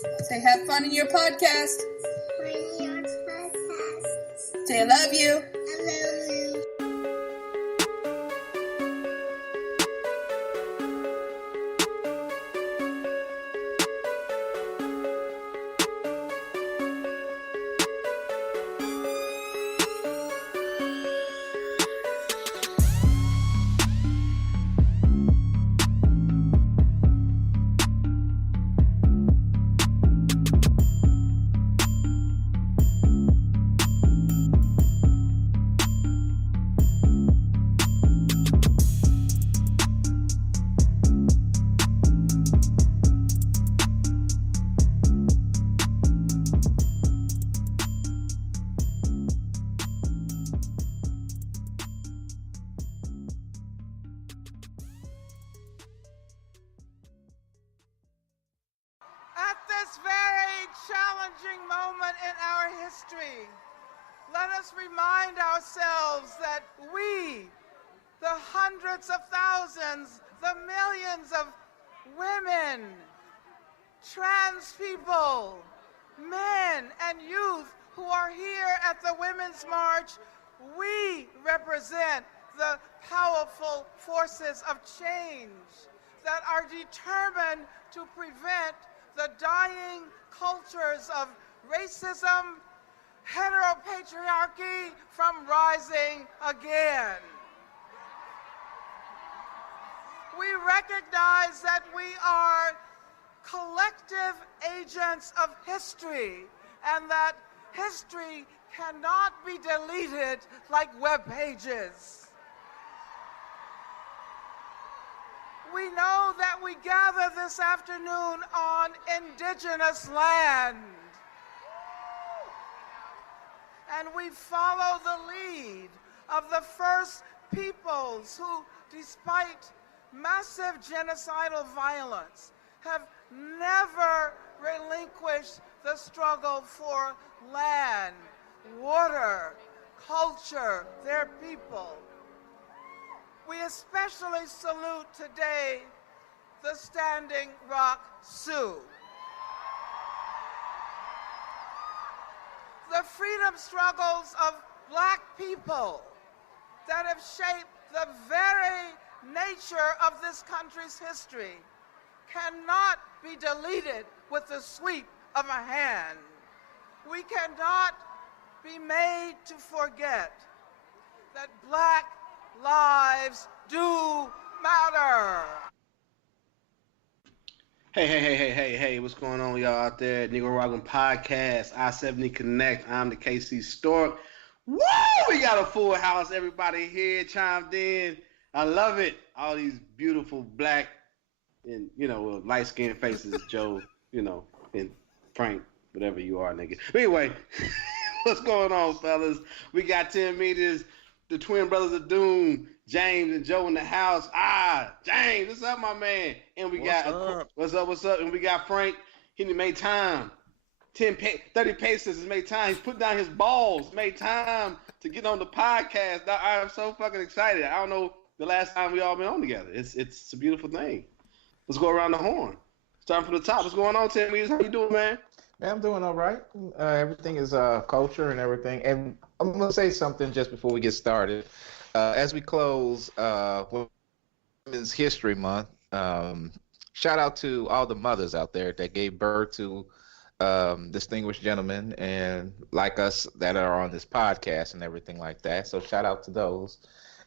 Say have fun in your podcast. Say I love you. I love you. At this very challenging moment in our history, let us remind ourselves that we, the hundreds of thousands, the millions of women, trans people, men, and youth who are here at the Women's March, we represent the powerful forces of change that are determined to prevent the dying cultures of racism, heteropatriarchy from rising again. We recognize that we are collective agents of history and that history cannot be deleted like web pages. We know that we gather this afternoon on indigenous land. And we follow the lead of the first peoples who, despite massive genocidal violence, have never relinquished the struggle for land, water, culture, their people. We especially salute today the Standing Rock Sioux. The freedom struggles of Black people that have shaped the very nature of this country's history cannot be deleted with the sweep of a hand. We cannot be made to forget that Black lives do matter. Hey, what's going on, y'all out there? Negro Rockin' Podcast, I-70 Connect. I'm the KC Stork. Woo! We got a full house. Everybody here chimed in. I love it. All these beautiful Black and, light-skinned faces, Joe, and Frank, whatever you are, nigga. But anyway, what's going on, fellas? We got 10 meters. The twin brothers of Doom, James and Joe in the house. James, what's up, my man? And we what's up? And we got Frank. He made time. 30 paces has made time. He's put down his balls, made time to get on the podcast. I'm so fucking excited. I don't know the last time we all been on together. It's a beautiful thing. Let's go around the horn. Starting from the top. What's going on, 10 meters? How you doing, man? Man, I'm doing all right. Everything is culture and everything. And I'm going to say something just before we get started. As we close Women's History Month, shout out to all the mothers out there that gave birth to distinguished gentlemen and like us that are on this podcast and everything like that. So shout out to those.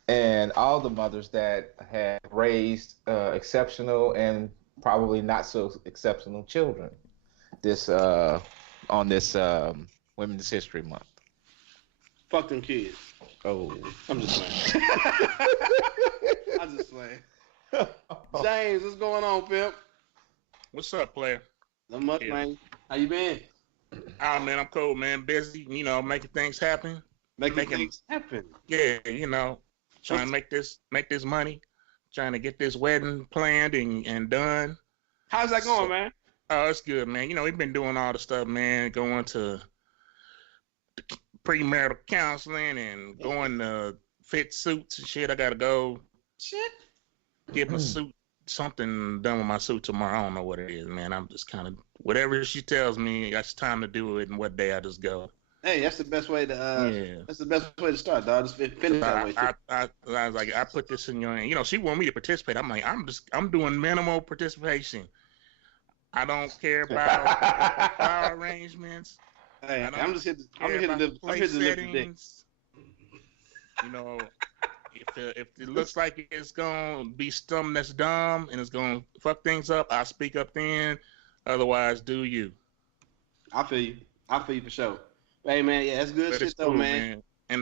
And all the mothers that have raised exceptional and probably not so exceptional children on this Women's History Month. Fuck them kids. Oh, I'm just playing. I'm just playing. James, what's going on, pimp? What's up, player? Not much, man. How you been? Man, I'm cool, man. Busy, making things happen. Making things happen. Yeah, trying to make this money, trying to get this wedding planned and done. How's that going, man? Oh, it's good, man. We've been doing all the stuff, man, going to premarital counseling and going to fit suits and shit. I got to go get my suit, something done with my suit tomorrow. I don't know what it is, man. I'm just kind of whatever she tells me, it's time to do it, and what day I just go. Hey, that's the best way to. That's the best way to start, dog. Just finish that way. I was like, I put this in your hand. You know, she want me to participate. I'm like, I'm doing minimal participation. I don't care about flower arrangements. Hey, I'm just here to settings. You know, if it looks like it's gonna be something that's dumb and it's gonna fuck things up, I'll speak up then. Otherwise, do you? I feel you for sure. Hey man, yeah, that's good shit though, man. I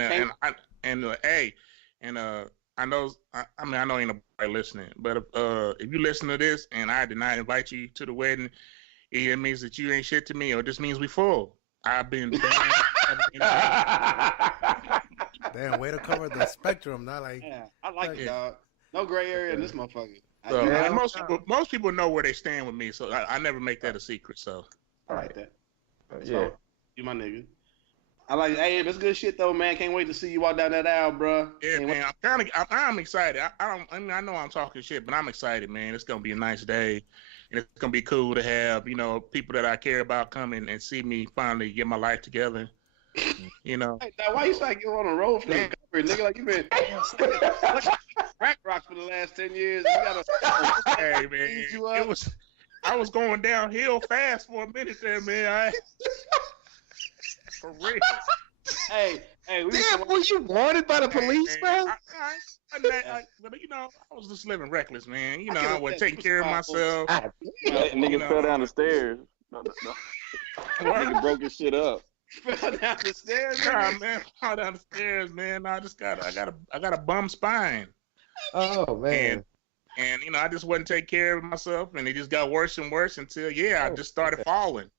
know, I know ain't nobody listening, but if you listen to this and I did not invite you to the wedding, it means that you ain't shit to me, or it just means we full. I've been damn, way to cover the spectrum, not like. Yeah, I like it, dog. No gray area in this motherfucker. So, most people know where they stand with me, so I never make that a secret. So I like that. So, you my nigga. I like, hey, that's good shit though, man. Can't wait to see you walk down that aisle, bro. Yeah, man. I'm excited. I know I'm talking shit, but I'm excited, man. It's gonna be a nice day, and it's gonna be cool to have, you know, people that I care about come in and see me finally get my life together. You know. Hey, now, why you like you're on a road for the recovery, nigga? Like you been crack rocks for the last 10 years. You gotta, hey, man. I was going downhill fast for a minute there, man. For real. Hey, damn, were you wanted by the police, man? But you know, I was just living reckless, man. You know, I was taking care of myself. Nigga fell down the stairs. No. Nigga broke his shit up. Fell down the stairs, man. Fell down the stairs, man. I got a bum spine. Oh man. And you know, I just wasn't taking care of myself, and it just got worse and worse until I just started falling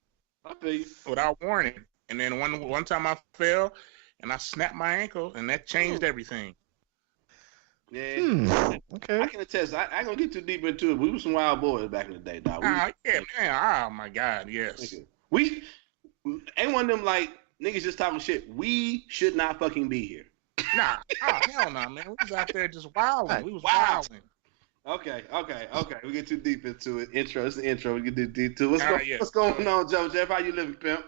without warning. And then one time I fell and I snapped my ankle, and that changed everything. Yeah. Okay. I can attest. I ain't gonna get too deep into it. We were some wild boys back in the day, dog. Yeah, man. Oh my God, yes. We ain't one of them like niggas just talking shit. We should not fucking be here. Nah, hell no, man. We was out there just wilding. We was wilding. Okay. We get too deep into it. It's the intro. We get too deep to it. What's going on, Jeff? How you living, pimp?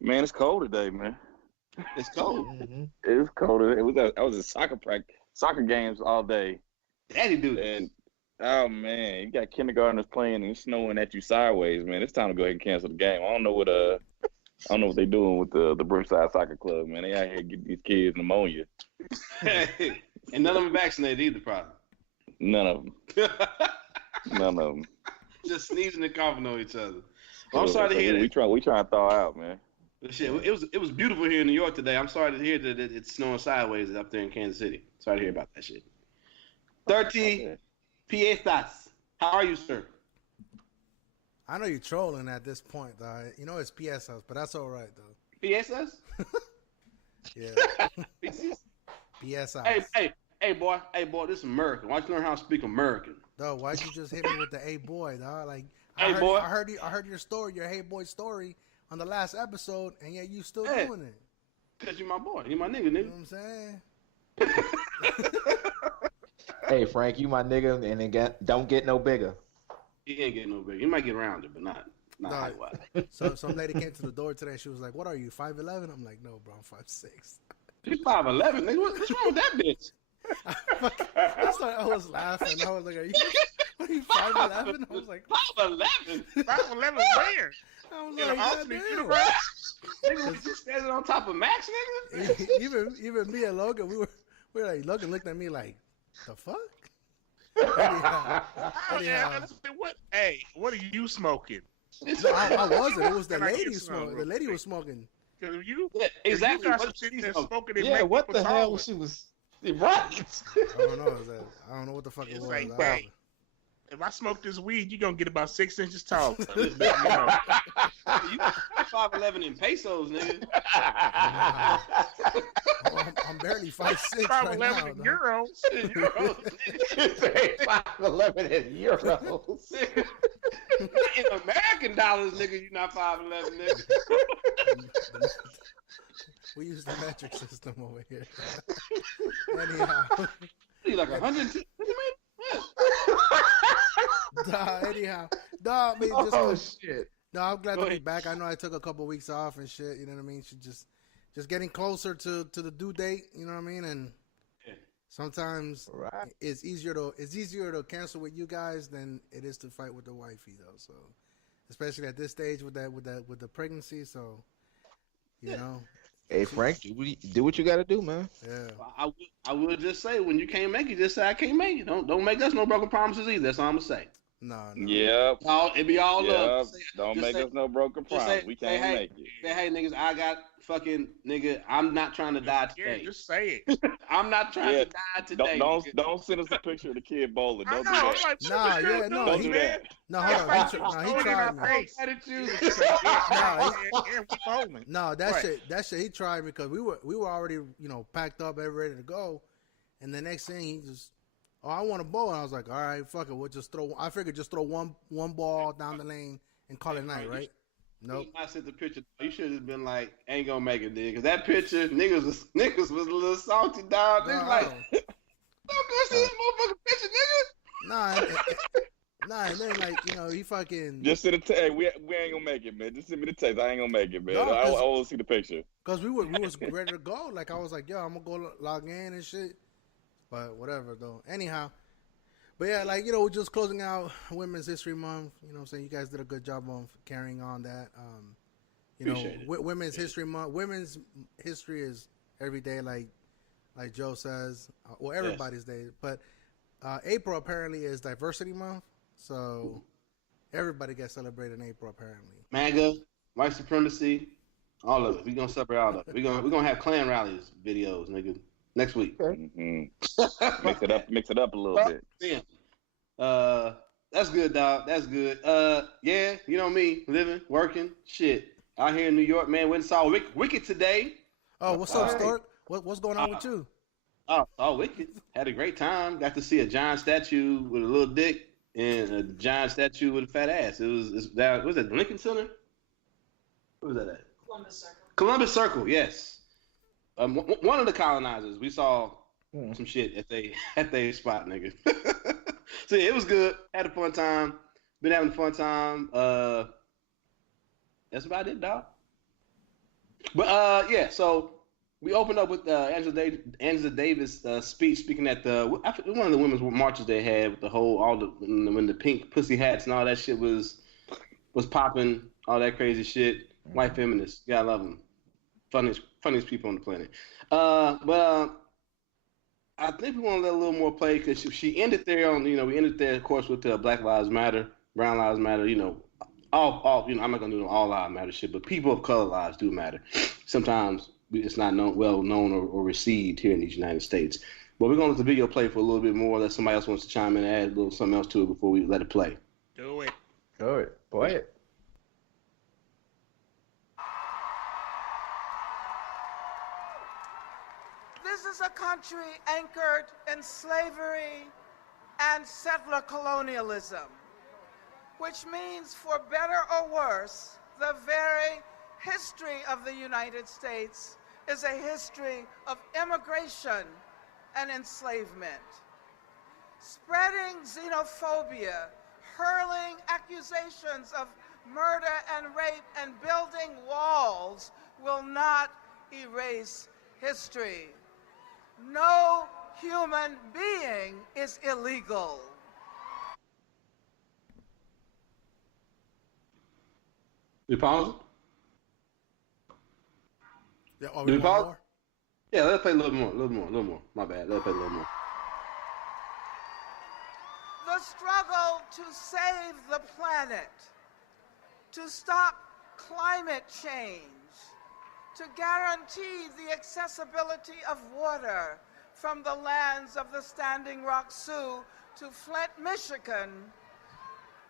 Man, it's cold today, man. It's cold. It's cold today. I was at soccer games all day. Daddy do this. And oh man, you got kindergartners playing and it's snowing at you sideways, man. It's time to go ahead and cancel the game. I don't know what they're doing with the Brookside Soccer Club, man. They out here getting these kids pneumonia. And none of them vaccinated either, probably. None of them. Just sneezing and coughing on each other. Well, I'm sorry to hear that. We trying to thaw out, man. Shit, it was beautiful here in New York today. I'm sorry to hear that it's snowing sideways up there in Kansas City. Sorry to hear about that shit. 30 piezas. How are you, sir? I know you're trolling at this point, though. You know it's piezas, but that's all right, though. Piezas? Yeah. Piezas. Hey, boy, this is American. Why don't you learn how to speak American? Dog, why'd you just hit me with the "hey boy"? Dog, like I heard your story, your "hey boy" story on the last episode, and yet you still doing it. Cause you my boy, you my nigga. You know what I'm saying? Hey Frank, you my nigga, and it don't get no bigger. He ain't getting no bigger. He might get around it, but not height-wise. So some lady came to the door today. She was like, "What are you, 5'11"? I'm like, "No, bro, I'm 5'6". She's 5'11", nigga. What's wrong with that bitch? I was laughing. I was like, "Are you 5'11"? I was like, 5'11". 5'11" where? I was in like, alternate universe? Nigga, was you standing on top of Max, nigga? even me and Logan, we were like, Logan looked at me like, the fuck? What? Hey, what are you smoking? No, I wasn't. It was the lady smoking. The lady was smoking. Cause you, exactly. You got some shit smoking. Yeah, what the hell she was? Right. I don't know. I don't know what the fuck it was. Like, hey, if I smoke this weed, you're gonna get about 6 inches tall. You 5'11" in pesos, nigga. I'm barely 5'6" 5'11" right in now, euros. 5'11" in euros. In American dollars, nigga, you not 5'11", nigga. We use the metric system over here. Anyhow. You like 110? Anyhow, no, I mean, Shit. no, I'm glad Go to be ahead. back. I know I took a couple weeks off and shit. You know what I mean? She just getting closer to the due date. You know what I mean? And Yeah. sometimes Right. it's easier to cancel with you guys than it is to fight with the wifey though. So especially at this stage with the pregnancy. So you know, Hey Frank, do what you got to do, man. yeah. I will just say when you can't make it, just say I can't make it. Don't make us no broken promises either. That's all I'm gonna say. No. Yep. It be all love. Yep. Just say- Don't just make say- us no broken just promise. say- We say, can't hey, make it. Say, hey, niggas, I got fucking nigga. I'm not trying to die Yeah, today. just say it. I'm not trying Yeah. to die today. Don't send us a picture of the kid bowling. I Don't know. do I'm that. like, Nah, what the yeah, kid no, Don't doing, do man? that. No, hold on. He Throw it in tried our me. face. Attitude. And we bowling. No, Right. that shit he tried me because we were already packed up and ready to go, and the next thing he just, oh, I want a bowl, and I was like, all right, fuck it, we'll just throw. I figured just throw one ball down the lane and call it a night, right? Nope. I sent the picture. You should have been like, ain't gonna make it, nigga. Cause that picture, niggas was a little salty, dog. They No. like, don't go see this motherfucking picture, nigga. Nah, and then like he fucking Just send it. Hey, we ain't gonna make it, man. Just send me the text. I ain't gonna make it, man. No, I 'cause- want to see the picture. because we was ready to go. Like I was like, yo, I'm gonna go log in and shit. But whatever though. Anyhow, but yeah, like we're just closing out Women's History Month. You know what I'm saying? You guys did a good job of carrying on that. Appreciate it. Women's History Month. Women's history is every day, like Joe says. Well, everybody's day, but April apparently is Diversity Month, so everybody gets celebrated in April apparently. MAGA, white supremacy, all of it. We gonna separate all of it. We gonna have Klan rallies videos, nigga, next week. Mm-hmm. Mix it up a little bit. Yeah. That's good, dog. That's good. Yeah, you know me, living, working, shit. Out here in New York, man. Went and saw Wicked today. Oh, what's up, Stork? What's going on with you? Oh, Wicked. Had a great time. Got to see a giant statue with a little dick and a giant statue with a fat ass. Was that the Lincoln Center? Where was that at? Columbus Circle, yes. One of the colonizers. We saw some shit at they spot, nigga. So yeah, it was good. Had a fun time. Been having a fun time. That's about it, dog. But yeah, so we opened up with Angela Davis speech, speaking at one of the women's marches they had with when the pink pussy hats and all that shit was popping, all that crazy shit. White feminists, gotta love them. Funniest people on the planet. But I think we want to let a little more play because she ended there on we ended there of course with Black Lives Matter, Brown Lives Matter, all I'm not gonna do all lives matter shit, but people of color lives do matter. Sometimes it's not well known or received here in the United States. But we're gonna let the video play for a little bit more. That somebody else wants to chime in and add a little something else to it before we let it play. Do it. Go ahead. Play it. This is a country anchored in slavery and settler colonialism, which means, for better or worse, the very history of the United States is a history of immigration and enslavement. Spreading xenophobia, hurling accusations of murder and rape, and building walls will not erase history. No human being is illegal. We pause? Yeah, Do we want pause? more? Yeah, let's play a little more. My bad. Let's play a little more. The struggle to save the planet, to stop climate change, to guarantee the accessibility of water from the lands of the Standing Rock Sioux to Flint, Michigan,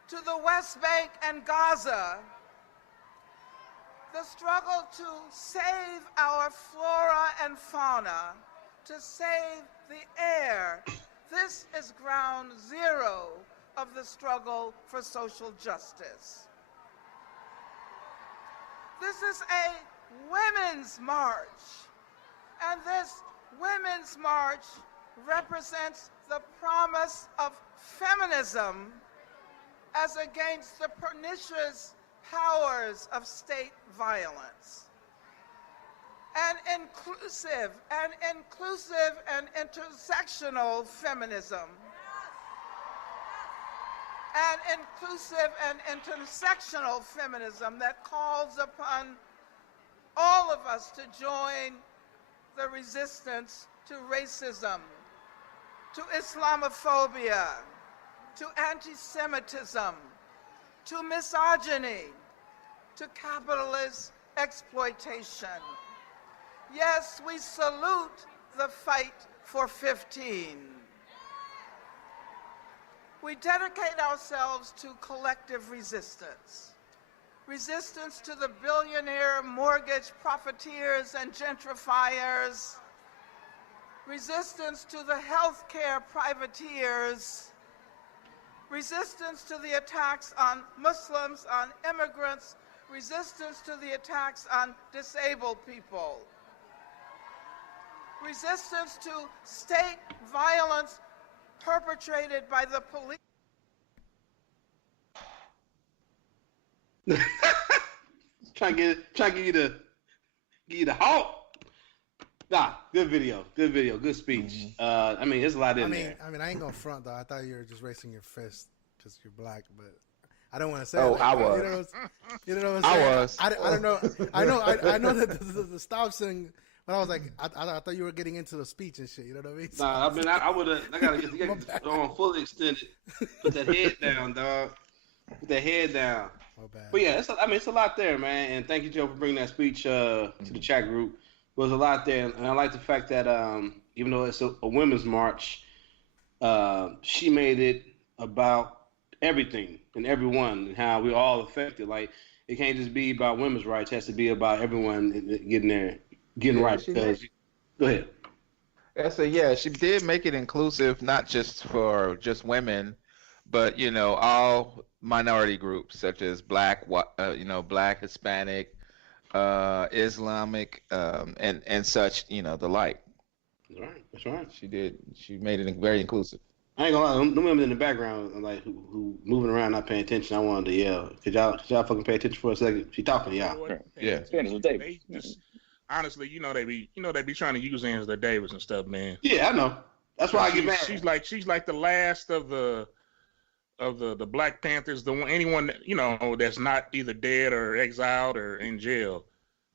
to the West Bank and Gaza. The struggle to save our flora and fauna, to save the air. This is ground zero of the struggle for social justice. This is a women's march, and this women's march represents the promise of feminism as against the pernicious powers of state violence. An inclusive and intersectional feminism. An inclusive and intersectional feminism that calls upon all of us to join the resistance to racism, to Islamophobia, to anti-Semitism, to misogyny, to capitalist exploitation. Yes, we salute the fight for 15. We dedicate ourselves to collective resistance. Resistance to the billionaire mortgage profiteers and gentrifiers. Resistance to the healthcare privateers. Resistance to the attacks on Muslims, on immigrants. Resistance to the attacks on disabled people. Resistance to state violence perpetrated by the police. Trying to give you the halt. Nah, good video, good speech. I mean, there's a lot in there. I mean, I ain't gonna front though. I thought you were just raising your fist because you're black, but I don't want to say. Oh, that. I was. You know what I'm I saying? was. I don't know. I know that the stop sign. But I was like, I thought you were getting into the speech and shit. You know what I mean? Nah, I mean, I would have. I gotta get on fully extended. Put that head down, dog. Put that head down. Oh, bad. But yeah, it's a lot there, man. And thank you, Joe, for bringing that speech to the chat group. There's a lot there, and I like the fact that even though it's a women's march, she made it about everything and everyone and how we're all affected. Like it can't just be about women's rights; it has to be about everyone getting there. Getting right, because go ahead. Yeah, she did make it inclusive, not just for just women, but all minority groups such as Black, Black, Hispanic, Islamic, and such, the like. That's right. She made it very inclusive. I ain't gonna lie, them women in the background, like who moving around, not paying attention. I wanted to yell. Could y'all fucking pay attention for a second? She talking to y'all. Yeah. Honestly, they be trying to use Angela Davis and stuff, man. Yeah, I know. That's why I get mad. She's like the last of the Black Panthers, anyone that's not either dead or exiled or in jail.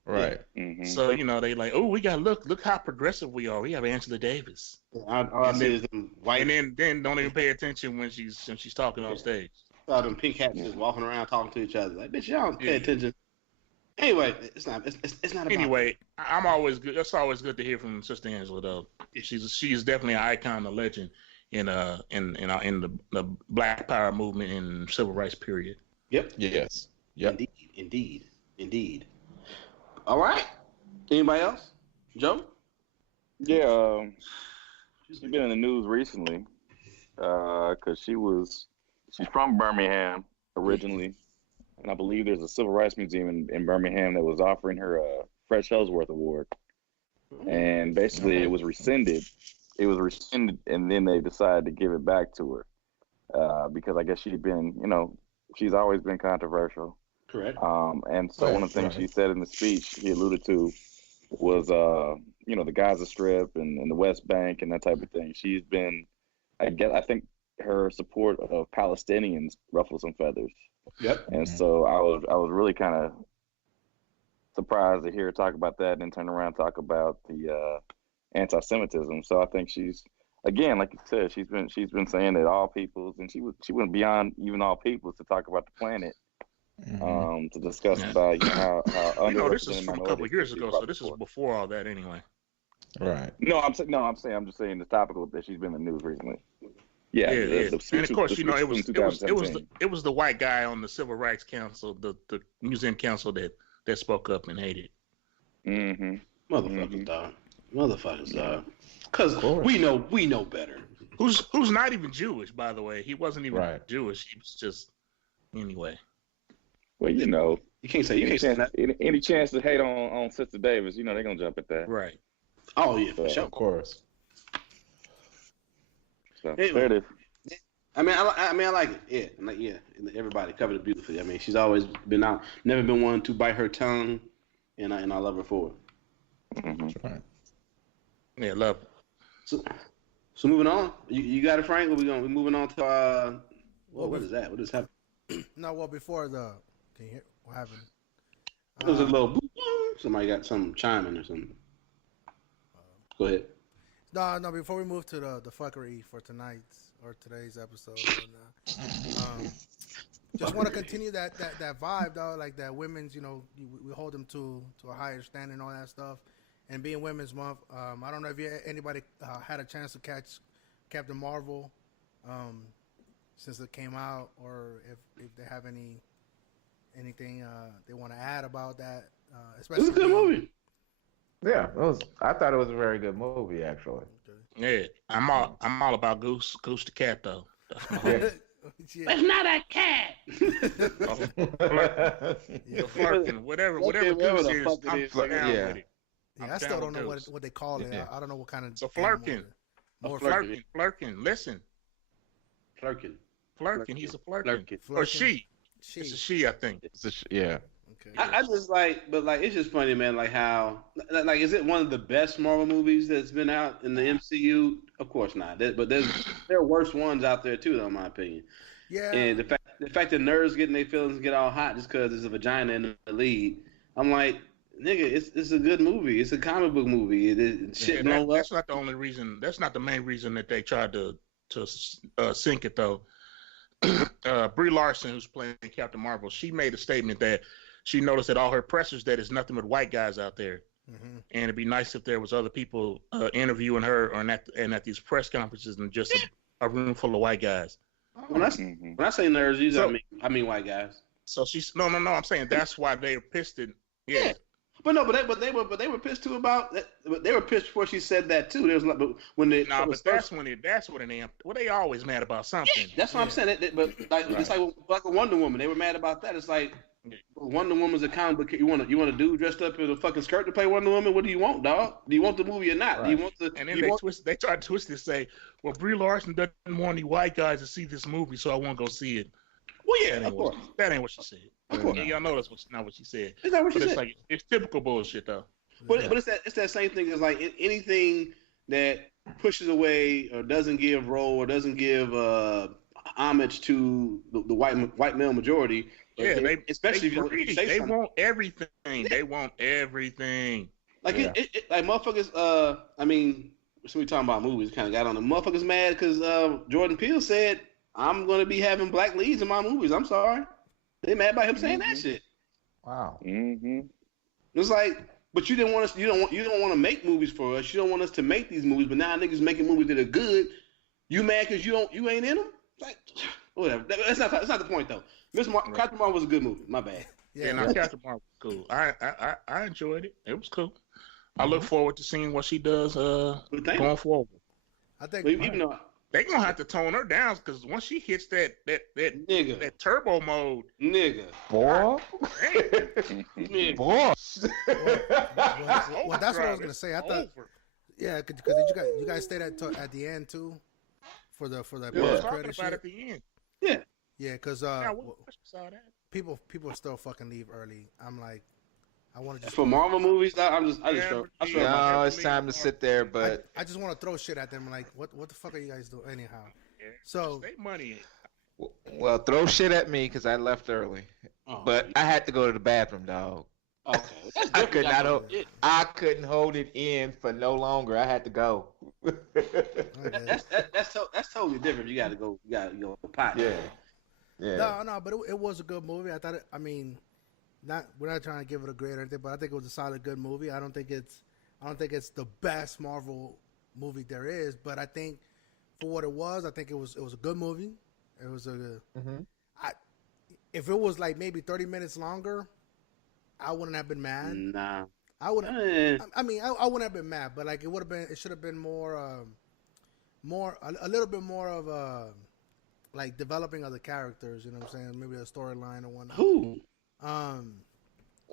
Right. Mm-hmm. So they like, oh, we got look how progressive we are. We have Angela Davis. All I see is them white, and then don't even pay attention when she's talking on stage. All them pink hats just walking around talking to each other. Like, bitch, y'all don't pay attention. Anyway, it's not about. Anyway, I'm always good. It's always good to hear from Sister Angela, though. She's definitely an icon, a legend in the Black Power movement and civil rights period. Yep. Yes. Yep. Indeed. All right. Anybody else? Joe? Yeah. She's been in the news recently because she's from Birmingham originally. And I believe there's a civil rights museum in Birmingham that was offering her a Fresh Ellsworth Award. And basically it was rescinded. And then they decided to give it back to her because I guess she's always been controversial. Correct. And so one of the things she said in the speech she alluded to was, the Gaza Strip and the West Bank and that type of thing. She's been, I think her support of Palestinians ruffles some feathers. Yep. And so I was really kind of surprised to hear her talk about that and then turn around and talk about the anti-Semitism. So I think she's, again, like you said, she's been saying that all peoples, and she went beyond even all peoples to talk about the planet. To discuss about how this is from a couple of years ago, so this is before all that anyway. Right. I'm just saying the topical that she's been in the news recently. Yeah. And of course, it was the white guy on the Civil Rights Council, the Museum Council that spoke up and hated. Mm-hmm. Motherfuckers, dog. Because we know better. Who's not even Jewish, by the way. He wasn't even Jewish. He was just anyway. Well, you can't say that. Any chance to hate on Sister Davis, they're gonna jump at that. Right. Oh yeah, for sure. Of course. So anyway, I like it. Yeah, everybody covered it beautifully. I mean, she's always been out, never been one to bite her tongue, and I love her for it. That's right. Yeah, love it. So moving on. You got it, Frank? We moving on to what is that? What is happening? No, well, before the, can you hear what happened? It was a little boop. Somebody got some chiming or something. Go ahead. No. Before we move to the fuckery for tonight's or today's episode, just want to continue that vibe, though, like that women's. We hold them to a higher standard and all that stuff. And being Women's Month, I don't know if anybody had a chance to catch Captain Marvel since it came out, or if they have anything they want to add about that. Especially It's a good movie. Yeah, I thought it was a very good movie, actually. Yeah, I'm all about Goose the cat though. That's my homie. Yeah. That's not a cat. Flirting, whatever Goose is, I'm down with it. Yeah, I still don't know what they call it. I don't know what kind of. So flirting. More Flirting. Listen. Flirting. He's a flirting. Or she. It's a she, I think. Yeah. Okay. I just but it's just funny, man. Like how, is it one of the best Marvel movies that's been out in the MCU? Of course not. But there are worse ones out there too, though, in my opinion. Yeah. And the fact that nerds getting their feelings get all hot just because there's a vagina in the lead, I'm like, nigga, it's a good movie. It's a comic book movie. That's not the only reason. That's not the main reason that they tried to sink it, though. Brie Larson, who's playing Captain Marvel, she made a statement that she noticed that all her pressers that it's nothing but white guys out there, and it'd be nice if there was other people interviewing her or at these press conferences and just a room full of white guys. When I say nerds, usually I mean white guys. So she's no. I'm saying that's why they were pissed. Yeah. But they were pissed too about that. They were pissed before she said that too. There was but when they that's when it amped. Well, they always mad about something. Yeah, that's what I'm saying. It's like a Wonder Woman. They were mad about that. It's like Wonder Woman's a comic book. You want a dude dressed up in a fucking skirt to play Wonder Woman? What do you want, dog? Do you want the movie or not? Right. Do you want the? And then they tried to twist it and say, well, Brie Larson doesn't want any white guys to see this movie, so I won't go see it. Well, yeah, of course. That ain't what she said. Of course. Y'all know that's not what she said. It's not what she said. It's like it's typical bullshit though. But it's that same thing as like anything that pushes away or doesn't give role or doesn't give homage to the white male majority. Yeah, they want everything. They want everything. Like like motherfuckers. I mean, so we talking about movies. Kind of got on the motherfuckers mad because Jordan Peele said, I'm gonna be having black leads in my movies. I'm sorry. They mad about him saying that shit. Wow. It's like, but you didn't want us. You don't want to make movies for us. You don't want us to make these movies. But now niggas making movies that are good. You mad because you ain't in them? Like, whatever. That's not the point though. Captain Marvel was a good movie. My bad. Yeah, Captain Marvel was cool. I enjoyed it. It was cool. I look forward to seeing what she does going forward. I think even though they gonna have to tone her down because once she hits that nigga, that turbo mode, boy, Well, that's what I was gonna say. I thought, yeah, because you guys stayed at the end too, for that talking about at the end. Yeah, because people still fucking leave early. I'm like, I want to just for Marvel movies. No, it's time to sit there. But I just want to throw shit at them. Like, what the fuck are you guys doing anyhow? Yeah, so save money. Well, throw shit at me because I left early, but I had to go to the bathroom, dog. Okay, I couldn't hold it in for no longer. I had to go. That's totally different. You got to go potty. Yeah. No, but it was a good movie. I thought it. I mean, we're not trying to give it a grade or anything, but I think it was a solid, good movie. I don't think it's the best Marvel movie there is, but I think for what it was, I think it was a good movie. It was if it was like maybe 30 minutes longer, I wouldn't have been mad. Nah, I wouldn't. I mean, I wouldn't have been mad, but like it should have been more, a little bit more of like developing of the characters. You know what I'm saying? Maybe a storyline or whatnot. Who?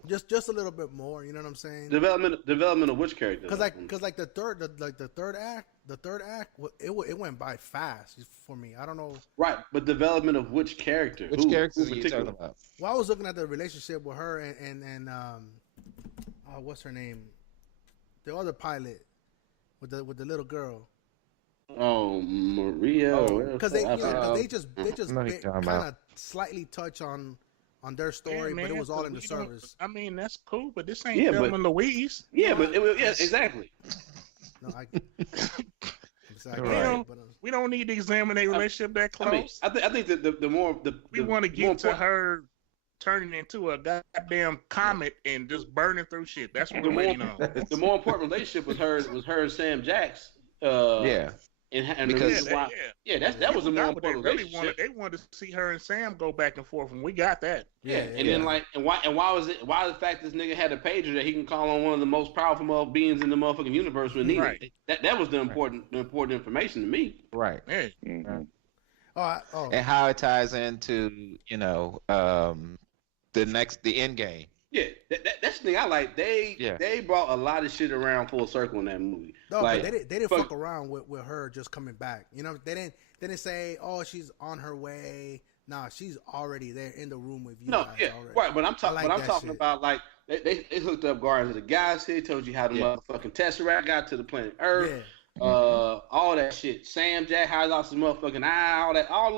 just a little bit more. You know what I'm saying? Development of which character? Because like the third act, it went by fast for me. I don't know. Right, but development of which character? Which characters are you talking about? Well, I was looking at the relationship with her and what's her name? The other pilot with the little girl. Oh, Mejia. Because they just kind of slightly touch on their story, but it was all in the service. I mean, that's cool, but this ain't Thelma Louise. Yeah, but exactly. No, exactly. We don't need to examine a relationship that close. I think that the more we want to get to her turning into a goddamn comet and just burning through shit. That's what we're waiting on. The more important relationship was her and Sam Jax. And because that was the more important relationship. They wanted to see her and Sam go back and forth, and we got that. Then why was the fact this nigga had a pager that he can call on one of the most powerful beings in the motherfucking universe when needed? Right. That was the important information to me. Right. Yeah. Mm-hmm. And how it ties into the end game. Yeah, that's the thing I like. They brought a lot of shit around full circle in that movie. No, like, they didn't fuck around with her just coming back. You know, they didn't say, "Oh, she's on her way." Nah, she's already there in the room with you. No, guys already. Right. But I'm talking about like they hooked up Guardians of the Galaxy, told you how the motherfucking Tesseract got to the planet Earth. Yeah. All that shit. Sam Jack, how he lost his motherfucking eye, all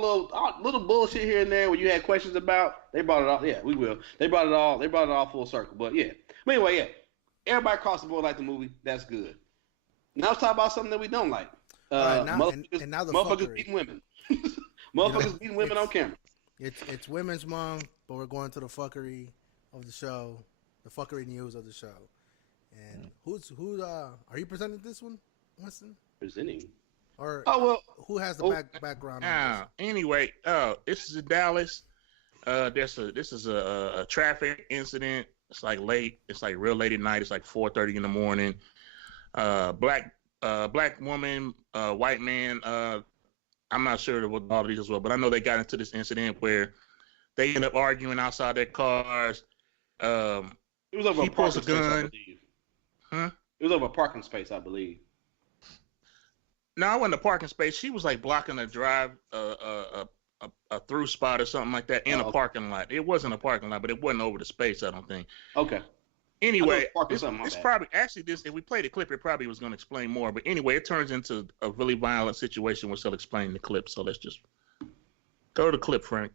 little bullshit here and there where you had questions about. They brought it all. Yeah, we will. They brought it all full circle. But yeah. But anyway, everybody across the board liked the movie. That's good. Now let's talk about something that we don't like. Now the motherfuckers beating women. Motherfuckers beating women on camera. It's Women's Month, but we're going to the fuckery of the show, the fuckery news of the show. And who are you presenting this one? Winston? Presenting. Or who has the background? Anyway, this is in Dallas. This is a traffic incident. It's like late. It's like real late at night. It's like 4:30 in the morning. Black woman, white man. I'm not sure what all of these as well, but I know they got into this incident where they end up arguing outside their cars. It was over a parking space, I believe. Huh? It was over a parking space, I believe. No, I wasn't a parking space. She was like blocking a drive, a through spot or something like that in a parking lot. It wasn't a parking lot, but it wasn't over the space, I don't think. Okay. Anyway, this probably if we played the clip, it probably was going to explain more. But anyway, it turns into a really violent situation, which they'll explain the clip. So let's just go to the clip, Frank.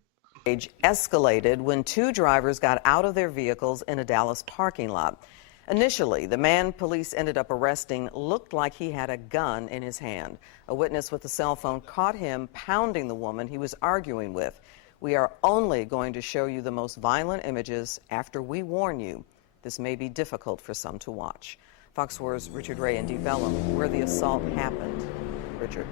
Escalated when two drivers got out of their vehicles in a Dallas parking lot. Initially, the man police ended up arresting looked like he had a gun in his hand. A witness with a cell phone caught him pounding the woman he was arguing with. We are only going to show you the most violent images after we warn you. This may be difficult for some to watch. Fox 4's Richard Ray in Deep Ellum, where the assault happened. Richard.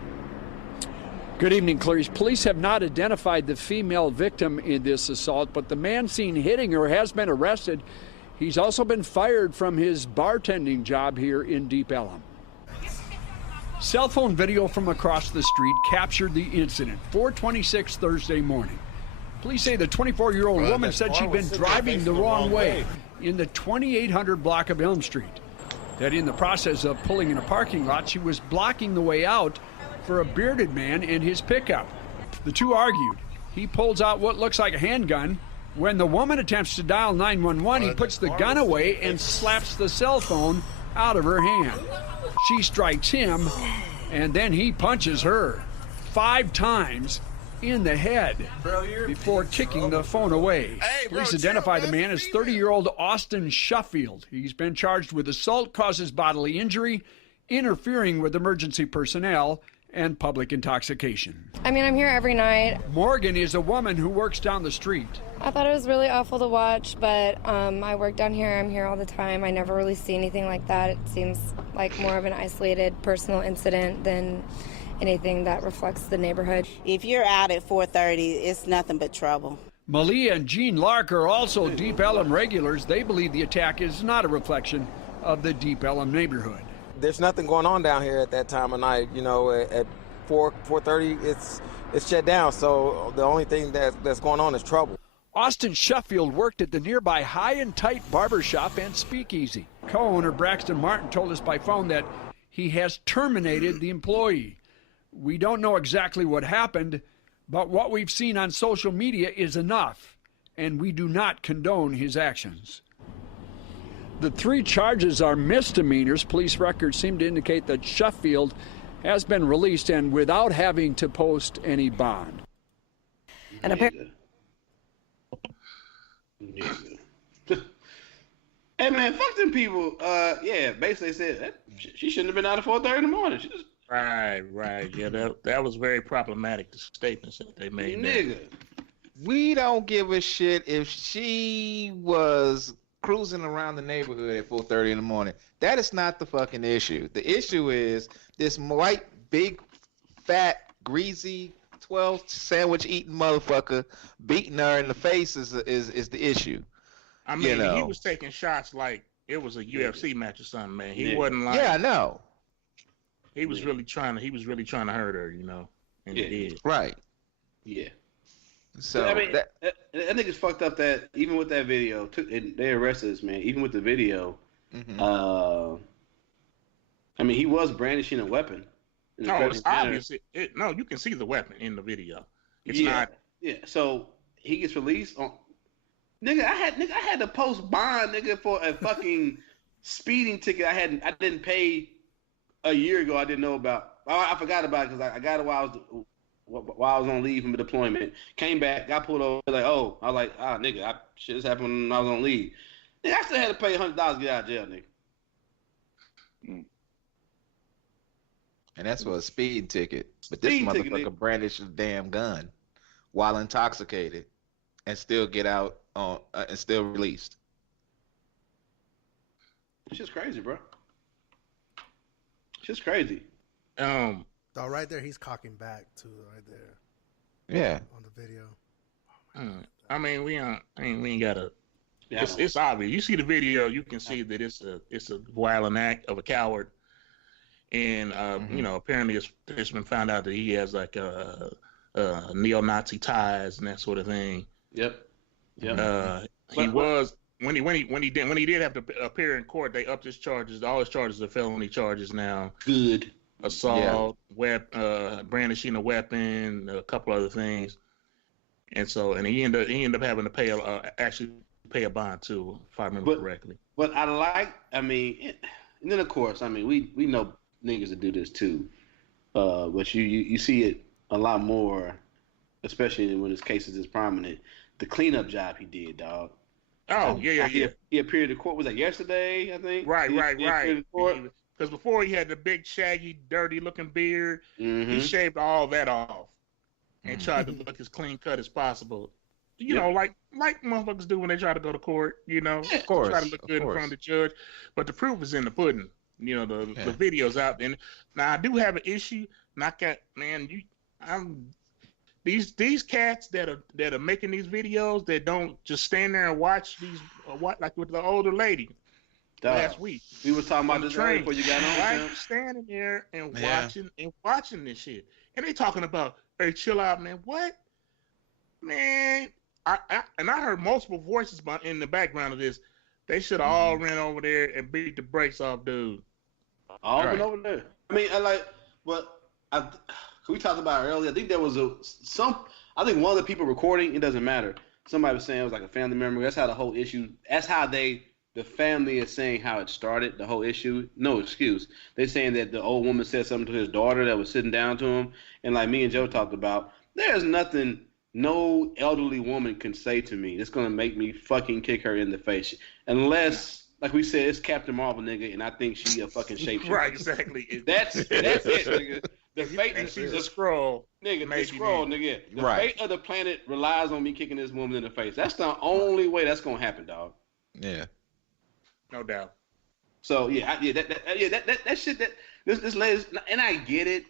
Good evening, Clarice. Police have not identified the female victim in this assault, but the man seen hitting her has been arrested. He's also been fired from his bartending job here in Deep Ellum. Cell phone video from across the street captured the incident, 4:26 Thursday morning. Police say the 24-year-old woman said she'd been driving the wrong way in the 2800 block of Elm Street. That in the process of pulling in a parking lot, she was blocking the way out for a bearded man and his pickup. The two argued. He pulls out what looks like a handgun. When the woman attempts to dial 911, he puts the gun away and slaps the cell phone out of her hand. She strikes him, and then he punches her 5 times in the head before kicking the phone away. Police identify the man as 30-year-old Austin Shuffield. He's been charged with assault, causes bodily injury, interfering with emergency personnel, and public intoxication. I mean, I'm here every night. Morgan is a woman who works down the street. I thought it was really awful to watch, but I work down here. I'm here all the time. I never really see anything like that. It seems like more of an isolated personal incident than anything that reflects the neighborhood. If you're out at 4:30, it's nothing but trouble. Malia and Jean Lark are also Deep Ellum regulars. They believe the attack is not a reflection of the Deep Ellum neighborhood. There's nothing going on down here at that time of night. You know, at 4:30, it's shut down. So the only thing that's going on is trouble. Austin Sheffield worked at the nearby High and Tight barbershop and speakeasy. Co-owner Braxton Martin told us by phone that he has terminated the employee. We don't know exactly what happened, but what we've seen on social media is enough, and we do not condone his actions. The 3 charges are misdemeanors. Police records seem to indicate that Sheffield has been released and without having to post any bond. And apparently, hey man, fuck them people. Yeah, basically said she shouldn't have been out at 4:30 in the morning. She just... Right. Yeah, that was very problematic. The statements that they made. Nigga, we don't give a shit if she was cruising around the neighborhood at 4:30 in the morning. That is not the fucking issue. The issue is this white, big, fat, greasy, 12 sandwich eating motherfucker beating her in the face is the issue. I mean, he was taking shots like it was a UFC match or something, man. He wasn't like. Yeah, I know. He was really trying to hurt her, you know, and he did. Right. Yeah. So I mean, that nigga's fucked up. That even with that video, they arrested this man. Even with the video, I mean, he was brandishing a weapon. No, it's obvious. No, you can see the weapon in the video. It's not. Yeah. So he gets released on. Nigga, I had to post bond, nigga, for a fucking speeding ticket. I didn't pay a year ago. I didn't know about. I forgot about it because I got it while I was on leave from deployment. Came back, got pulled over. Like, oh, I was like, nigga, shit, this happened when I was on leave. Nigga, I still had to pay $100 to get out of jail, nigga. And that's for a speed ticket. But this motherfucker brandished a damn gun while intoxicated and still get out on and still released. It's just crazy, bro. It's just crazy. Oh, right there, he's cocking back too, right there. Yeah. On the video. I mean, we ain't gotta. Yeah, it's obvious. You see the video, you can see that it's a violent act of a coward, and you know, apparently it's been found out that he has like neo-Nazi ties and that sort of thing. Yep. He was when he did have to appear in court, they upped his charges. All his charges are felony charges now. Good. Assault, brandishing a weapon, a couple other things, and he ended up having to actually pay a bond too, if I remember correctly. But and then of course, I mean, we know niggas that do this too, but you see it a lot more, especially when his case is this prominent. The cleanup job he did, dog. Oh yeah. He appeared in court. Was that yesterday? I think. Right. Because before he had the big, shaggy, dirty-looking beard, he shaved all that off and tried to look as clean cut as possible. You know, like motherfuckers do when they try to go to court. You know, of course, try to look good in front of the judge. But the proof is in the pudding. You know, the video's out there. Now I do have an issue. These cats that are making these videos that don't just stand there and watch these, like with the older lady. Last week we were talking about this train before you got on. Right, standing there and watching this shit, and they talking about, hey, chill out, man. What, man? I heard multiple voices in the background of this. They should have all ran over there and beat the brakes off, dude. All went over there. I mean, we talked about it earlier. I think there was I think one of the people recording, it doesn't matter. Somebody was saying it was like a family member. That's how the whole issue. That's how the family is saying how it started, the whole issue. No excuse. They're saying that the old woman said something to his daughter that was sitting down to him. And like me and Joe talked about, there's nothing no elderly woman can say to me that's going to make me fucking kick her in the face. Unless, like we said, it's Captain Marvel, nigga, and I think she a fucking shapeshifter. Right, exactly. That's it, nigga. The fate and she's a Skrull. Nigga, the Skrull, nigga. The fate of the planet relies on me kicking this woman in the face. That's the only way that's going to happen, dog. Yeah. No doubt. So that shit that this lady, and I get it.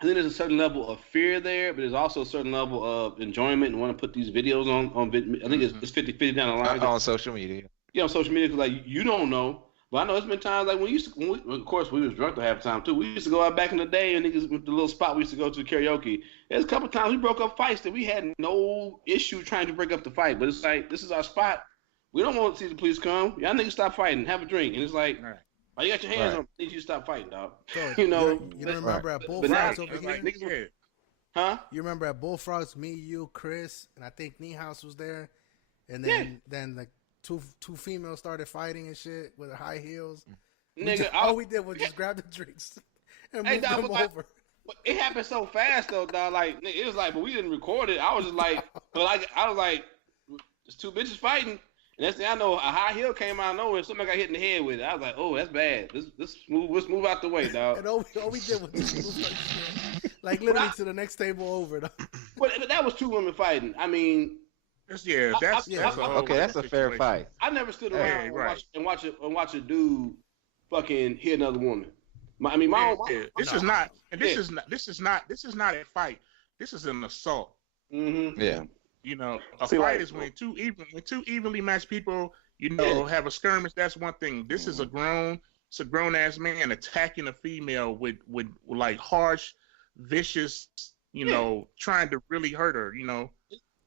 I think there's a certain level of fear there, but there's also a certain level of enjoyment and want to put these videos on. I think it's 50-50 down the line on social media. Yeah, on social media, because like you don't know. But I know it's been times like when of course we was drunk to half the time too. We used to go out back in the day and niggas with the little spot we used to go to karaoke. There's a couple times we broke up fights that we had no issue trying to break up the fight. But it's like, this is our spot. We don't want to see the police come. Y'all niggas stop fighting, have a drink. And it's like, why you got your hands on? I need you to stop fighting, dog. So, you know. You remember at Bullfrogs over here? Like, niggas, huh? You remember at Bullfrogs, me, you, Chris, and I think Niehaus was there. And then like two females started fighting and shit with high heels. All we did was just grab the drinks and move them over. It happened so fast though, dog. Like it was like, but we didn't record it. I was just like, I was like, there's two bitches fighting, and next thing I know, a high heel came out of nowhere. And somebody got hit in the head with it. I was like, oh, that's bad. Let's move out the way, dog. And all we did was just move like literally to the next table over. But that was two women fighting. I mean. That's a fair fight. I never stood around and watch a dude fucking hit another woman. This is not a fight. This is an assault. Mm-hmm. Yeah. You know, a fight is when two evenly matched people, you know, have a skirmish. That's one thing. This is a grown ass man attacking a female with like harsh, vicious, you know, trying to really hurt her. You know.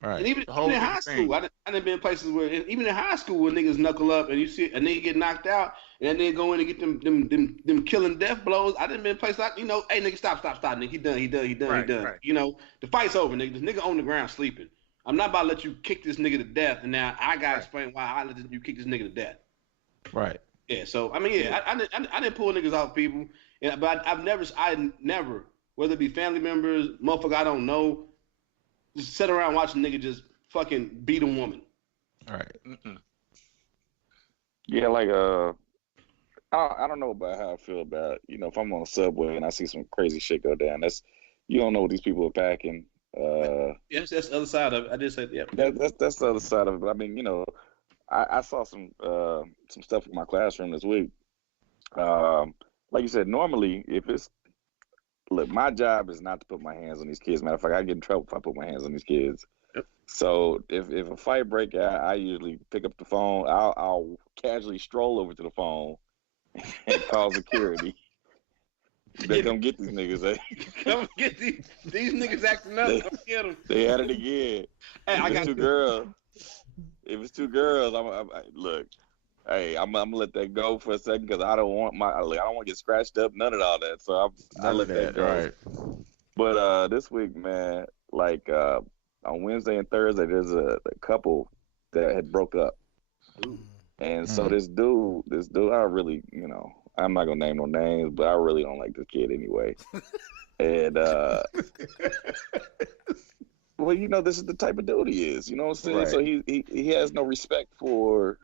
Right. And even in high school, I done been places where, even in high school, where niggas knuckle up and you see a nigga get knocked out and then go in and get them killing death blows. I done been in places like, you know, hey nigga, stop, nigga, he done. Right. You know, the fight's over, nigga. This nigga on the ground sleeping. I'm not about to let you kick this nigga to death, and now I gotta explain why I let you kick this nigga to death. Right. Yeah. So I mean, I didn't pull niggas off people, but I never, whether it be family members, motherfucker I don't know. Just sit around watching nigga just fucking beat a woman. All right. Mm-mm. Yeah, like I don't know about how I feel about, you know, if I'm on a subway and I see some crazy shit go down. You don't know what these people are packing. Yes, that's the other side of it. I did say yeah. That's the other side of it. But I mean, you know, I saw some stuff in my classroom this week. Like you said, normally look, my job is not to put my hands on these kids. Matter of fact, I get in trouble if I put my hands on these kids. Yep. So if a fight break out, I usually pick up the phone. I'll casually stroll over to the phone and call security. They come get these niggas. Eh? Come get these niggas acting up. Come get them. They had it again. Hey, I got two girls. If it's two girls, look. Hey, I'm gonna let that go for a second because I don't want to get scratched up, none of all that. So I let that go. Right. But this week, man, like on Wednesday and Thursday, there's a couple that had broke up, and so this dude, I really, you know, I'm not gonna name no names, but I really don't like this kid anyway. And well, you know, this is the type of dude he is. You know what I'm saying? Right. So he has no respect for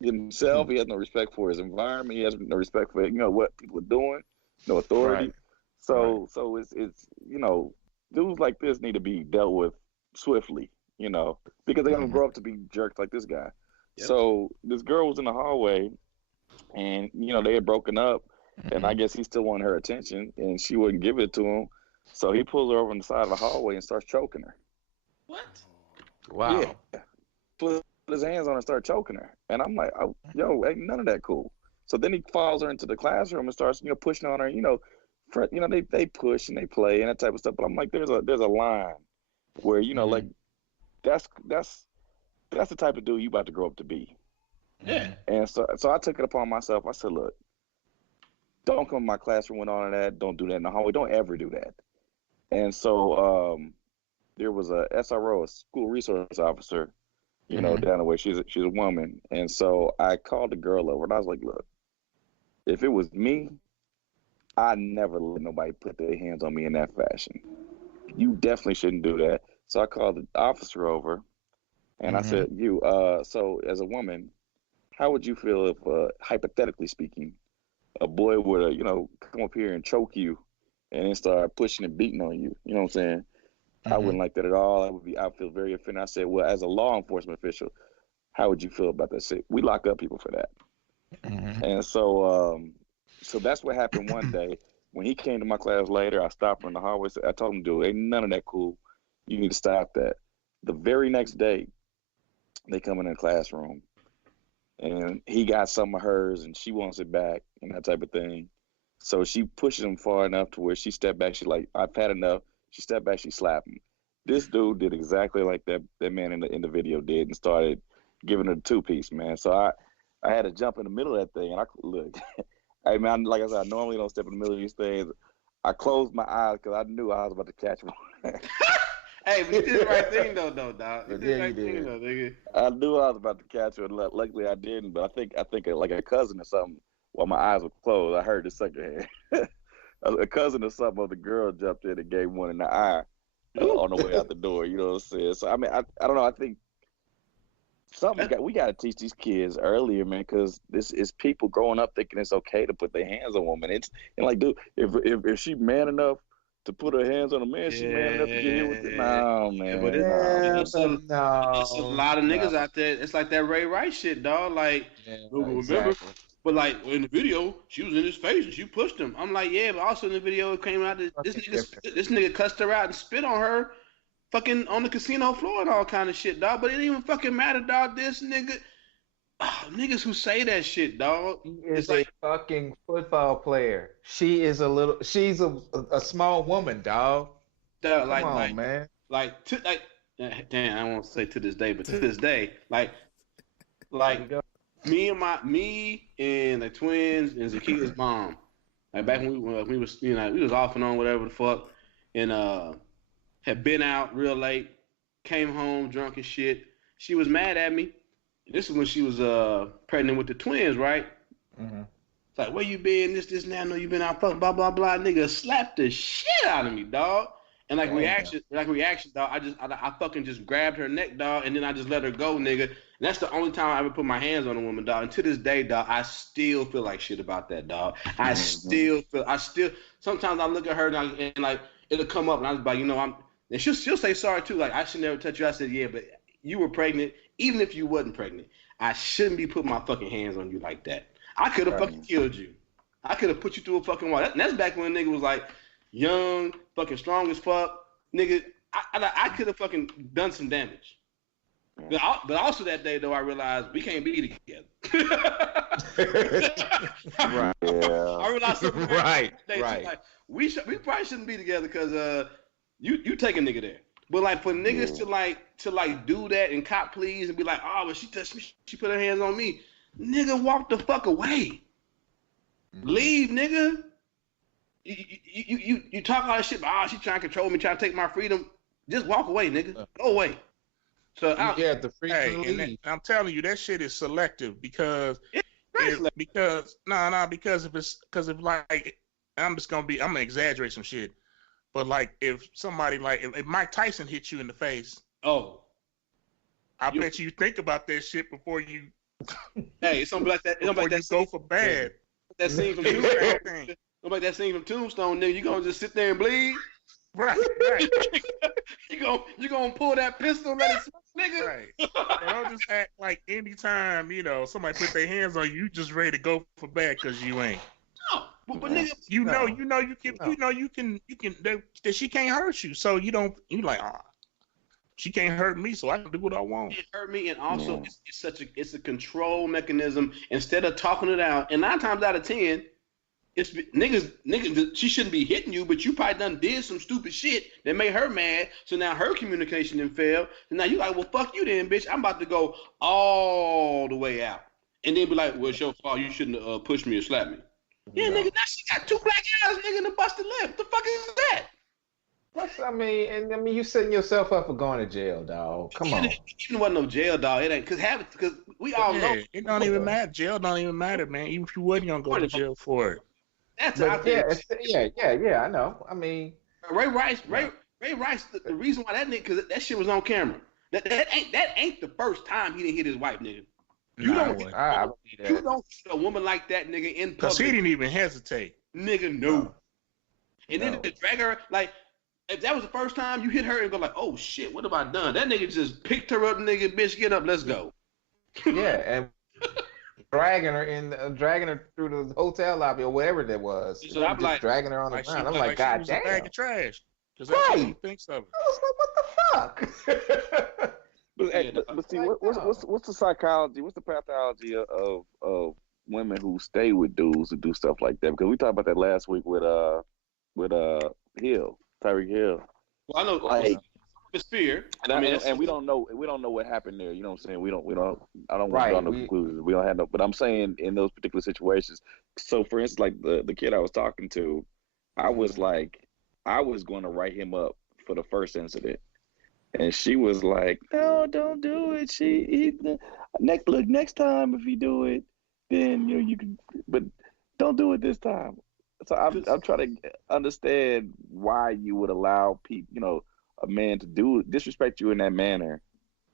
himself. He has no respect for his environment. He has no respect for, you know, what people are doing. No authority. Right. So it's you know, dudes like this need to be dealt with swiftly, you know, because they're gonna grow up to be jerks like this guy. Yep. So this girl was in the hallway, and you know they had broken up, and I guess he still wanted her attention, and she wouldn't give it to him. So he pulls her over on the side of the hallway and starts choking her. What? Wow. Yeah. Put his hands on her and start choking her. And I'm like, oh, yo, ain't none of that cool. So then he follows her into the classroom and starts, you know, pushing on her. You know, they push and they play and that type of stuff. But I'm like, there's a line where, you know, like that's the type of dude you about to grow up to be. Yeah. And so I took it upon myself. I said, look, don't come to my classroom with all of that. Don't do that in the hallway. Don't ever do that. And so there was a SRO, a school resource officer, you know, down the way. She's a woman. And so I called the girl over and I was like, look, if it was me, I never let nobody put their hands on me in that fashion. You definitely shouldn't do that. So I called the officer over and I said, so as a woman, how would you feel if, hypothetically speaking, a boy would, you know, come up here and choke you and then start pushing and beating on you? You know what I'm saying? I wouldn't like that at all. I'd feel very offended. I said, well, as a law enforcement official, how would you feel about that shit? We lock up people for that. And so that's what happened one day. When he came to my class later, I stopped her in the hallway. I told him, dude, ain't none of that cool. You need to stop that. The very next day, they come in the classroom and he got some of hers, and she wants it back, and that type of thing. So she pushes him far enough to where she stepped back. She like, I've had enough. She stepped back. She slapped him. This dude did exactly like that man in the video did, and started giving her the 2-piece, man. So I had to jump in the middle of that thing, and I look. Hey man, like I said, I normally don't step in the middle of these things. I closed my eyes because I knew I was about to catch one. Hey, but you did the right thing though, dog. You did the right you thing did. though, nigga. I knew I was about to catch one. Luckily, I didn't. But I think like a cousin or something. While my eyes were closed, I heard the second hand. A cousin or something of the girl jumped in and gave one in the eye on the way out the door. You know what I'm saying? So I mean, I don't know. I think we got to teach these kids earlier, man, because this is people growing up thinking it's okay to put their hands on women. And like, dude, if she man enough to put her hands on a man, she man enough to get hit with it. No, man. Yeah, but it's a lot of niggas out there. It's like that Ray Rice shit, dog. Like, remember? But like in the video, she was in his face and she pushed him. I'm like, yeah, but also in the video it came out that this nigga cussed her out and spit on her, fucking on the casino floor and all kind of shit, dog. But it didn't even fucking matter, dog. This nigga, niggas who say that shit, dog. He is a fucking football player. She's a small woman, dog. Dog, Come on, man. Damn, I won't say to this day, but to this day, like me and the twins and Zakia's mom, like back when we was we was off and on whatever the fuck, and had been out real late, came home drunk and shit. She was mad at me. This is when she was pregnant with the twins, right? Mm-hmm. It's like, where you been? This, and that. I know you been out, fuck, blah, blah, blah. Nigga slapped the shit out of me, dog. And reaction, dog. I fucking just grabbed her neck, dog, and then I just let her go, nigga. And that's the only time I ever put my hands on a woman, dog. And to this day, dog, I still feel like shit about that, dog. I still sometimes I look at her and like it'll come up and I was like, and she'll say sorry too. Like, I should never touch you. I said, yeah, but you were pregnant. Even if you wasn't pregnant, I shouldn't be putting my fucking hands on you like that. I could have fucking killed you. I could have put you through a fucking wall. That's back when a nigga was like young, fucking strong as fuck. Nigga, I could have fucking done some damage. But also that day, though, I realized we can't be together. Right. Yeah. I realized something. Right. Like, we probably shouldn't be together because you take a nigga there. But like for niggas to do that and cop please and be like, oh, but she touched me, she put her hands on me. Nigga, walk the fuck away. Leave, nigga. You talk all that shit, but she trying to control me, trying to take my freedom. Just walk away, nigga. Go away. So the freedom to leave. I'm telling you, that shit is selective because if I'm gonna exaggerate some shit. But like if somebody if Mike Tyson hit you in the face, I bet you think about that shit before you. Hey, it's something like that. It's like that. Go for bad. That scene from Tombstone. Like that scene from Tombstone, nigga. You gonna just sit there and bleed? Right. you gonna pull that pistol and let it smoke, nigga? Right. Don't just act like anytime somebody put their hands on you, you just ready to go for bad because you ain't. No, but nigga, you can that she can't hurt you, so you like, she can't hurt me, so I can do what I want. It hurt me, and also it's a control mechanism. Instead of talking it out, and 9 times out of 10, it's niggas. She shouldn't be hitting you, but you probably done did some stupid shit that made her mad. So now her communication didn't fail. And now you like, well, fuck you then, bitch. I'm about to go all the way out, and then be like, well, it's your fault. You shouldn't have pushed me or slapped me. Yeah, nigga, now she got 2 black eyes, nigga, and a busted lip. What the fuck is that? You setting yourself up for going to jail, dog. Come on. Even wasn't no jail, dog. It ain't because we all know it don't even matter. Jail don't even matter, man. Even if you wasn't gonna go to jail for it. That's out there. Yeah. I know. I mean, Ray Rice. The reason why that nigga, because that shit was on camera. That ain't the first time he didn't hit his wife, nigga. You don't hit a woman like that, nigga, in public. Because he didn't even hesitate. Nigga, no. And then to drag her, like, if that was the first time you hit her and go like, oh shit, what have I done? That nigga just picked her up, nigga, bitch, get up, let's go. Yeah, and dragging her through the hotel lobby or whatever that was. So I'm like, dragging her on the ground. I'm like, God damn. A bag of trash. Because that's what he thinks of it. I was like, what the fuck? But see, what's the psychology? What's the pathology of women who stay with dudes who do stuff like that? Because we talked about that last week with Hill, Tyreek Hill. Well, I know like it's fear. And we don't know what happened there. You know what I'm saying? We don't. I don't want to draw no conclusions. We don't have no. But I'm saying in those particular situations. So for instance, like the kid I was talking to, I was like, I was going to write him up for the first incident. And she was like, "No, don't do it." Next time if you do it, then you can, but don't do it this time. So I'm trying to understand why you would allow people, a man to disrespect you in that manner,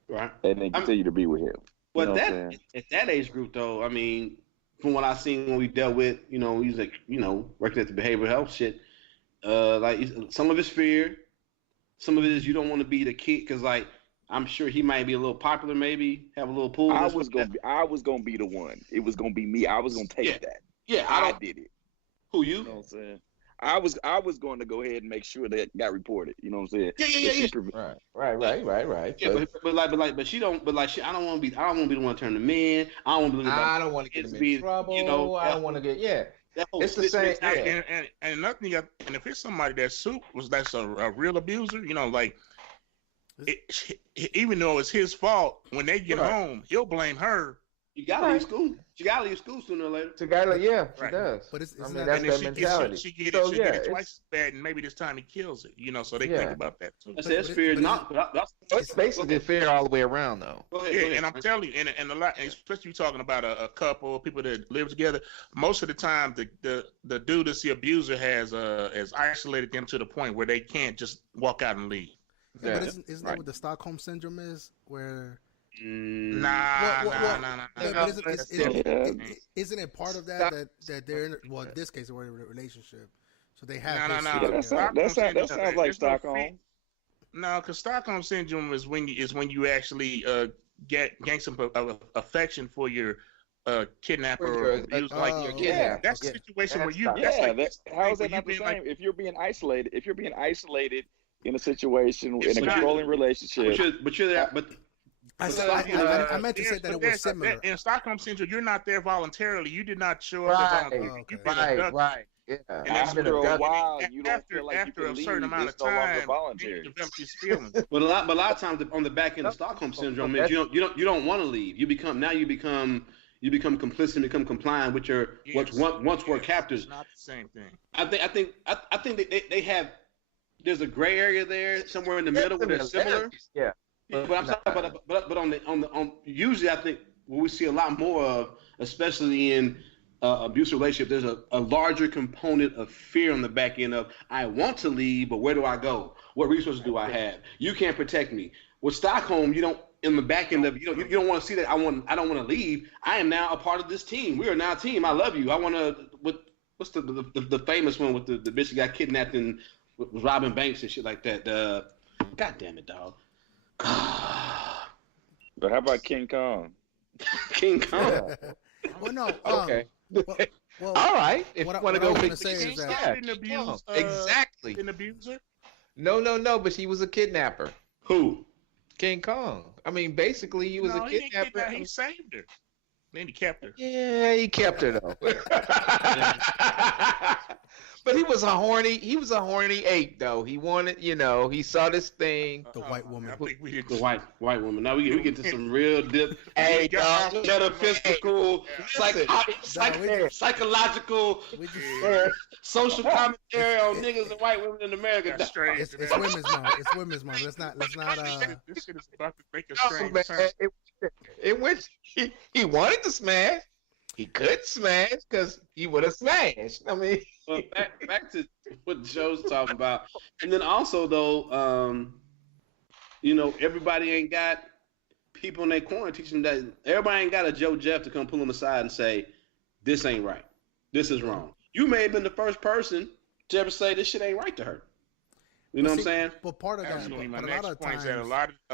right? And then continue to be with him. But at that age group, though, I mean, from what I've seen when we dealt with, he's like, working at the behavioral health shit. Like some of it's fear. Some of it is you don't want to be the kid because, like, I'm sure he might be a little popular, maybe have a little pull. I was gonna be the one. It was gonna be me. I was gonna take that. Yeah, I did it. Who you? You know what I'm saying? I was going to go ahead and make sure that got reported. You know what I'm saying? Yeah. Right. Yeah, but she don't. But like, I don't want to be. I don't want to be the one to turn the man. I don't want to. I don't want to get him in trouble. I don't want to get. Yeah. It's the same. And another thing, and if it's somebody that's a real abuser, like, even though it's his fault, when they get home, he'll blame her. You gotta leave school. She gotta leave school sooner or later. She does. But that's that mentality. She get it twice as bad, and maybe this time he kills it. So they think about that too. It's fear, it's basically fear all the way around, though. Go ahead. And I'm telling you, and a lot, and especially you talking about a couple, people that live together. Most of the time, the dude that's the abuser has isolated them to the point where they can't just walk out and leave. Yeah, but isn't that what the Stockholm syndrome is, where? Nah. Isn't it part of that they're in? Well, in this case, they're in a relationship, so they have. That sounds like Stockholm. No, because Stockholm syndrome is when you actually gain some affection for your kidnapper or abuser, like your kidnapper. That's the situation where you. How is that not the same? If you're being isolated in a situation in a controlling relationship, but you're there, but. I meant to say that it was similar. In Stockholm syndrome, you're not there voluntarily. You did not show up. Right. Yeah. And after a while, you don't feel like after you can a certain leave. amount It's of time, no longer voluntary. You develop these feelings. But a lot of times on the back end of Stockholm syndrome is you don't want to leave. You become complicit and become compliant with your once were captors. It's not the same thing. I think they have. There's a gray area there somewhere in the middle where they're similar. Yeah. But I'm talking but on usually I think what we see a lot more of, especially in abusive relationship, there's a larger component of fear on the back end of I want to leave, but where do I go? What resources do I have? You can't protect me. With Stockholm, you don't in the back end of you don't want to see that I don't want to leave. I am now a part of this team. We are now a team. I love you. I want to. What's the famous one with the bitch that got kidnapped and was robbing banks and shit like that? God damn it, dog. But how about King Kong? King Kong. Yeah. Well, no. Okay. Well, all right. If what you want to go big, say is that exactly. An abuser? No. But he was a kidnapper. Who? King Kong. I mean, basically, he was a kidnapper. He saved her. Then he kept her. Yeah, he kept her though. But he was a horny ape though. He wanted, he saw this thing. The white woman. The white woman. Now we get to some real deep, metaphysical, psychological, social commentary on niggas and white women in America. It's women's month. It's women's month. Let's not. This shit is about to make a strange sense. It went. He wanted to smash. He could smash because he would have smashed. I mean, well, back to what Joe's talking about, and then also though, everybody ain't got people in their corner teaching that. Everybody ain't got a Joe Jeff to come pull them aside and say, "This ain't right. This is wrong." You may have been the first person to ever say this shit ain't right to her. You know what I'm saying? But part of that, absolutely. My next point is that a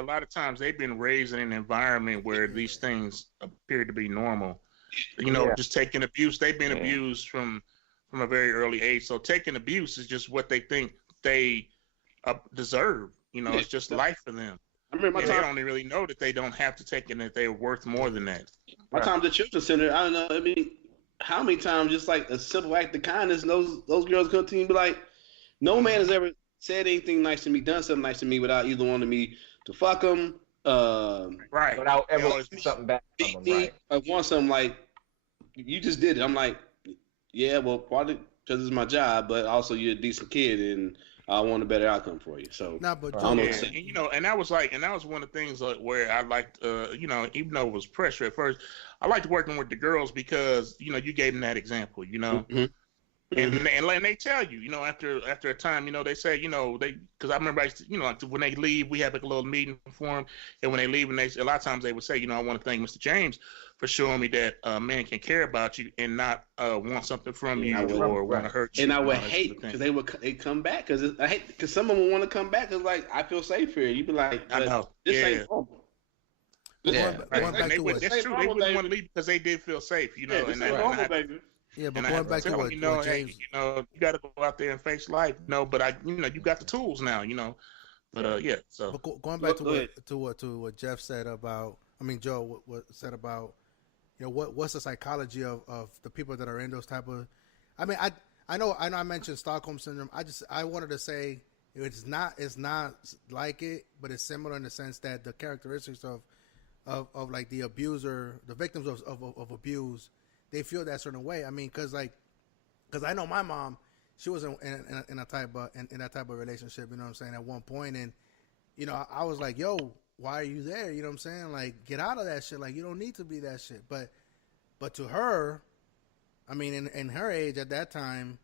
lot of times they've been raised in an environment where these things appear to be normal. Just taking abuse. They've been abused from a very early age. So taking abuse is just what they think they deserve. It's just life for them. I remember they don't really know that they don't have to take it and that they're worth more than that. My time at the children's center, I don't know. I mean, how many times just like a simple act of kindness, those girls come to me and be like, no man has ever said anything nice to me, done something nice to me without either wanting me to fuck them, right? Without ever something back from them, right? I want something like, you just did it. I'm like, yeah, well, partly because it's my job, but also you're a decent kid and I want a better outcome for you. So, but I don't know. And, you know, and that was one of the things where I liked, you know, even though it was pressure at first, I liked working with the girls because, you know, you gave them that example, you know. And they tell you, you know, after a time, you know, they say, you know, because I remember, you know, like when they leave, we have like a little meeting for them, and when they leave, and a lot of times they would say, you know, I want to thank Mr. James for showing me that a man can care about you and not want something from you or want to hurt you. And I would hate because they come back because I hate because some of them want to come back because like I feel safe here. You'd be like, I know, this ain't normal. That's true. They wouldn't want to leave because they did feel safe, you know. This ain't normal, baby. Yeah, but going back to what James, hey, you know, you got to go out there and face life. No, but you know, you got the tools now, you know. But yeah, so. But going back to what Jeff said about, I mean, Joe, what said about, you know, what's the psychology of the people that are in those type of, I mean, I know I mentioned Stockholm syndrome. I wanted to say it's not like it, but it's similar in the sense that the characteristics of like the abuser, the victims of abuse, they feel that certain way. I mean, because I know my mom, she was in that type of relationship. You know what I'm saying? At one point, and you know, I was like, "Yo, why are you there?" You know what I'm saying? Like, get out of that shit. Like, you don't need to be that shit. But to her, I mean, in her age at that time,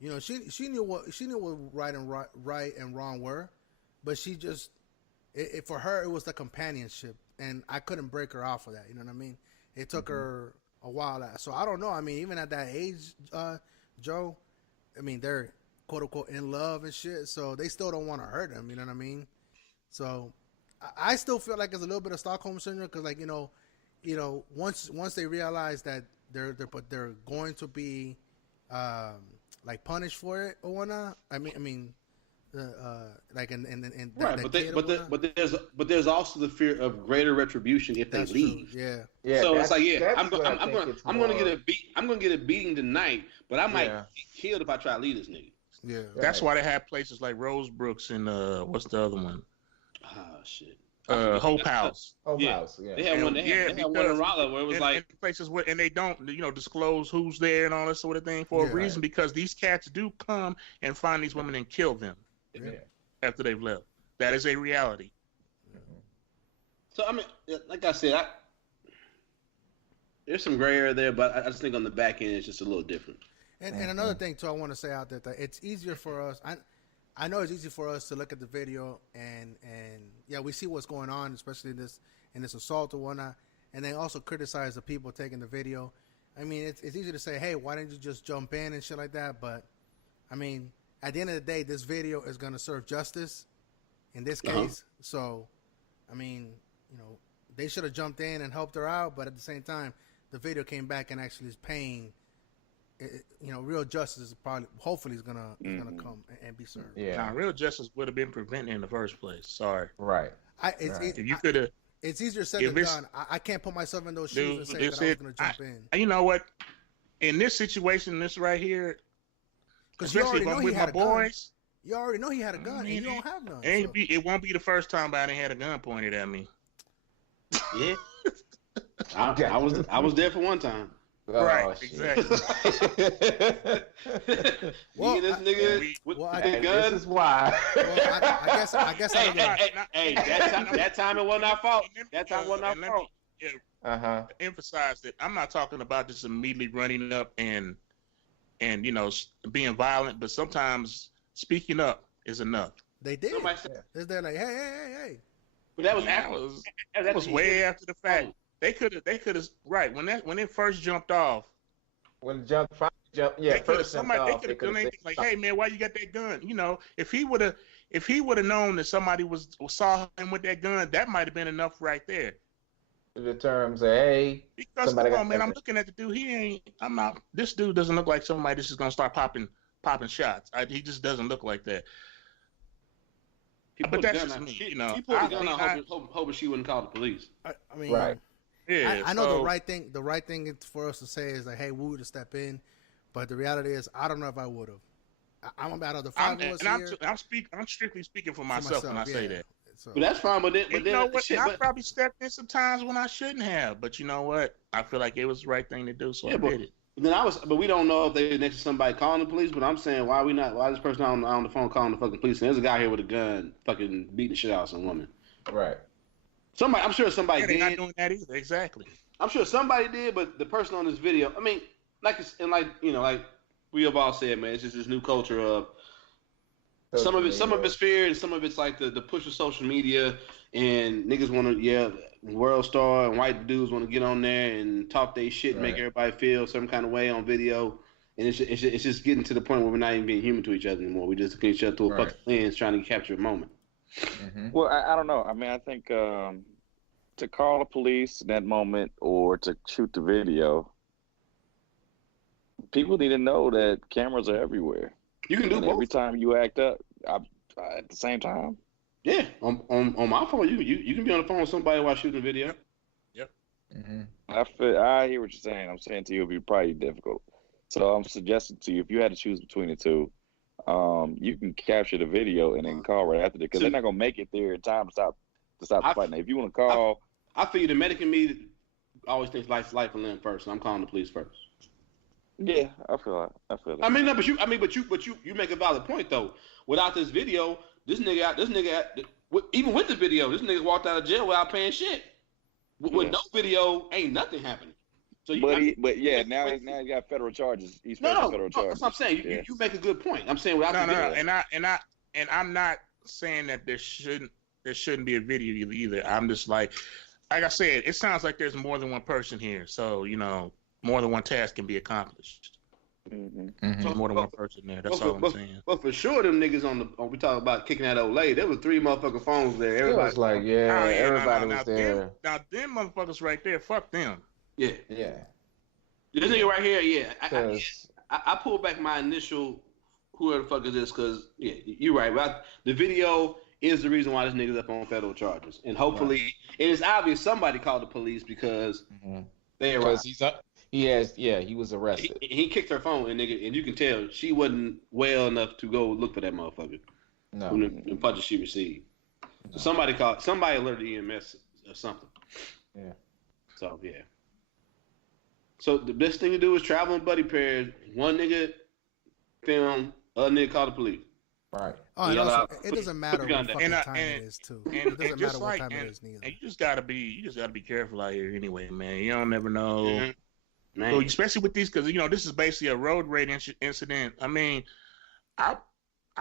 you know, she knew what right and wrong were, but she just for her it was the companionship, and I couldn't break her off of that. You know what I mean? It took her a while. So I don't know. I mean, even at that age, Joe, I mean, they're quote unquote in love and shit, so they still don't want to hurt him. You know what I mean? So I still feel like it's a little bit of Stockholm syndrome because, like, you know, once they realize that they're going to be like punished for it or whatnot. I mean. Like in right, but there's also the fear of greater retribution if they leave. True. Yeah. So it's like, I'm gonna get a beating tonight, but I might get killed if I try to leave this nigga. Yeah, that's why they have places like Rosebrooks and what's the other one? Shit. Hope House. Hope House. Yeah. They had one. They had one in Raleigh where it was like places where, and they don't, you know, disclose who's there and all that sort of thing for a reason because these cats do come and find these women and kill them. Yeah. After they've left, that is a reality. So I mean, like I said, there's some gray area there, but I just think on the back end it's just a little different. And another thing too, I want to say out there that it's easier for us. I know it's easy for us to look at the video and yeah, we see what's going on, especially in this assault or whatnot, and then also criticize the people taking the video. I mean, it's easy to say, hey, why didn't you just jump in and shit like that? But I mean, at the end of the day, this video is going to serve justice in this case. So, I mean, you know, they should have jumped in and helped her out. But at the same time, the video came back and actually is paying, you know, real justice is hopefully is going to come and be served. Yeah. Now, real justice would have been prevented in the first place. Sorry. Right. If you could have. It's easier said than done. I can't put myself in those shoes and say that I was going to jump in. You know what? In this situation, this right here, because you already know he had a gun. You already know he had a gun, and you don't have none. It won't be the first time I done had a gun pointed at me. Yeah, I was there for one time. Right, exactly. Well, this nigga with the gun. This is why. Well, I guess. Hey, that time it wasn't our fault. That time wasn't our fault. Emphasize that I'm not talking about just immediately running up and you know, being violent, but sometimes speaking up is enough. They did. They're like, hey. But that was way after the fact. They could have right when it first jumped off. When it jumped, yeah. They could have done anything like, hey man, why you got that gun? You know, if he would have known that somebody saw him with that gun, that might have been enough right there. The terms of, hey, because come on, man, I'm looking at the dude. This dude doesn't look like somebody that's just gonna start popping shots. He just doesn't look like that. But that's just me, you know. He pulled the gun out hoping she wouldn't call the police. I mean, Right. Yeah, I know the right thing. The right thing for us to say is like, "Hey, we would have stepped in," but the reality is, I don't know if I would have. I'm about the five of us here. I'm strictly speaking for myself when I say that. So. But that's fine. But then you know what? I probably stepped in some times when I shouldn't have. But you know what? I feel like it was the right thing to do, so I did it. But we don't know if they're next to somebody calling the police. But I'm saying, why this person on the phone calling the fucking police? And there's a guy here with a gun, fucking beating the shit out of some woman. Right. I'm sure somebody did. They're not doing that either. Exactly. I'm sure somebody did, but the person on this video, I mean, like we have all said, man, it's just this new culture of some of it's fear and some of it's like the push of social media, and niggas want to world star and white dudes want to get on there and talk their shit and make everybody feel some kind of way on video, and it's just getting to the point where we're not even being human to each other anymore. We just looking at each other through a fucking lens trying to capture a moment. Mm-hmm. Well, I don't know. I mean, I think to call the police in that moment or to shoot the video, people need to know that cameras are everywhere. You can do both. Every time you act up at the same time. Yeah, on my phone, you can be on the phone with somebody while shooting a video. Yep. Mm-hmm. I hear what you're saying. I'm saying to you, it'd be probably difficult. So I'm suggesting to you, if you had to choose between the two, you can capture the video and then call right after it, because they're not gonna make it there in time to stop the fight. Now, if you want to call, I feel you. The medic in me always thinks life and limb first, and I'm calling the police first. Yeah, I feel that. I mean, no, but you make a valid point though. Without this video, this nigga, even with the video, this nigga walked out of jail without paying shit. With no video, ain't nothing happening. So now he got federal charges. He's facing federal charges. That's what I'm saying. You make a good point. I'm saying without the video. And I'm not saying that there shouldn't be a video either. I'm just like I said, it sounds like there's more than one person here. So, you know, more than one task can be accomplished. Mm-hmm. So more than one person there. That's all I'm saying. But for sure, them niggas we talk about kicking that old lady. There was 3 motherfucking phones there. Everybody was like, everybody was there. Now them motherfuckers right there, fuck them. Yeah. Yeah. This nigga right here, I pulled back my initial whoever the fuck is this, because you're right. But the video is the reason why this nigga's up on federal charges, and hopefully it is obvious somebody called the police because they arrived. He was arrested. He kicked her phone, and you can tell she wasn't well enough to go look for that motherfucker. No. From the punches she received. So somebody alerted EMS or something. Yeah. So yeah. So the best thing to do is travel in buddy pairs. One nigga film, other nigga call the police. Right. Oh, and also, it doesn't matter what fucking time it is too. It doesn't matter what time it is neither. And you just gotta be careful out here anyway, man. You don't never know. Mm-hmm. Man. So especially with these, because this is basically a road rage incident. I mean, I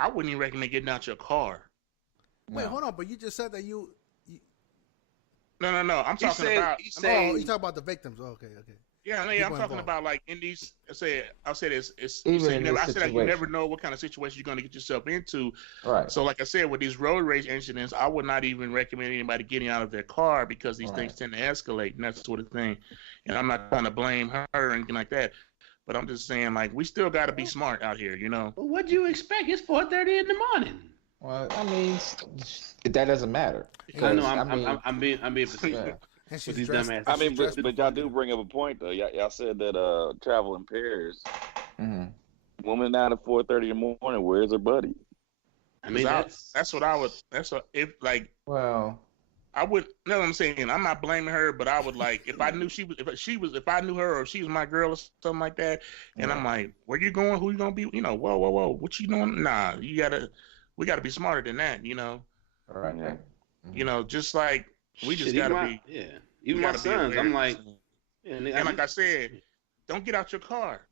wouldn't even recommend getting out your car. Wait, hold on, but you just said that you. No. I'm talking about. You talk about the victims. Oh, okay. Yeah, I'm talking about like in these. I said you never know what kind of situation you're going to get yourself into. Right. So like I said, with these road rage incidents, I would not even recommend anybody getting out of their car because these things tend to escalate and that sort of thing. And I'm not trying to blame her or anything like that, but I'm just saying like we still got to be smart out here, Well, what do you expect? It's 4:30 in the morning. Well, I mean, that doesn't matter. I know. I'm being facetious. And she's these dressed, dumbasses. I mean, but y'all do bring up a point though. Y'all said that travel in pairs. Mm-hmm. Woman out at 4:30 in the morning. Where's her buddy? I mean, that's what I would. That's what if like. Well, I would. No, I'm saying I'm not blaming her, but I would like if I knew if I knew her or she was my girl or something like that, and I'm like, where you going? Who you gonna be? Whoa, what you doing? Nah, we gotta be smarter than that, All right. Yeah. Just like. We just gotta be. Yeah. Even my sons, I'm like. Yeah, and like I said, don't get out your car.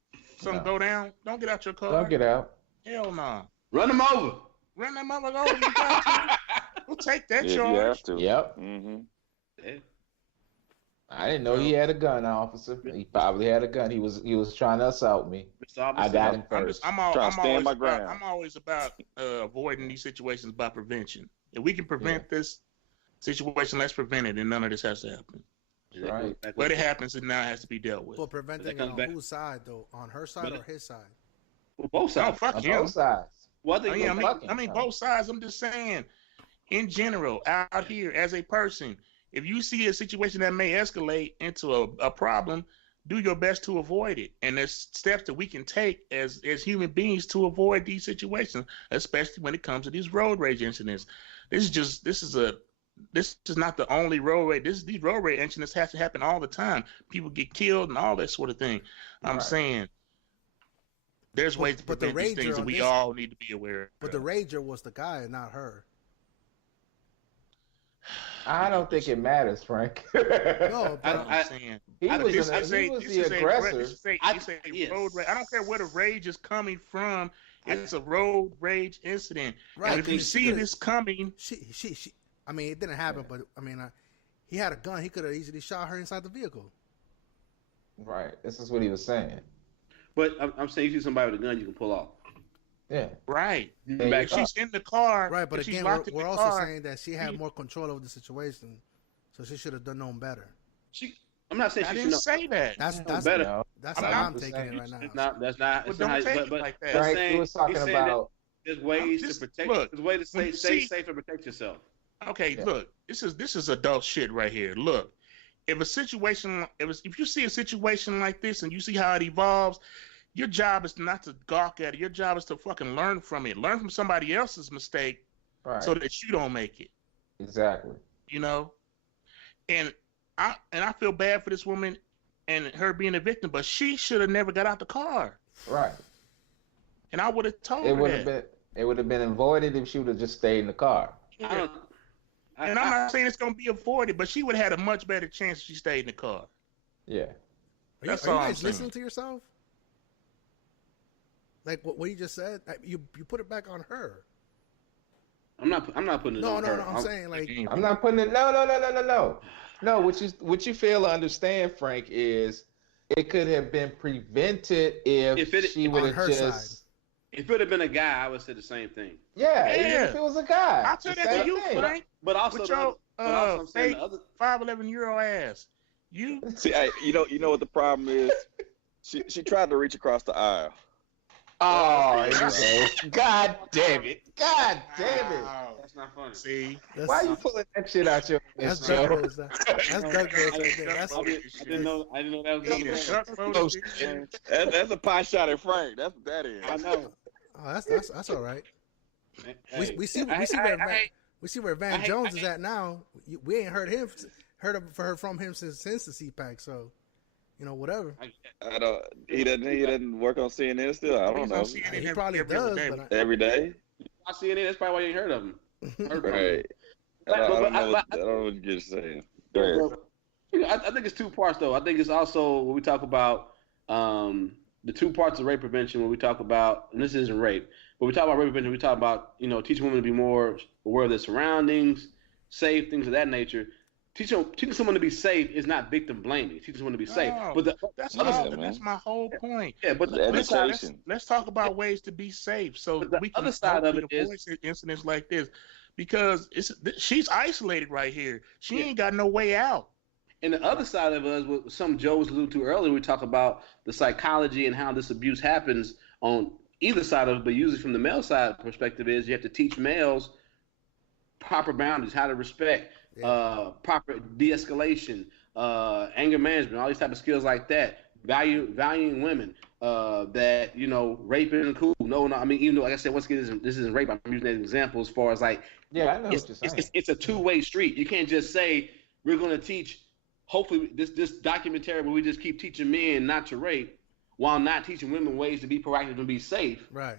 Something go down. Don't get out your car. Don't get out. Hell no. Run them over. Run that motherfucker over. You got to. We'll take that charge. You have to. Yep. Mm-hmm. Yeah. I didn't know he had a gun, officer. He probably had a gun. He was trying to assault me. I got him first. I'm always about avoiding these situations by prevention. If we can prevent this situation, let's prevent it, and none of this has to happen. Right. But it happens, and now it has to be dealt with. Well, preventing it on whose side, though? On her side or his side? Well, both sides. Oh, fuck him. Both sides. I mean, both sides. I'm just saying, in general, out here as a person, if you see a situation that may escalate into a problem, do your best to avoid it. And there's steps that we can take as human beings to avoid these situations, especially when it comes to these road rage incidents. This is not the only road rage. These road rage incidents have to happen all the time. People get killed and all that sort of thing. I'm saying there's ways to prevent these things that we all need to be aware of. But the rager was the guy, not her. I don't think it matters, Frank. No, I'm saying he was the aggressor. Road rage. I don't care where the rage is coming from. It's a road rage incident. Right. And if you see this coming, she. I mean, it didn't happen, but I mean, he had a gun. He could have easily shot her inside the vehicle. Right. This is what he was saying. But I'm saying, you see somebody with a gun, you can pull off. Yeah. Right. If she's in the car. Right, but again, we're also saying that she had more control over the situation, so she should have done known better. I'm not saying I didn't say that. That's better. No, that's how I'm taking it right now. That's not. But don't take it like that. Frank, he was talking about. There's ways to protect. There's ways to stay safe and protect yourself. Okay, look, this is adult shit right here. Look, if you see a situation like this and you see how it evolves, your job is not to gawk at it. Your job is to fucking learn from it. Learn from somebody else's mistake, so that you don't make it. Exactly. You know, and I feel bad for this woman and her being a victim, but she should have never got out the car. Right. And I would have told her it would have been avoided if she would have just stayed in the car. Yeah. And I'm not saying it's going to be avoided, but she would have had a much better chance if she stayed in the car. Yeah. Are you guys listening to yourself? Like what you just said, you put it back on her. I'm not putting it on her. No. I'm saying like I'm not putting it. No. No, what you fail to understand, Frank, is it could have been prevented if she would have just. If it would have been a guy, I would say the same thing. Yeah. Even if it was a guy. I'll tell that to you, Frank. But also, with your I'm saying the other 5'11" ass. You see, you know what the problem is? She tried to reach across the aisle. Oh, God damn it! God damn it! That's not funny. See, why are you pulling that shit out your ass, Joe? That's Doug right there. I didn't know that was going to That's a pot shot at Frank. That's what that is. I know. Oh, that's all right. We see where Van Jones is at now. We ain't heard from him since the CPAC. So, you know, whatever. I don't. He doesn't work on CNN still. I don't know. He probably does, but every day. I CNN. That's probably why you ain't heard of him. Right. I don't know what you're saying. Go ahead. I think it's two parts though. I think it's also when we talk about the two parts of rape prevention. When we talk about, and this isn't rape, but we talk about rape prevention. We talk about teaching women to be more aware of their surroundings, safe, things of that nature. Teaching someone to be safe is not victim blaming. Teaching someone to be safe. But that's my whole point. Yeah, but the other side, let's talk about ways to be safe so we can avoid incidents like this. Because she's isolated right here. She ain't got no way out. And the other side of us, what some Joe was alluding to earlier, we talk about the psychology and how this abuse happens on either side of it, but usually from the male side perspective is you have to teach males proper boundaries, how to respect, proper de-escalation, anger management, all these type of skills like that, valuing women, that, rape isn't cool. No, I mean, even though, like I said, once again, this isn't rape, I'm using that as an example as far as like, I know what you're saying. It's a two-way street. You can't just say, we're going to teach, hopefully, this documentary where we just keep teaching men not to rape while not teaching women ways to be proactive and be safe. Right.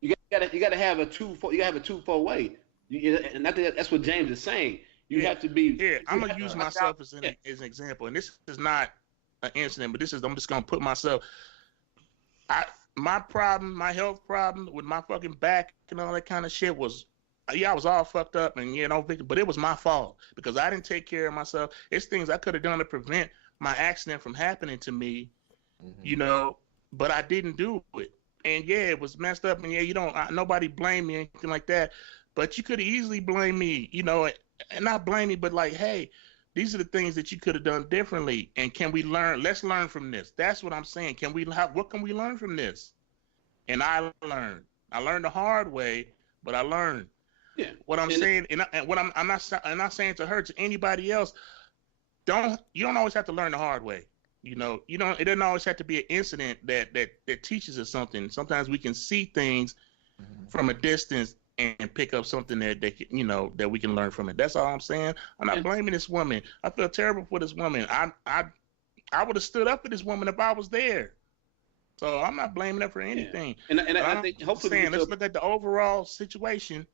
You gotta have a twofold way. And I think that's what James is saying. You have to be. Here, I'm gonna use myself as an example, and this is not an incident, but I'm just gonna put myself. My health problem with my fucking back and all that kind of shit was, I was all fucked up and victim, but it was my fault because I didn't take care of myself. It's things I could have done to prevent my accident from happening to me, but I didn't do it. And it was messed up. And nobody blame me or anything like that. But you could easily blame me, and not blame me, but like, hey, these are the things that you could have done differently. And can we learn? Let's learn from this. That's what I'm saying. What can we learn from this? And I learned. I learned the hard way, but I learned. Yeah. What I'm saying, and what I'm not saying to her, to anybody else, you don't always have to learn the hard way. You know, it doesn't always have to be an incident that teaches us something. Sometimes we can see things from a distance and pick up something that we can learn from it. That's all I'm saying. I'm not blaming this woman. I feel terrible for this woman. I would have stood up for this woman if I was there. So I'm not blaming her for anything. Yeah. And I think hopefully let's look at the overall situation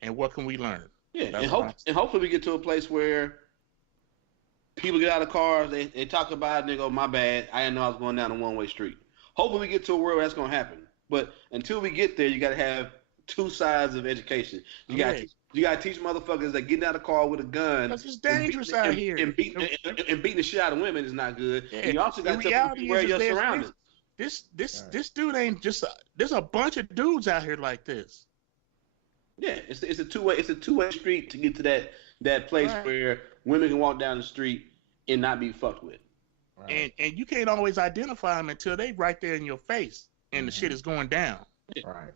and what can we learn. Yeah, and hopefully we get to a place where people get out of cars, they talk about it, and they go, my bad, I didn't know I was going down a one-way street. Hopefully we get to a world where that's going to happen. But until we get there, you got to have two sides of education. You got to teach motherfuckers that getting out of the car with a gun. That's just dangerous out here. And beating the shit out of women is not good. Yeah. And you also got to tell people where you're surrounded. This dude ain't just there's a bunch of dudes out here like this. Yeah, it's a two-way street to get to that place where women can walk down the street and not be fucked with. Right. And you can't always identify them until they right there in your face and the shit is going down. Yeah. Right.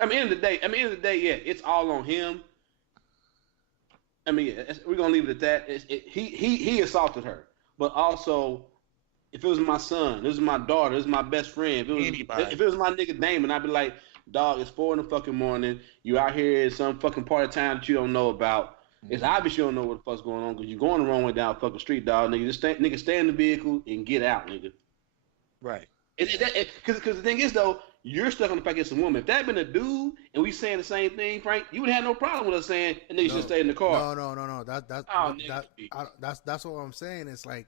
At the end of the day, yeah, it's all on him. I mean, we're gonna leave it at that. He assaulted her, but also, if it was my son, this is my daughter, this is my best friend. If it was my nigga Damon, I'd be like, dog, it's 4 a.m. You out here in some fucking part of town that you don't know about. It's obvious you don't know what the fuck's going on because you're going the wrong way down the fucking street, dog. Nigga, just stay in the vehicle and get out, nigga. Right. Because the thing is, though, you're stuck on the fact it's a woman. If that had been a dude and we saying the same thing, Frank, you would have no problem with us saying a nigga should stay in the car. No. That's what I'm saying. It's like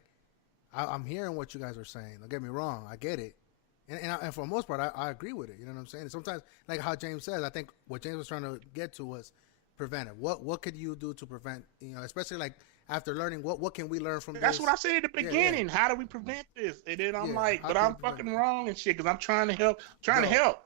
I'm hearing what you guys are saying. Don't get me wrong. I get it. And for the most part, I agree with it. You know what I'm saying? Sometimes, like how James says, I think what James was trying to get to was preventive. What could you do to prevent, especially like after learning, what can we learn from this? That's what I said at the beginning. Yeah. How do we prevent this? And then I'm like, but I'm fucking wrong and shit because I'm trying to help.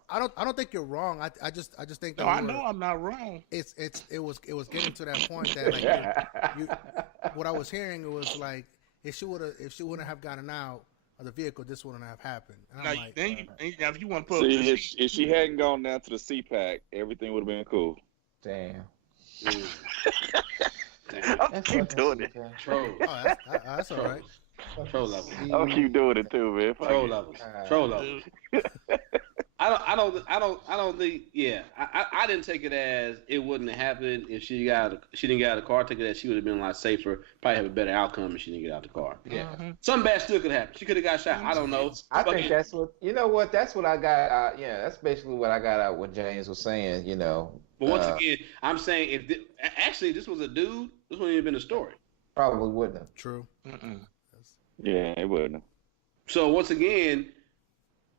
I don't think you're wrong. I just think that I know I'm not wrong. It was getting to that point that like what I was hearing, it was like if she wouldn't have gotten out of the vehicle, this wouldn't have happened. And now, like, if you want to put if she hadn't gone down to the CPAC, everything would have been cool. Damn. I'll keep doing it. Troll. Oh, that's all right. Troll level. I'll keep doing it too, man. Troll level. Troll level. I don't think. Yeah, I didn't take it as it wouldn't have happened if she didn't get out of the car. I took it as she would have been a lot safer, probably have a better outcome if she didn't get out of the car. Yeah, something bad still could happen. She could have got shot. I don't know. I think that's what That's what I got. That's basically what I got out. What James was saying. But once again, I'm saying if this was a dude, this wouldn't even been a story. Probably wouldn't have. True. Yeah, it wouldn't have. So once again.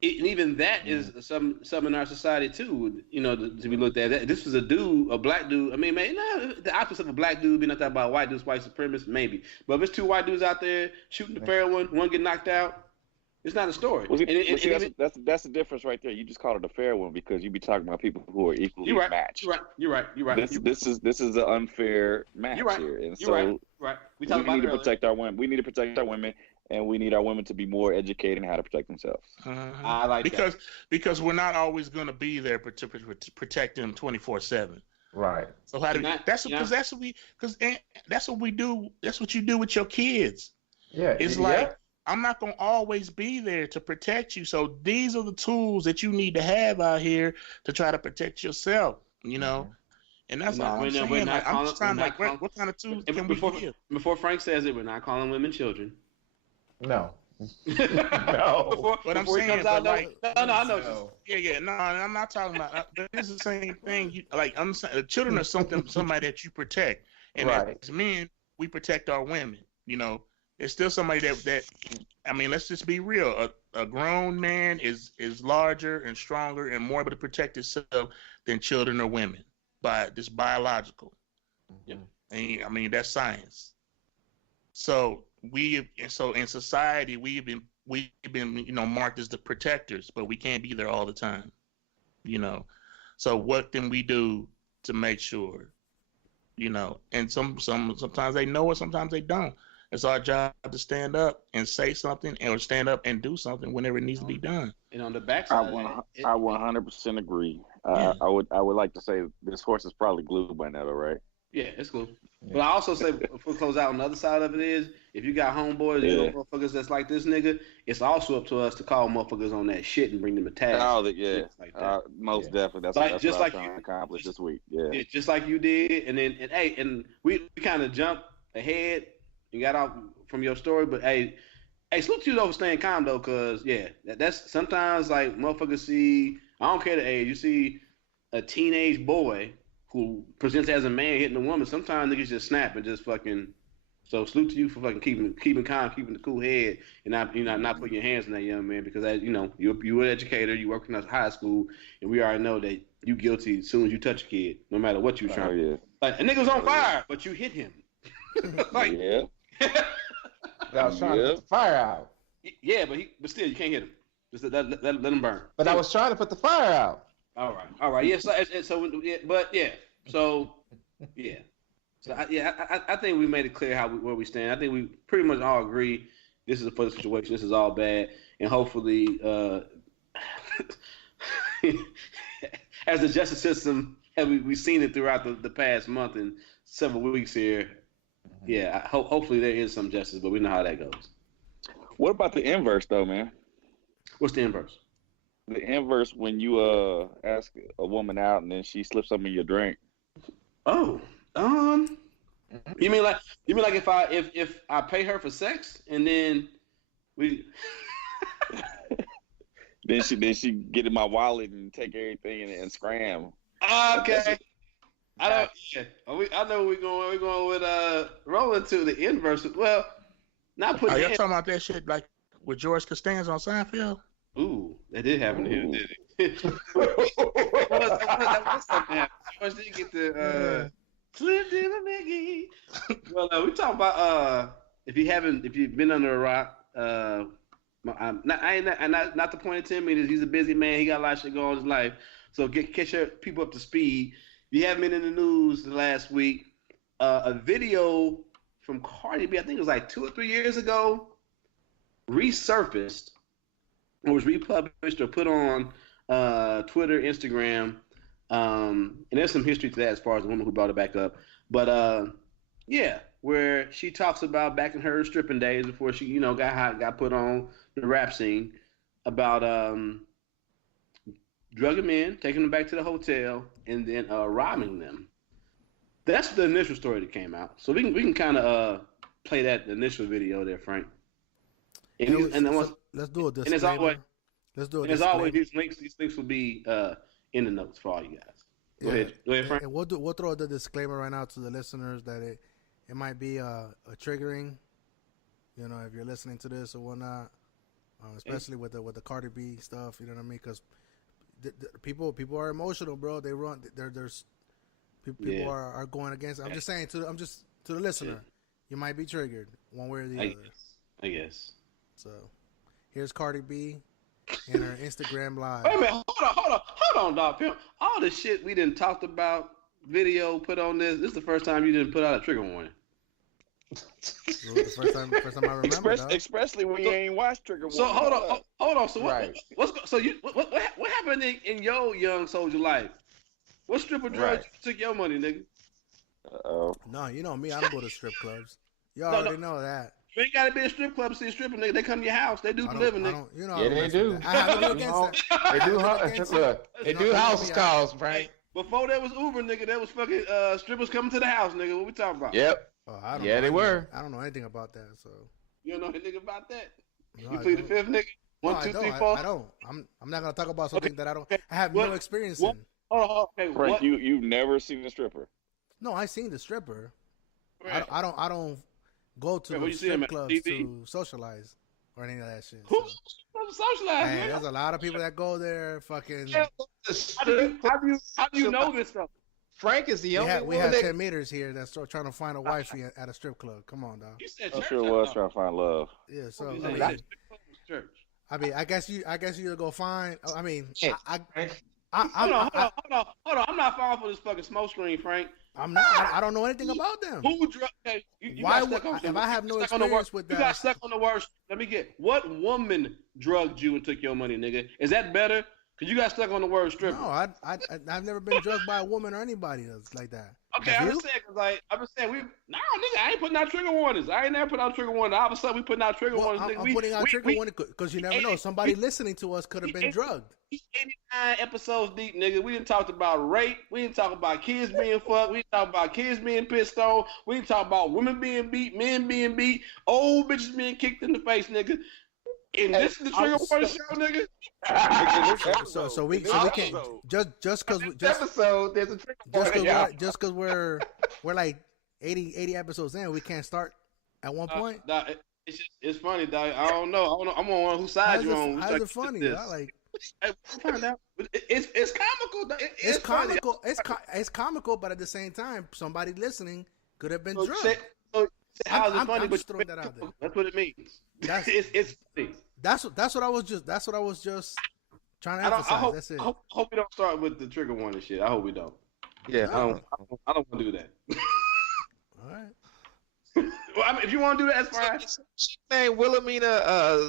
And even that is some in our society too, to be looked at. This was a dude, a black dude. I mean, man, the opposite of a black dude being not that about white dudes, white supremacists, maybe. But if it's two white dudes out there shooting the fair one get knocked out, it's not a story. Well, that's the difference right there. You just called it a fair one because you be talking about people who are equally matched. You're right. This is an unfair match here, and right. We need to protect our women. We need to protect our women. And we need our women to be more educated in how to protect themselves. I like that. Because we're not always going to be there to protect them 24/7. Right. So how do we? That's what we do. That's what you do with your kids. Yeah. It's like I'm not going to always be there to protect you. So these are the tools that you need to have out here to try to protect yourself. And that's all I'm saying. I'm just trying what kind of tools can we give? Before Frank says it, we're not calling women children. No. No. But I'm saying, I know. Yeah. No, I'm not talking about. This is the same thing. I'm saying, children are somebody that you protect, and as men, we protect our women. It's still somebody that. I mean, let's just be real. A grown man is larger and stronger and more able to protect himself than children or women by this biological. Yeah. And, I mean, that's science. So in society we've been marked as the protectors, but we can't be there all the time. So what can we do to make sure? And sometimes they know it, sometimes they don't. It's our job to stand up and say something, or stand up and do something whenever it needs to be done. And on the backside, I 100% agree. I would like to say this horse is probably glued by now, right? Yeah, it's cool. But I also say, before we close out, on the other side of it is, if you got homeboys, you know, motherfuckers that's like this nigga, it's also up to us to call motherfuckers on that shit and bring them a tag. Oh, like that. Most definitely. That's what I'm trying to accomplish this week. Yeah, just like you did. And we kind of jumped ahead and got off from your story, but hey, salute to you though for staying calm though, cause that's sometimes like motherfuckers see. I don't care the age. You see a teenage boy who presents as a man hitting a woman. Sometimes niggas just snap and just fucking. So salute to you for fucking keeping calm, keeping the cool head, and not putting your hands on that young man, because as you know, you're an educator, you work in a high school, and we already know that you guilty as soon as you touch a kid, no matter what you trying. Yeah. Like a nigga's on fire, but you hit him. Like, I was trying to put the fire out. Yeah, but still, you can't hit him. Just let him burn. But I was trying to put the fire out. All right. Yeah. So I think we made it clear where we stand. I think we pretty much all agree this is a further situation. This is all bad, and hopefully, as the justice system, we've seen it throughout the past month and several weeks here. Yeah, hopefully there is some justice, but we know how that goes. What about the inverse, though, man? What's the inverse? The inverse when you ask a woman out and then she slips something in your drink. Oh, you mean like if I pay her for sex and then we then she get in my wallet and take everything and scram. Okay. I don't. Yeah. I know we're going. We're going with rolling to the inverse. Well, not putting. Are you talking about that shit like with George Costanza on Seinfeld? Ooh, that did happen to him, did it? What's something happened? George did get the Slim Jim and Maggie. Well, we talking about if you've been under a rock. Not to point at Tim. He's a busy man. He got a lot of shit going on in his life. So catch your people up to speed. If you haven't been in the news the last week, a video from Cardi B, I think it was like 2 or 3 years ago, resurfaced or was republished or put on Twitter, Instagram, and there's some history to that as far as the woman who brought it back up. But where she talks about back in her stripping days before she, got put on the rap scene, about drugging men, taking them back to the hotel, and then robbing them. That's the initial story that came out. So we can kind of play that initial video there, Frank. Let's do it. And as always, these links will be in the notes for all you guys. Go ahead, Frank. And we'll throw the disclaimer right now to the listeners that it might be a triggering. If you're listening to this or whatnot, especially with the Cardi B stuff. You know what I mean? Because people are emotional, bro. They run. There's people are going against. I'm just saying to the listener, you might be triggered one way or the other. I guess. So, here's Cardi B and her Instagram live. Wait a minute, hold on, dog. Pimp. All the shit we didn't talked about, video put on this. This is the first time you didn't put out a trigger warning. The first time I remember. Especially when you ain't watched trigger warning. So hold on. So what happened in your young soldier life? What stripper drugs took your money, nigga? No, you know me. I don't go to strip clubs. You already know that. You ain't got to be a strip club to see a stripper, nigga. They come to your house. They do the living, nigga. They do. I have nothing against that. They do house calls, Frank. Before there was Uber, nigga, there was fucking strippers coming to the house, nigga. What we talking about? Yep. Oh, they were. I don't know anything about that, so. You don't know anything about that? No, you plead the fifth, nigga? 1, 2, 3, 4? I don't. I'm not gonna talk about something that I have no experience in. Okay, Frank, you've never seen a stripper? No, I seen the stripper. Right. I don't go to the strip clubs to socialize or any of that shit. Who's socialize? Hey, there's a lot of people that go there. Fucking. How do you know this stuff? Frank is the only one. We have 10 meters here that's trying to find a wifey at a strip club. Come on, dog. You said I sure was trying to find love. Yeah, so church. I guess you go find. I mean, hold on. I'm not falling for this fucking smoke screen, Frank. I'm not. I don't know anything about them. Who drugged? Hey, why would if I have no experience with that? You got stuck on the worst. Let me get. What woman drugged you and took your money, nigga? Is that better? Cause you got stuck on the word stripper. No, I've never been drugged by a woman or anybody that's like that. Okay, I'm just saying, cause like I'm just saying, nigga, I ain't putting out trigger warnings. I ain't never put out trigger warnings. All of a sudden, we putting out trigger warnings. I'm putting out trigger warnings because you never know. Somebody listening to us could have been drugged. 89 episodes deep, nigga. We didn't talk about rape. We didn't talk about kids being fucked. We didn't talk about kids being pissed on. We didn't talk about women being beat, men being beat, old bitches being kicked in the face, nigga. And this is the trigger warning show, nigga. So we can't just because episode there's a trigger warning. Just because we're like 80 episodes in, we can't start at one point. It's funny, dog. I don't know. I'm on whose side you on. How's it funny? Like, find out. It's comical. It's comical. It's comical, but at the same time, somebody listening could have been drugged. How's it funny? I'm just throwing that out there. That's what it means. It's funny. That's what I was just trying to emphasize. That's it. I hope we don't start with the trigger warning shit. I hope we don't. Yeah, I don't want to do that. All right. Well, I mean, if you want to do that, that's fine. Name Wilhelmina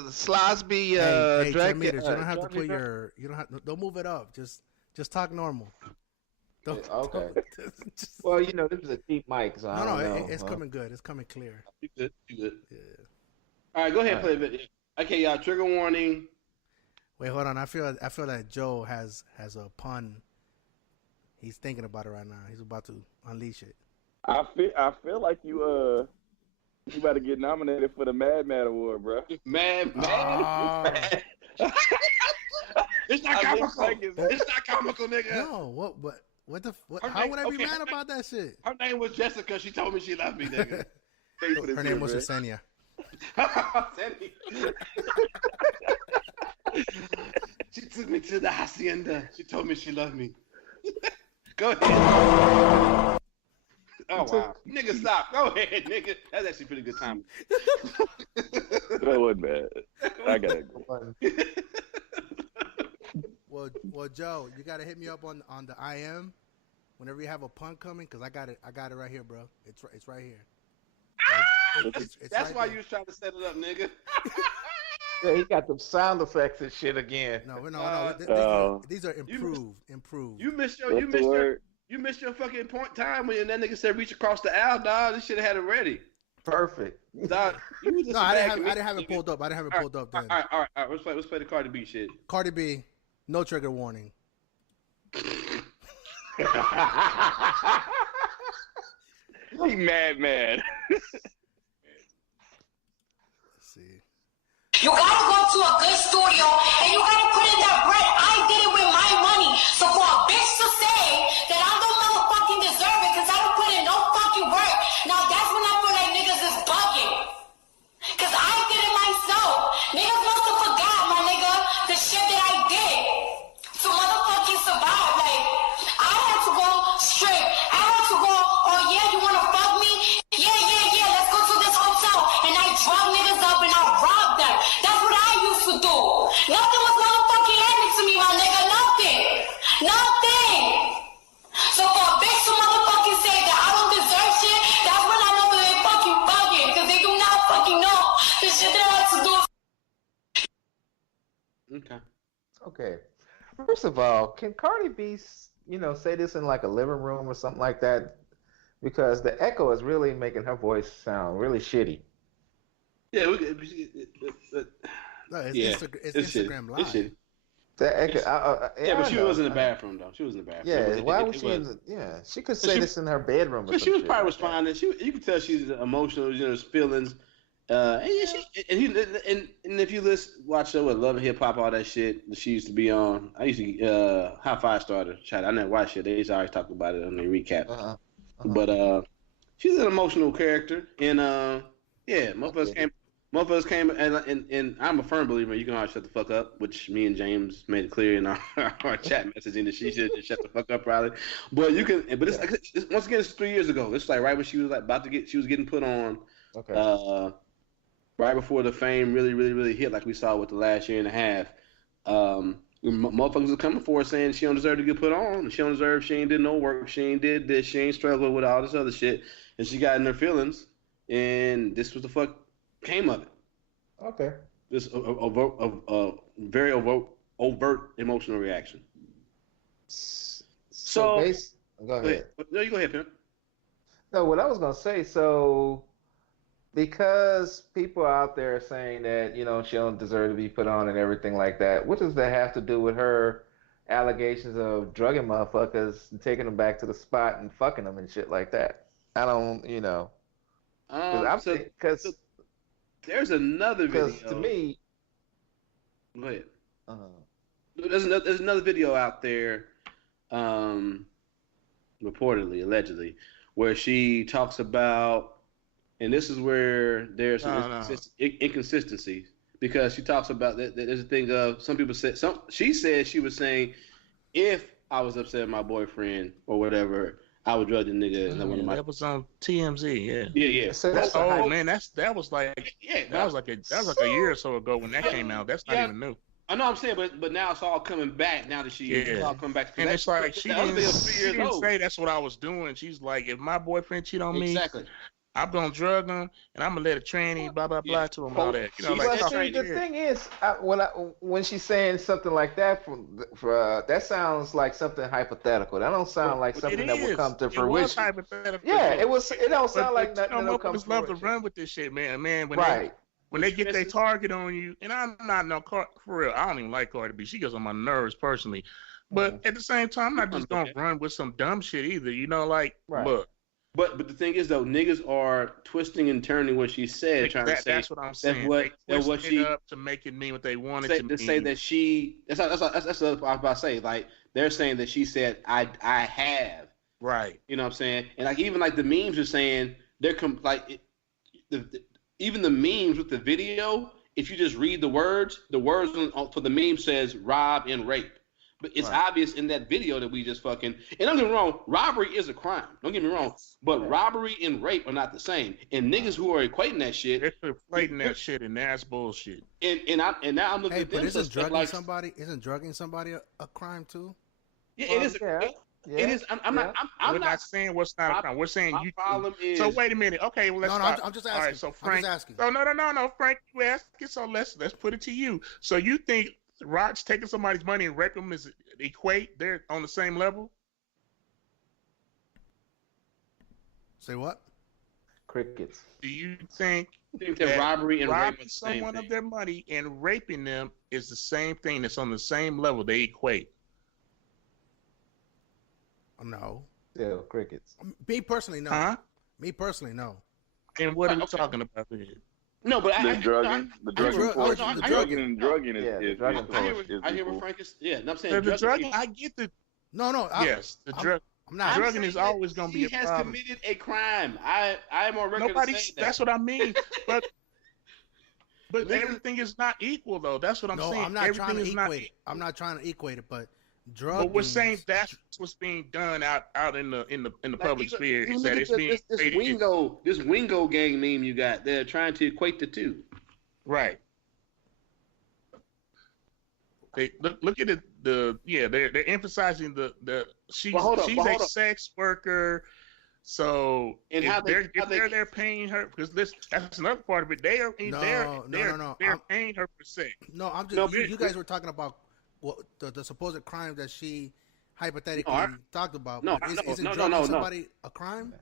Slosby. Hey, Jameters, you don't have to put your. You don't have. Don't move it up. Just talk normal. Okay. Well, you know, this is a cheap mic, so it's coming good. It's coming clear. You good? Yeah. All right, go ahead and play a video. Okay, y'all. Trigger warning. Wait, hold on. I feel that Joe has a pun. He's thinking about it right now. He's about to unleash it. I feel like you better get nominated for the Mad Award, bro. Mad. It's not comical. It's not comical, nigga. No, what how would I be mad about that shit? Her name was Jessica. She told me she loved me, nigga. Her name was Yesenia. She took me to the hacienda. She told me she loved me. Go ahead. Oh, wow. Nigga, stop. Go ahead, nigga. That's actually pretty good time. That wasn't bad. I got it. Well, Joe, you got to hit me up on the IM whenever you have a pun coming, because I got it right here, bro. It's right here. That's why you was trying to set it up, nigga. Yeah, he got the sound effects and shit again. No. These are improved. You missed your fucking point time when that nigga said reach across the aisle, dog. This shit had it ready. Perfect. Dog, I didn't have it pulled up. I didn't have it pulled up then. All right. Let's play the Cardi B shit. Cardi B, no trigger warning. He mad. Let's see. You gotta go to a good studio and you gotta put in that bread. I did it with my money. So for a bitch to say that I don't motherfucking deserve it because I don't put in no fucking work, now that's when I feel like niggas is bugging. Because I did it myself. Niggas must have forgot, my nigga, the shit that I did to motherfucking survive. Like, I had to go straight. I had to go, oh yeah, you wanna fuck me? Yeah, let's go to this hotel. And I drop niggas up and I rob them. That's what I used to do. Nothing was motherfucking handed to me, my nigga. Nothing. So for a bitch to motherfucking say that I don't deserve shit, that's when I know that they fucking bugging. Because they do not fucking know the shit that I have to do. Okay. First of all, can Cardi B, say this in like a living room or something like that? Because the echo is really making her voice sound really shitty. Yeah, it's Instagram Live. It's shitty. The echo, but she was in the bathroom though. She was in the bathroom. Yeah, why was she in the? Yeah, she could say this in her bedroom. Because she was probably responding. You could tell she's emotional. There's feelings. And if you watch her with Love and Hip Hop, all that shit that she used to be on. I used to High Five starter. I never watched it. They used to always talk about it on the recap. But she's an emotional character, and motherfuckers came, and I'm a firm believer you can always shut the fuck up, which me and James made it clear in our chat messaging that she should just shut the fuck up, probably. But you can, it's once again, it's 3 years ago. It's like right when she was like she was getting put on. Okay. Right before the fame really hit, like we saw with the last year and a half. Motherfuckers are coming for her saying she don't deserve to get put on. She don't deserve. She ain't did no work. She ain't did this. She ain't struggled with all this other shit. And she got in her feelings. And this was the fuck came of it. Okay. This very overt emotional reaction. Go ahead. No, you go ahead, Pimp. No, what I was gonna say, so because people out there saying that, she don't deserve to be put on and everything like that, what does that have to do with her allegations of drugging motherfuckers and taking them back to the spot and fucking them and shit like that? I don't, because there's another video. Because to me, go ahead. There's another video out there, reportedly, allegedly, where she talks about, and this is where there's inconsistencies, because she talks about that there's a thing of some people said she said she was saying, if I was upset with my boyfriend or whatever, I would drug the nigga. And that was on TMZ. Yeah. So that was like a year or so ago when that came out. That's not even new. I know what I'm saying, but now it's all coming back. Now that it's all coming back, and it's like she didn't say that's what I was doing. She's like, if my boyfriend cheat on me, I'm gonna drug him, and I'm gonna let a tranny, blah blah blah, to him and all that. The thing is, when she's saying something like that, that sounds like something hypothetical. That don't sound like something that will come to fruition. It was hypothetical. Yeah, it was. It don't sound like nothing that'll come to fruition. Love to run with this shit, man. When they get their target on you, and I'm not for real, I don't even like Cardi B. She gets on my nerves personally. But at the same time, I'm not just gonna run with some dumb shit either. Look. But the thing is though, niggas are twisting and turning what she said, trying to say that's what I'm saying. That's what she up to make it mean what they wanted to mean. Say that she. That's what I was about to say. Like they're saying that she said I have. Right. You know what I'm saying? And like even like the memes are saying even the memes with the video, if you just read the words for the meme says rob and rape. But it's obvious in that video that we just fucking, and don't get me wrong, robbery is a crime. Don't get me wrong. But robbery and rape are not the same. And niggas who are equating that shit. They're conflating that shit, and that's bullshit. And now I'm looking at them. But isn't drugging somebody a crime too? Yeah, it is. It is. I'm not saying what's not a crime. We're saying you. Problem is. So wait a minute. Okay, well let's. I'm just asking. All right, so Frank. I'm just asking. Oh no, Frank, you asking. So let's put it to you. So you think Rod's taking somebody's money and raping them is equate? They're on the same level? Say what? Crickets. Do you think that robbery and robbing someone of their money and raping them is the same thing? That's on the same level. They equate. No. Yeah, crickets. Me personally, no. Huh? Me personally, no. And what are we talking about here? No, but the drugging and drugging is I hear what Frank is. Yeah, I'm saying the drugging. I get the. No. Yes, the drug. I'm not. Drugging is always going to be a problem. He has committed a crime. I am on record. That's what I mean. But everything is not equal though. That's what I'm saying. No, I'm not trying to equate it. I'm not trying to equate it, but drugging. But we're saying that's what's being done out in the public sphere. Is that it's being this Wingo gang meme you got? They're trying to equate the two. Right. They look at it. They're emphasizing she's a sex worker. So they're paying her because that's another part of it. They're paying her for sex. No, I'm just you guys were talking about the supposed crime that she hypothetically talked about. Isn't drugging somebody a crime?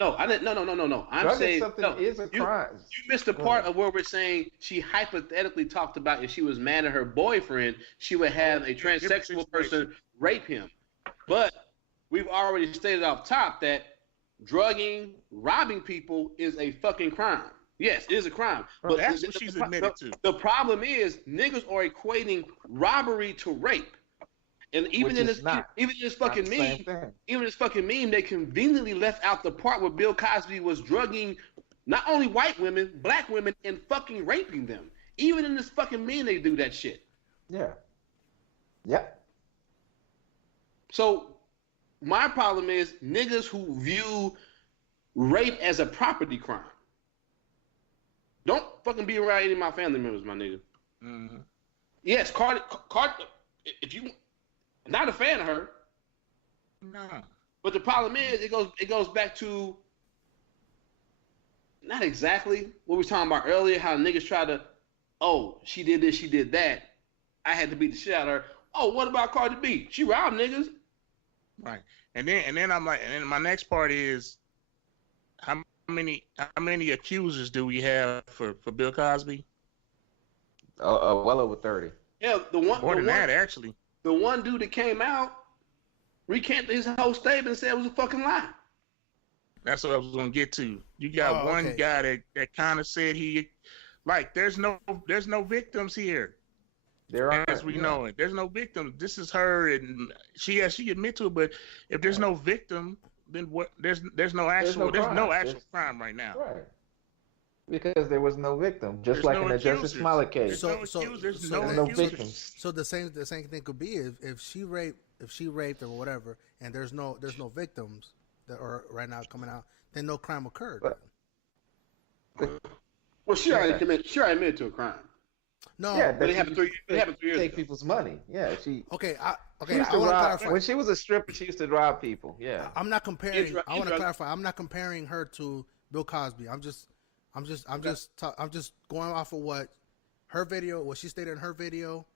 No, I didn't. No. I'm saying something is a crime. You missed the part of where we're saying she hypothetically talked about if she was mad at her boyfriend, she would have a transsexual person rape him. But we've already stated off top that drugging, robbing people is a fucking crime. Yes, it is a crime. But that's what she's admitted to. The problem is niggas are equating robbery to rape. And even in this fucking meme, they conveniently left out the part where Bill Cosby was drugging not only white women, black women, and fucking raping them. Even in this fucking meme, they do that shit. Yeah. Yep. So my problem is niggas who view rape as a property crime. Don't fucking be around any of my family members, my nigga. Mm-hmm. Yes, Cardi, if you not a fan of her. No. But the problem is it goes back to not exactly what we were talking about earlier, how niggas try to, she did this, she did that. I had to beat the shit out of her. Oh, what about Cardi B? She robbed niggas. Right. And then I'm like, and then my next part is how many accusers do we have for Bill Cosby? Well over 30. Yeah, More than that, actually. The one dude that came out recanted his whole statement and said it was a fucking lie. That's what I was gonna get to. You got one guy that kind of said there's no victims here. There are, as we know it. There's no victim. This is her, and she admit to it. But if there's no victim, then what? There's no actual crime right now. Right. Because there was no victim, just like in the Justice Smollett case. There's no victims. So the same thing could be if she raped or whatever, and there's no victims that are right now coming out, then no crime occurred. Well, she already admitted to a crime. No, but it happened 3 years ago. Take people's money. Yeah, she. Okay, I want to clarify. When she was a stripper, she used to rob people. Yeah. I'm not comparing. I want to clarify. I'm not comparing her to Bill Cosby. I'm just going off of what she stated in her video,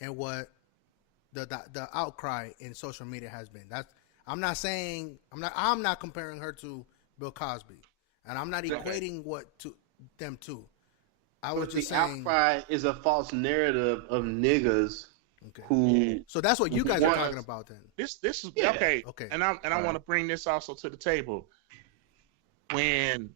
and what the outcry in social media has been. I'm not comparing her to Bill Cosby, and I'm not equating them two. I was just saying, outcry is a false narrative of niggas who. So that's what you guys are talking about then. This is okay. And I want to bring this also to the table. When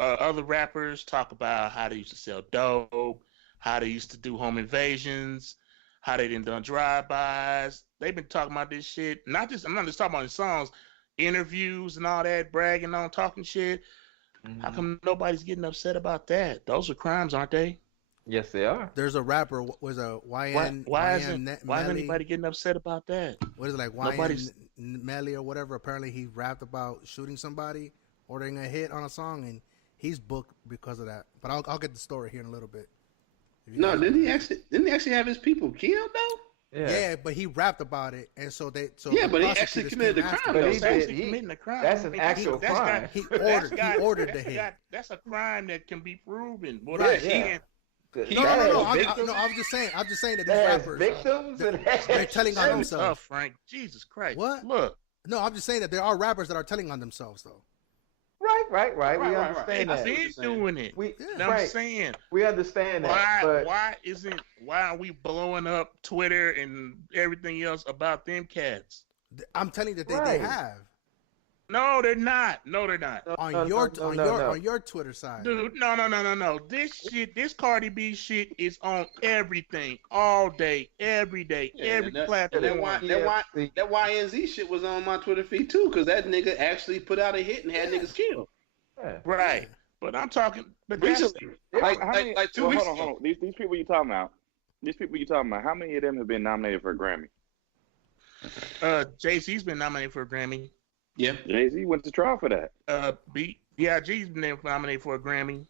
other rappers talk about how they used to sell dope, how they used to do home invasions, how they done drive-bys. They've been talking about this shit. I'm not just talking about the songs, interviews and all that, bragging on, talking shit. How come nobody's getting upset about that? Those are crimes, aren't they? Yes, they are. There's a rapper was a YN. Why isn't anybody getting upset about that? What is it, like YN Melly or whatever? Apparently, he rapped about shooting somebody, ordering a hit on a song, and he's booked because of that. But I'll get the story here in a little bit. No, didn't he actually have his people killed though? Yeah, but he rapped about it, and so they. So yeah, but he actually committed the crime. But he committing the crime. That's an actual crime. He ordered the hit. That's a crime that can be proven. No. I'm just saying that these rappers, victims, they're telling on themselves. Frank, Jesus Christ! What? Look. No, I'm just saying that there are rappers that are telling on themselves, though. Right. We understand that. They've been doing it. I'm saying. We understand that. Why are we blowing up Twitter and everything else about them cats? I'm telling you that they have. No, they're not. On your Twitter side, dude. No. This Cardi B shit is on everything, all day, every day, every platform. That YNZ shit was on my Twitter feed too, because that nigga actually put out a hit and had niggas killed. Right, but I'm talking. But recently, like 2 weeks ago. Hold on. These people you talking about? How many of them have been nominated for a Grammy? Jay-Z's been nominated for a Grammy. Yeah, Jay-Z went to trial for that. B.I.G's been nominated for a Grammy.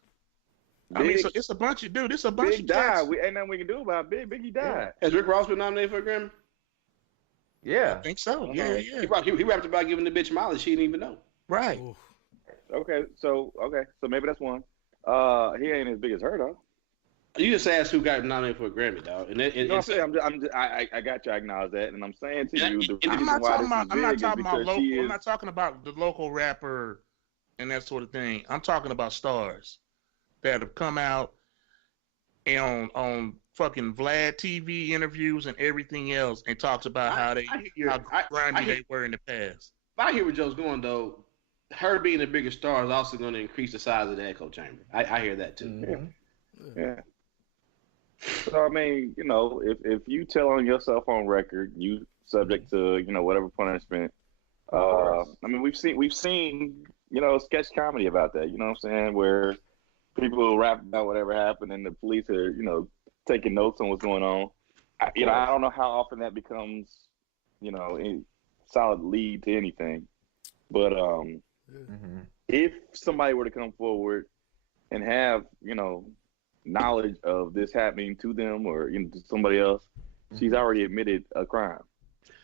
I mean, so it's a bunch of It's a bunch Big of died. cats. Ain't nothing we can do about Big. Biggie died. Has Rick Ross been nominated for a Grammy? Yeah, I think so. Yeah. He rapped about giving the bitch mileage. She didn't even know. Right. Oof. Okay, so maybe that's one. He ain't as big as her though. You just asked who got nominated for a Grammy, dog. I got you. I acknowledge that, and I'm saying to you, I'm not talking about the local rapper and that sort of thing. I'm talking about stars that have come out and on fucking Vlad TV interviews and everything else and talks about how grimy they were in the past. I hear where Joe's going though. Her being a bigger star is also going to increase the size of the echo chamber. I hear that too. Yeah. So I mean, if you tell on yourself on record, you subject to whatever punishment. I mean, we've seen sketch comedy about that. You know what I'm saying? Where people rap about whatever happened, and the police are taking notes on what's going on. I don't know how often that becomes a solid lead to anything, but if somebody were to come forward and have knowledge of this happening to them or to somebody else, she's already admitted a crime.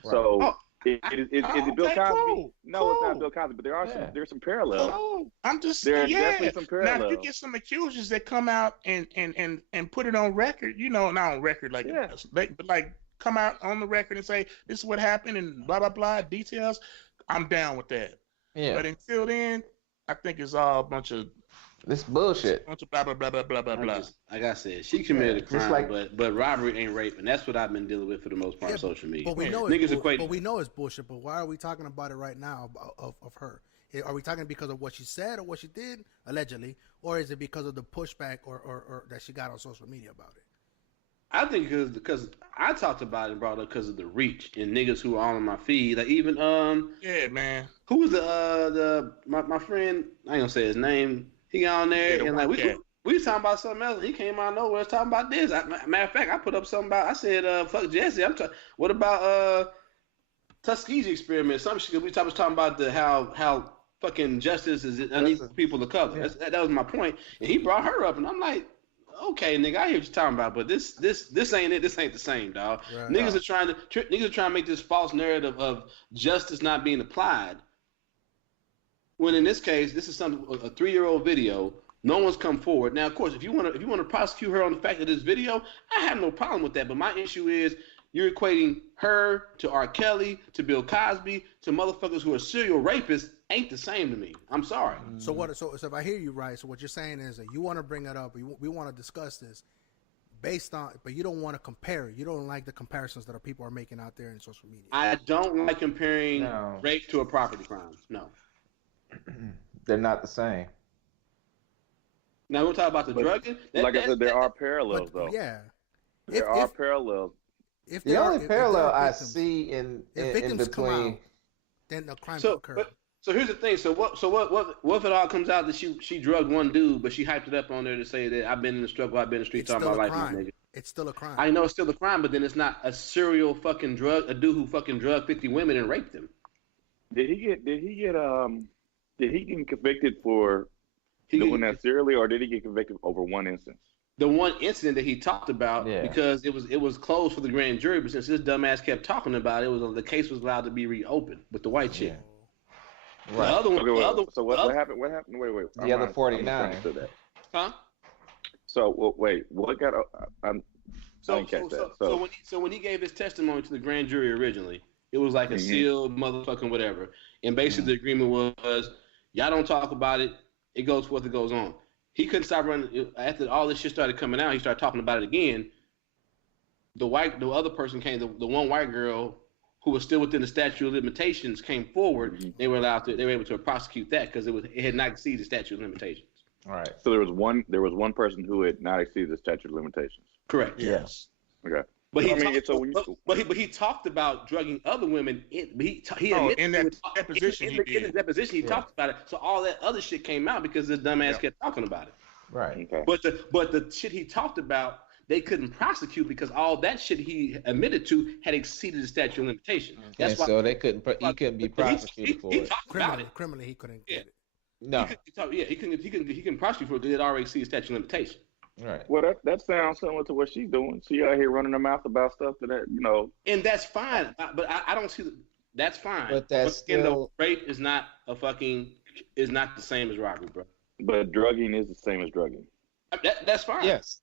Right. So Is it Bill Okay, Cosby? cool. No, it's not Bill Cosby, but there's some parallels. Cool. I'm just There are definitely some Now, parallels. if you get some accusers that come out and put it on record, not on record like, but like come out on the record and say this is what happened and blah blah blah details, I'm down with that. Yeah. But until then, I think it's all a bunch of this bullshit. Bunch of blah blah blah blah blah blah blah. Like I said, she committed a crime, but robbery ain't rape, and that's what I've been dealing with for the most part on social media. But we know niggas we know it's bullshit. But why are we talking about it right now of her? Are we talking because of what she said or what she did allegedly, or is it because of the pushback or that she got on social media about it? I think because I talked about it and brought it up because of the reach and niggas who are on my feed. Like even yeah, man. Who was my friend? I ain't gonna say his name. He got on there and like we was talking about something else. And he came out of nowhere talking about this. Matter of fact, I put up something about. I said, "Fuck Jesse." What about Tuskegee experiment? Some shit. We was talking about how fucking justice is unequal to people of color. Yeah. That was my point. And he brought her up, and I'm like, okay, nigga, I hear what you're talking about, but this ain't it. This ain't the same, dog. Right. Niggas are trying to make this false narrative of justice not being applied. When in this case, this is a 3-year-old video. No one's come forward. Now, of course, if you want to prosecute her on the fact of this video, I have no problem with that. But my issue is you're equating her to R. Kelly, to Bill Cosby, to motherfuckers who are serial rapists. Ain't the same to me. I'm sorry. So what? So if I hear you right, so what you're saying is that you want to bring it up. We want to discuss this based on, but you don't want to compare it. You don't like the comparisons that people are making out there in social media. I don't like comparing rape to a property crime. No. They're not the same. Now we'll talk about the drugging. Like I said, there are parallels, though. Yeah, there are parallels. The only parallel I see in victims between, come out, then the crime occurs. So here's the thing. So what if it all comes out that she drugged one dude, but she hyped it up on there to say that I've been in the struggle, I've been in the streets all my life, nigga. It's still a crime. I know it's still a crime, but then it's not a serial fucking a dude who fucking drugged 50 women and raped them. Did he get convicted for doing that serially, or did he get convicted over one instance? The one incident that he talked about, because it was closed for the grand jury, but since this dumbass kept talking about it, the case was allowed to be reopened with the white chick. Right. The other one. What happened? What happened? Wait. The other 49. Huh? So wait, what got? I didn't catch that. So when he gave his testimony to the grand jury originally, it was like a sealed motherfucking whatever, and basically the agreement was, y'all don't talk about it. It goes forth. It goes on. He couldn't stop running. After all this shit started coming out, he started talking about it again. The other person came. The one white girl who was still within the statute of limitations came forward. They were able to prosecute that because it had not exceeded the statute of limitations. All right. So there was one person who had not exceeded the statute of limitations. Correct. Yes. Okay. But he talked about drugging other women. In that deposition, in his deposition, he talked about it. So all that other shit came out because this dumbass kept talking about it. Right. Okay. But the shit he talked about, they couldn't prosecute because all that shit he admitted to had exceeded the statute of limitations. That's why. So he couldn't be prosecuted for it. Criminally, he couldn't get it. No. He couldn't prosecute for it because it already exceeded statute of limitations. Right. Well, that sounds similar to what she's doing. She out here running her mouth about stuff that. And that's fine, but I don't see that's fine. But that's still rape is not the same as robbery, bro. But drugging is the same as drugging. That's fine. Yes.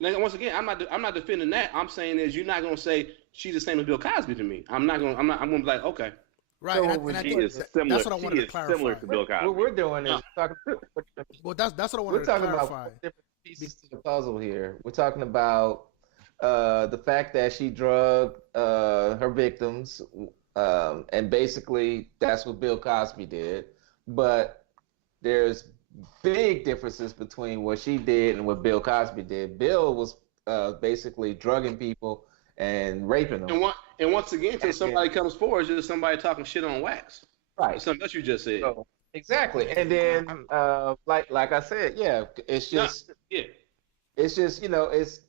Now, once again, I'm not defending that. I'm saying is you're not gonna say she's the same as Bill Cosby to me. I'm gonna be like, okay. Right, so and I think that's what I wanted to clarify. Similar to Bill Cosby. What we're doing is talking. Well, that's what I wanted to clarify. We're talking about different pieces to the puzzle here. We're talking about the fact that she drugged her victims, and basically that's what Bill Cosby did. But there's big differences between what she did and what Bill Cosby did. Bill was basically drugging people and raping them. And once again, until somebody comes forward, it's just somebody talking shit on wax. Right. Something else you just said. So, exactly. And then, like I said, it's just, it's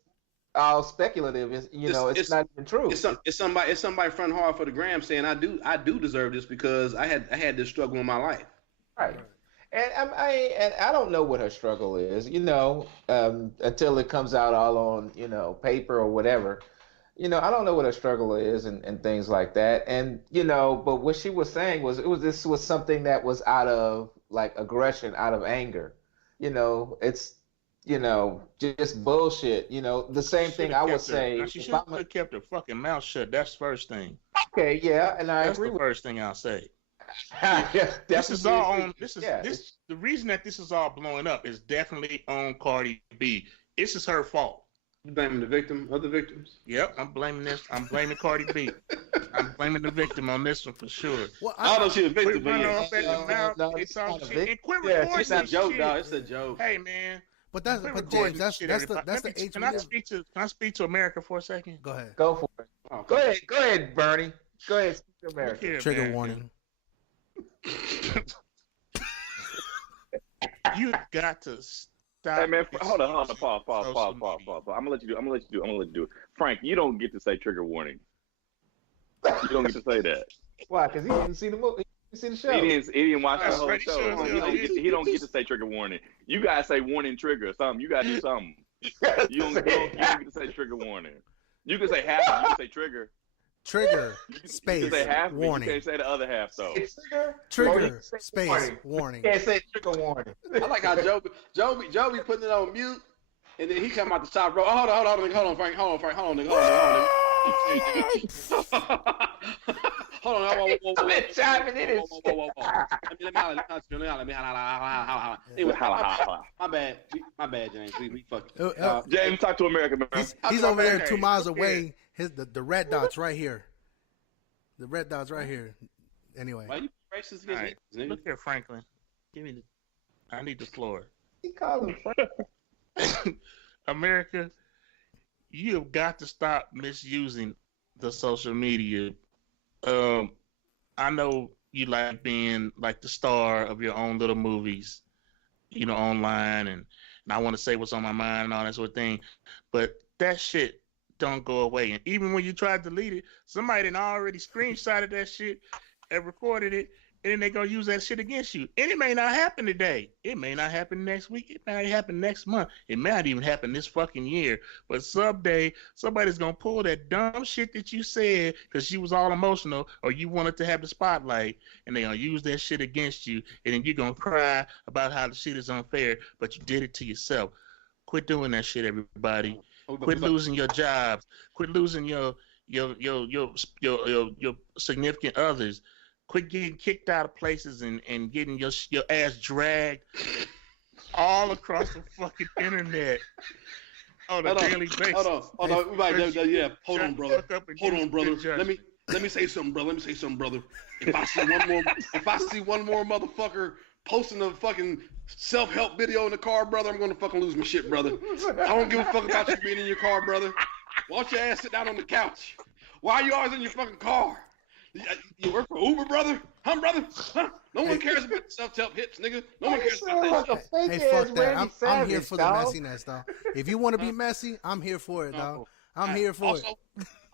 all speculative. It's not even true. It's somebody front hard for the gram saying I do deserve this because I had this struggle in my life. Right. And I don't know what her struggle is, until it comes out all on, paper or whatever. I don't know what a struggle is and things like that. And, but what she was saying was this was something that was out of like aggression, out of anger. It's, just bullshit. The same thing I would say. She should have kept her fucking mouth shut. That's the first thing. Okay, yeah, and I agree. That's the first thing I'll say. Yeah, this is all on. The reason that this is all blowing up is definitely on Cardi B. This is her fault. You blaming the victim, other victims? Yep, I'm blaming this. I'm blaming Cardi B. I'm blaming the victim on this one for sure. Well, I don't see the victim. Quit running off at the mouth and talk shit. And quit recording it's a joke, shit. dog. It's a joke. Hey, man. But that's James. That's the age. Can I speak to America for a second? Go ahead. Go for it. Oh, go ahead, Bernie. Go ahead, speak to America. Here, Trigger America. warning. You got to stop. Hey man, hold on, pause. I'm gonna let you do it. Frank, you don't get to say trigger warning. You don't get to say that. Why? Because he didn't see the movie. He didn't see the show. He didn't watch the whole show. He don't get to say trigger warning. You guys say warning trigger or something. You gotta do something. You don't get to say trigger warning. You can say half. You can say trigger. Trigger space you can say half, warning. You can't say the other half though. Trigger space warning. You can't say trigger warning. I like how Joe be putting it on mute, and then he come out the top row. Oh, hold on, Frank. Hold on, nigga. Hold on. I've been chiming in it. Let me holla. My bad, James. We fucked. James, talk to America, man. He's over there 2 miles away. The red dots right here. The red dots right here. Anyway. Why you racist against me? Look here, Franklin. I need the floor. He called him Frank. America, you have got to stop misusing the social media. I know you like being like the star of your own little movies, online, and I want to say what's on my mind and all that sort of thing, but that shit don't go away. And even when you try to delete it, somebody done already screenshotted that shit and recorded it, and then they gonna use that shit against you. And it may not happen today. It may not happen next week. It may not happen next month. It may not even happen this fucking year. But someday, somebody's gonna pull that dumb shit that you said because you was all emotional or you wanted to have the spotlight, and they gonna use that shit against you, and then you're gonna cry about how the shit is unfair, but you did it to yourself. Quit doing that shit, everybody. Quit losing your jobs. Quit losing your significant others. Quit getting kicked out of places and getting your ass dragged all across the fucking internet on a daily basis. Hold on. Hold on, brother. Let me say something, brother. If I see one more motherfucker posting a fucking self-help video in the car, brother, I'm gonna fucking lose my shit, brother. I don't give a fuck about you being in your car, brother. Why don't your ass sit down on the couch? Why are you always in your fucking car? You work for Uber, brother? Huh, brother? Huh? No one cares about self-help hits, nigga. No one cares about that shit. Hey, fuck that. I'm here for the messiness, dog. If you want to be messy, I'm here for it, dog. I'm here for it.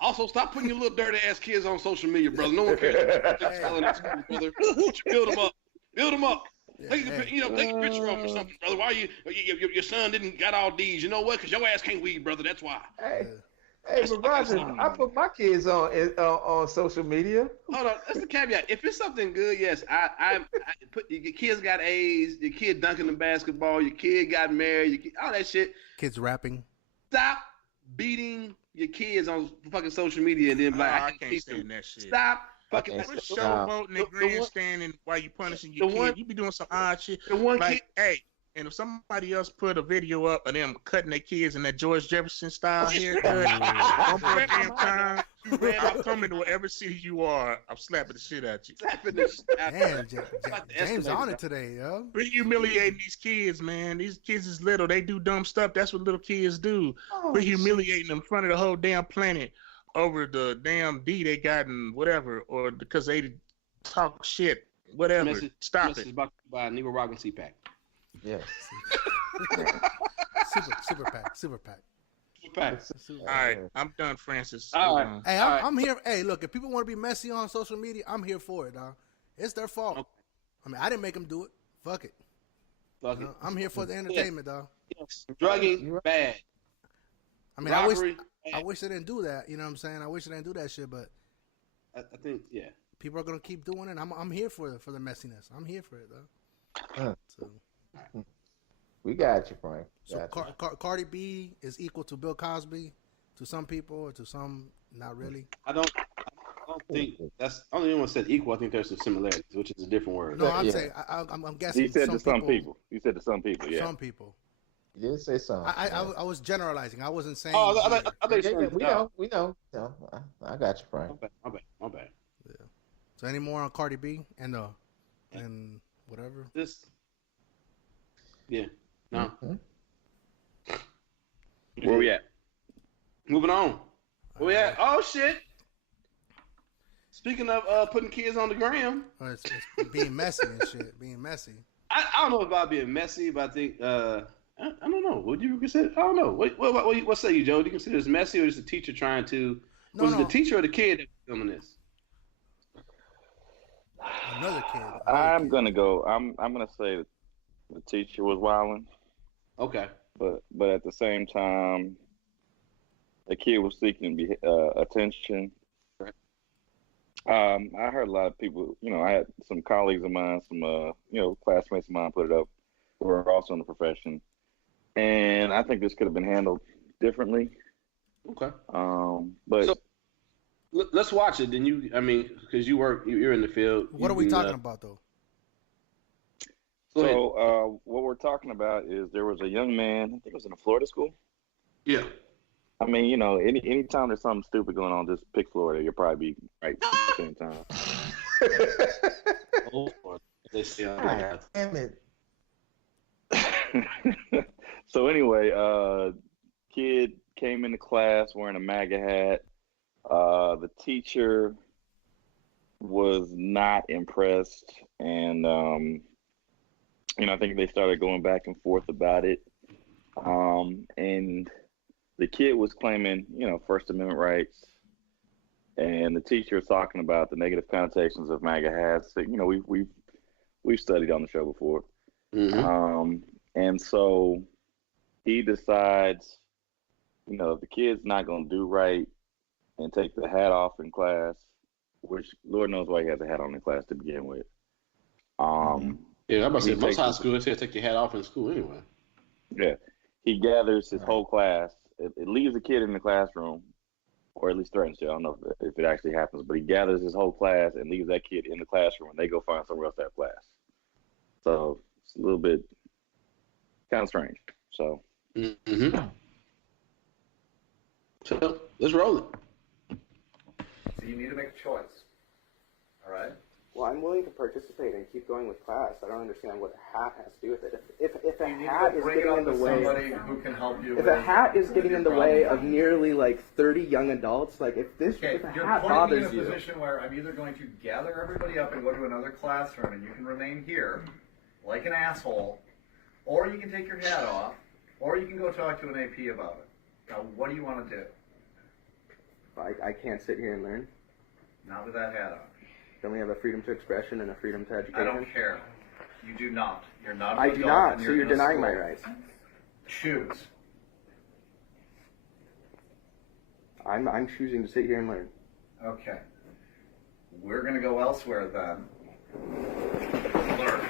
Also, stop putting your little dirty ass kids on social media, brother. No one cares about that school, brother. Why don't you build them up? Build them up. Take a picture of him or something, brother. Why your son didn't got all D's? You know what? Because your ass can't weed, brother. That's why. Hey, but Roger, I put my kids on social media. Hold on, that's the caveat. If it's something good, yes, I put your kids got A's, your kid dunking the basketball, your kid got married, all that shit. Kids rapping. Stop beating your kids on fucking social media and then be like, I can't stand that shit. Stop fucking showboating and grandstanding while you punishing your kid. You be doing some odd shit. Hey. And if somebody else put a video up of them cutting their kids in that George Jefferson style haircut, one more damn time, I'm coming to whatever city you are, I'm slapping the shit at you. Damn, James on it today, yo. We're humiliating these kids, man. These kids is little. They do dumb stuff. That's what little kids do. We're humiliating them in front of the whole damn planet over the damn D they got and whatever, or because they talk shit, whatever. Stop it. About to buy a Negro Rockin' CPAC. Yes. Super pack. All right, I'm done, Francis. All right. Hey, I'm here. Hey, look, if people want to be messy on social media, I'm here for it, dog. It's their fault. Okay. I mean, I didn't make them do it. Fuck it. I'm here for the entertainment, dog. Drugging, bad. I mean, robbery, I wish they didn't do that. You know what I'm saying? I wish they didn't do that shit, but I think people are gonna keep doing it. I'm here for the messiness. I'm here for it though. So we got you, Frank. So Cardi B is equal to Bill Cosby to some people, or to some not really. I don't think that's. I don't even want to say equal. I think there's some similarities, which is a different word. No, I'm saying I'm guessing. He said to some people. He said to some people. Yeah. Some people. He did say some. I was generalizing. I wasn't saying. Oh, we know. No, I got you, Frank. My bad. Yeah. So any more on Cardi B and whatever? Yeah. No. Mm-hmm. Where we at? Moving on. Where we at? Oh shit. Speaking of putting kids on the gram, it's being messy and shit. Being messy. I don't know about being messy, but I think I don't know. Would you consider? I don't know. What say you, Joe? Do you consider this messy, or is the teacher trying to? Was it the teacher or the kid that was filming this? Another kid. I'm gonna go. I'm gonna say the teacher was wilding. Okay. But at the same time, the kid was seeking attention. I heard a lot of people. I had some colleagues of mine, some classmates of mine put it up, who are also in the profession, and I think this could have been handled differently. Okay. But so, let's watch it. Then because you're in the field. What are we talking about though? So what we're talking about is there was a young man, I think it was in a Florida school. Yeah. I mean, anytime there's something stupid going on, just pick Florida. You'll probably be right at the same time. Damn it. So anyway, kid came into class wearing a MAGA hat. The teacher was not impressed, and I think they started going back and forth about it. And the kid was claiming, First Amendment rights, and the teacher was talking about the negative connotations of MAGA hats. So, we've studied on the show before. Mm-hmm. And so he decides, if the kid's not going to do right and take the hat off in class, which Lord knows why he has a hat on in class to begin with. Yeah, I'm about to say most high schools say take your hat off in school anyway. Yeah, he gathers his whole class. It leaves the kid in the classroom, or at least threatens to. I don't know if it actually happens, but he gathers his whole class and leaves that kid in the classroom, and they go find somewhere else to have class. So it's a little bit kind of strange. So. Mm-hmm. So let's roll it. So you need to make a choice. All right? Well, I'm willing to participate and keep going with class. I don't understand what a hat has to do with it. If a you hat need to is getting in the way, somebody who can help you. if a hat is getting in the way of nearly 30 young adults, if a hat bothers you, you're putting me in a position where I'm either going to gather everybody up and go to another classroom, and you can remain here like an asshole, or you can take your hat off, or you can go talk to an AP about it. Now, what do you want to do? I can't sit here and learn. Not with that hat on. Don't we have a freedom to expression and a freedom to education? I don't care. You do not. You're not an I adult. do not, and so you're in a denying school. my rights. Choose. I'm choosing to sit here and learn. Okay. We're going to go elsewhere then. Learn.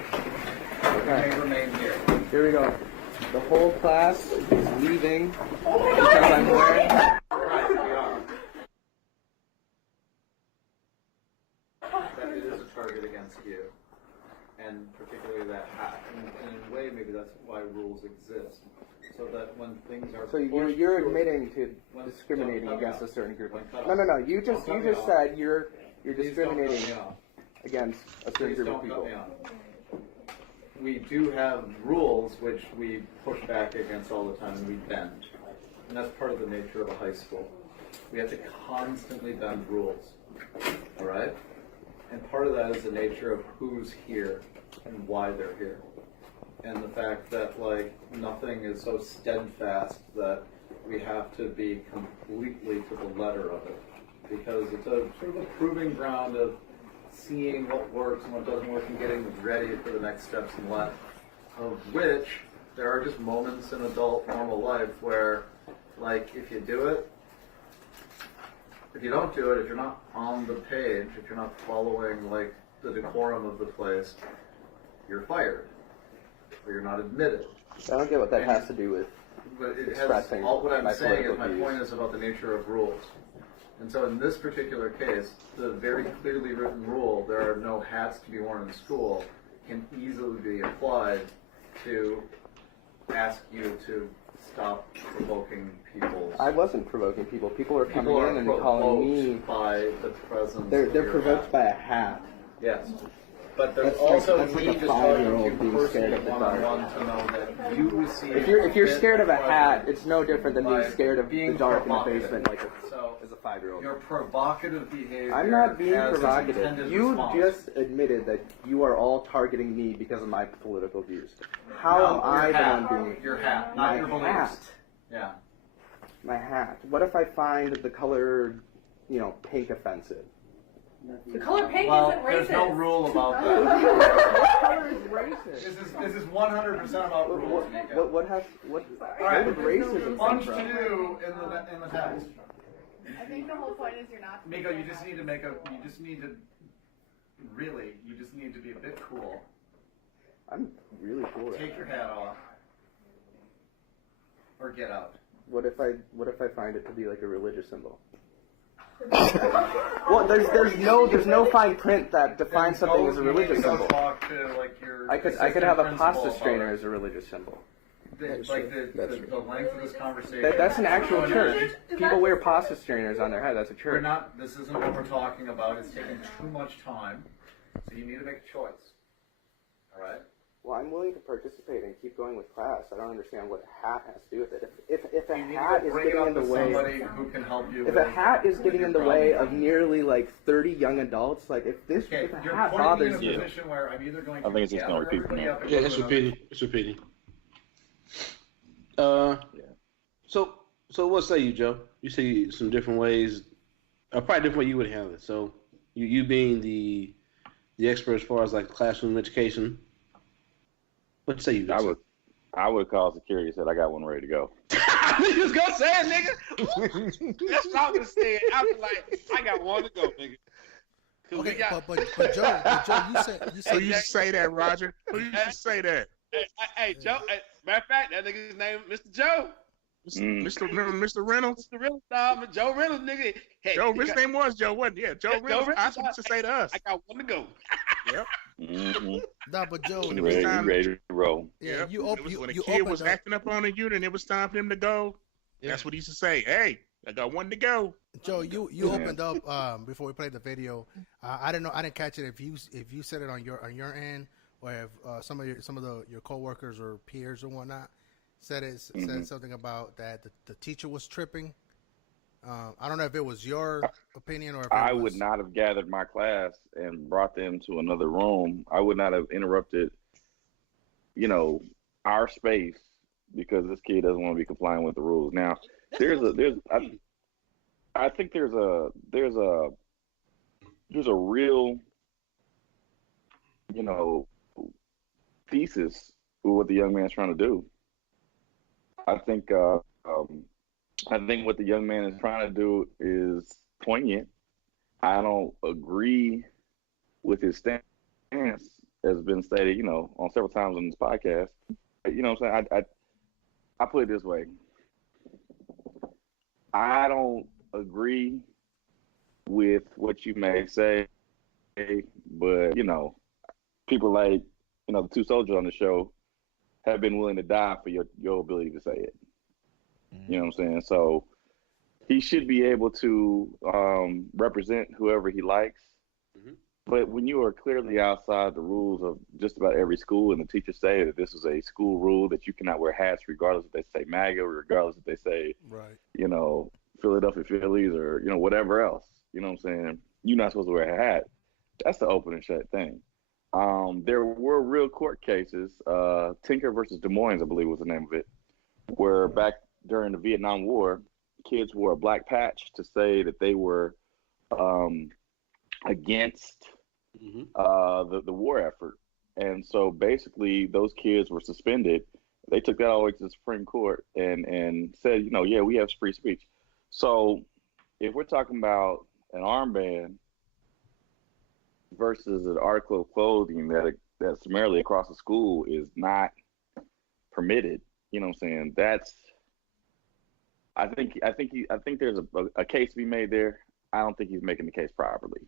You may remain here. Here we go. The whole class is leaving because I'm wearing... Right, we are. That it is a target against you, and particularly that hat. And in a way, maybe that's why rules exist, so that when things are... So you're admitting to discriminating against a certain group of... No. You just said you're discriminating against a certain group of people. We do have rules which we push back against all the time, and we bend. And that's part of the nature of a high school. We have to constantly bend rules, all right? And part of that is the nature of who's here and why they're here. And the fact that, nothing is so steadfast that we have to be completely to the letter of it. Because it's a sort of a proving ground of seeing what works and what doesn't work and getting ready for the next steps in life. Of which, there are just moments in adult normal life where, if you do it, if you don't do it, if you're not on the page, if you're not following like the decorum of the place, you're fired, or you're not admitted. I don't get what that has to do with But it has, expressing all what I'm my saying is political my views. point is about the nature of rules. And so in this particular case, the very clearly written rule, there are no hats to be worn in school, can easily be applied to ask you to stop provoking people. I wasn't provoking people. People are coming in and calling me by the presence. They're of your provoked hat. by a hat. Yes. But there's That's also like me a just talking to 5-year-old you being scared personally of the one-on-one dark. to know that you receive. If you're scared of a present hat, it's no different than being by scared of being the dark in the provocative. basement, like So as a 5-year-old. your provocative behavior. I'm not being has its provocative. intended You response. just admitted that you are all targeting me because of my political views. How No, am I your the hat. one being Your hat, not my your beliefs. hat? Yeah. My hat. What if I find the color, pink offensive? The color pink Well, isn't racist. there's no rule about that. What color is racist? This is 100% about rules. Mika. What All did racism come bunch from? to do in the text. I think the whole point is you're not. Miko, you just need to be a bit cool. I'm really cool. Right Take now. your hat off. Or get out. What if I find it to be like a religious symbol? Well, there's no fine print that defines something as a religious symbol. Talk to, like, your I could have a pasta strainer as a religious symbol. the length of this conversation. That's an actual church. People wear pasta strainers on their head. That's a We're church. not. This isn't what we're talking about. It's taking too much time, so you need to make a choice. All right. Well, I'm willing to participate and keep going with class. I don't understand what a hat has to do with it. If a You need hat to is bring it getting up in the with way, somebody who can help you. if with, a hat is with getting your in the way of problem. nearly like 30 young adults, like if Okay, a you're hat putting bothers me in you, a position where I'm either going I to think it's just gonna gather repeat from everybody there. up and Yeah, go it's to another- repeating. It's repeating. So what say you, Joe? You see some different ways, probably different way you would handle it. So you being the expert as far as like classroom education, what say you? I would call security and said I got one ready to go. You was gonna say it, nigga. That's what I would have said. I was like, I got one to go, nigga. Okay, but Joe, you said Who you say that, Roger? Who you say that? Hey, Joe. Matter of fact, that nigga's name Mr. Joe. Mr. Reynolds? Mr. Reynolds, but Joe Reynolds, nigga. Hey, His name was Joe, wasn't it? Yeah, Joe Reynolds. I supposed to say to us. I got one to go. Yep. Mm-hmm. nah, but Joe, You ready to roll? yeah, Yep. you It open was when a you kid opened was up. acting up on a unit and it was time for him to go. Yeah. That's what he used to say. Hey, I got one to go. Joe, you opened up before we played the video. I didn't catch it if you said it on your end or if some of your coworkers or peers or whatnot said something about that the teacher was tripping. I don't know if it was your opinion or if I would not have gathered my class and brought them to another room. I would not have interrupted, our space because this kid doesn't want to be complying with the rules. Now, I think there's a real, thesis with what the young man's trying to do. I think what the young man is trying to do is poignant. I don't agree with his stance, as been stated, on several times on this podcast. You know what I'm saying? I put it this way. I don't agree with what you may say, but, people like, the two soldiers on the show have been willing to die for your ability to say it. You know what I'm saying? So he should be able to represent whoever he likes. Mm-hmm. But when you are clearly outside the rules of just about every school, and the teachers say that this is a school rule that you cannot wear hats regardless if they say MAGA or regardless if they say, Philadelphia Phillies or, whatever else. You know what I'm saying? You're not supposed to wear a hat. That's the open and shut thing. There were real court cases, Tinker versus Des Moines, I believe was the name of it, where back during the Vietnam War, kids wore a black patch to say that they were against the war effort. And so basically those kids were suspended. They took that all the way to the Supreme Court and said, we have free speech. So if we're talking about an armband versus an article of clothing that summarily across the school is not permitted, you know what I'm saying? I think there's a case to be made there. I don't think he's making the case properly.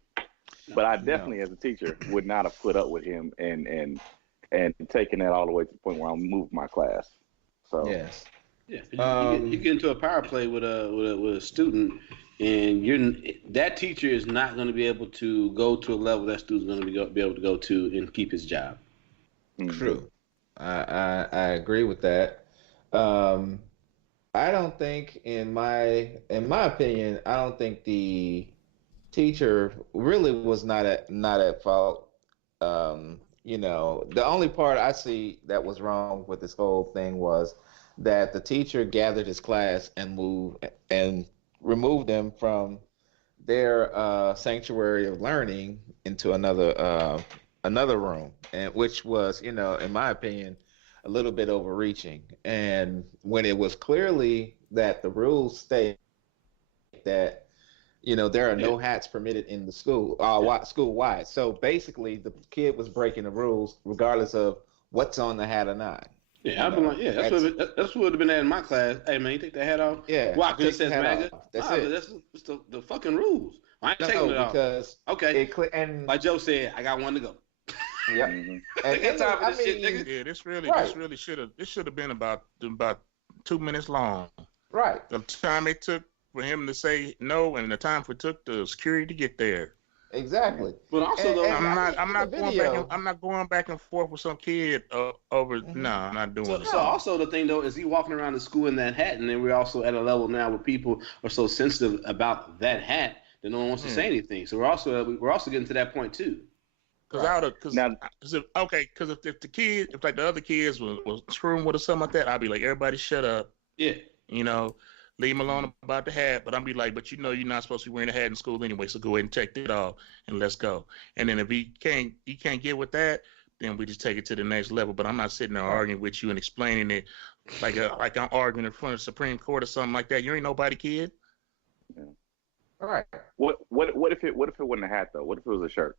But I definitely, as a teacher, would not have put up with him and taking that all the way to the point where I'm moving my class. So yes. Yeah, you get into a power play with a student, and that teacher is not going to be able to go to a level that student's going to be able to go to and keep his job. True. I agree with that. I don't think, in my opinion, I don't think the teacher really was not at fault. The only part I see that was wrong with this whole thing was that the teacher gathered his class and removed them from their sanctuary of learning into another room, and which was, in my opinion, a little bit overreaching. And when it was clearly that the rules state that there are no hats permitted in the school, school-wide. So basically, the kid was breaking the rules regardless of what's on the hat or not. Yeah, I've been like, that's what would have been at in my class. Hey man, you take that hat off. Yeah, why? Because it says MAGA. That's it. That's the fucking rules. I ain't taking it off. Because okay. And like Joe said, I got one to go. Yep. I got time for this shit, nigga. Yeah, this really should have been about 2 minutes long. Right. The time it took for him to say no, and the time it took the security to get there. Exactly. But also, I'm not going back and forth with some kid over. No, I'm not doing it. So also the thing though is he walking around the school in that hat, and then we're also at a level now where people are so sensitive about that hat that no one wants to say anything. So we're also getting to that point too. Because if the kid, if like the other kids was screwing with or something like that, I'd be like, everybody shut up. Yeah. Leave him alone about the hat. But I'd be like, but you're not supposed to be wearing a hat in school anyway, so go ahead and take it off and let's go. And then if he can't get with that, then we just take it to the next level. But I'm not sitting there arguing with you and explaining it like I'm arguing in front of the Supreme Court or something like that. You ain't nobody, kid. Yeah. All right. What if it wasn't a hat though? What if it was a shirt?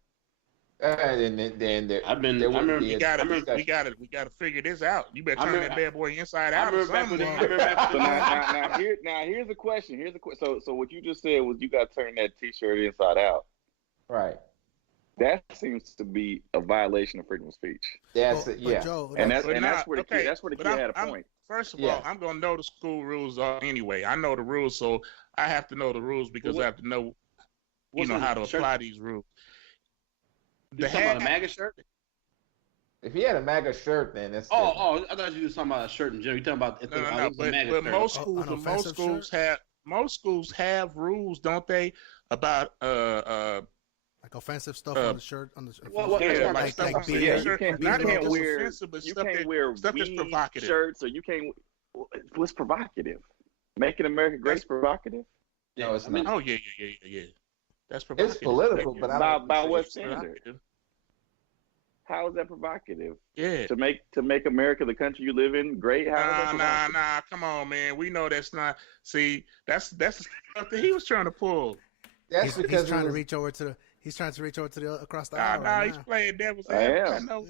We gotta figure this out. You better turn that bad boy inside out. Now here's the question. So what you just said was you got to turn that T-shirt inside out. Right. That seems to be a violation of freedom of speech. That's it. Yeah. Joe, that's where the kid had a point. First of all, I'm gonna know the school rules anyway. I know the rules, so I have to know the rules because I have to know, how to apply these rules. You talking about a MAGA shirt? If he had a MAGA shirt, then that's. I thought you were talking about a shirt in general. You talking about but most schools have rules, don't they? About like offensive stuff on the shirt on the. You can't wear shirts, or you can't. What's provocative? Making America great is provocative. No, it's not. Oh yeah. That's provocative. It's political, but by what standard? How is that provocative? Yeah. To make America the country you live in great? Nah. Come on, man. We know that's not. See, that's the stuff that he was trying to pull. That's because he's trying to reach over to the. He's trying to reach over to the across the aisle. Nah, he's playing devil's advocate.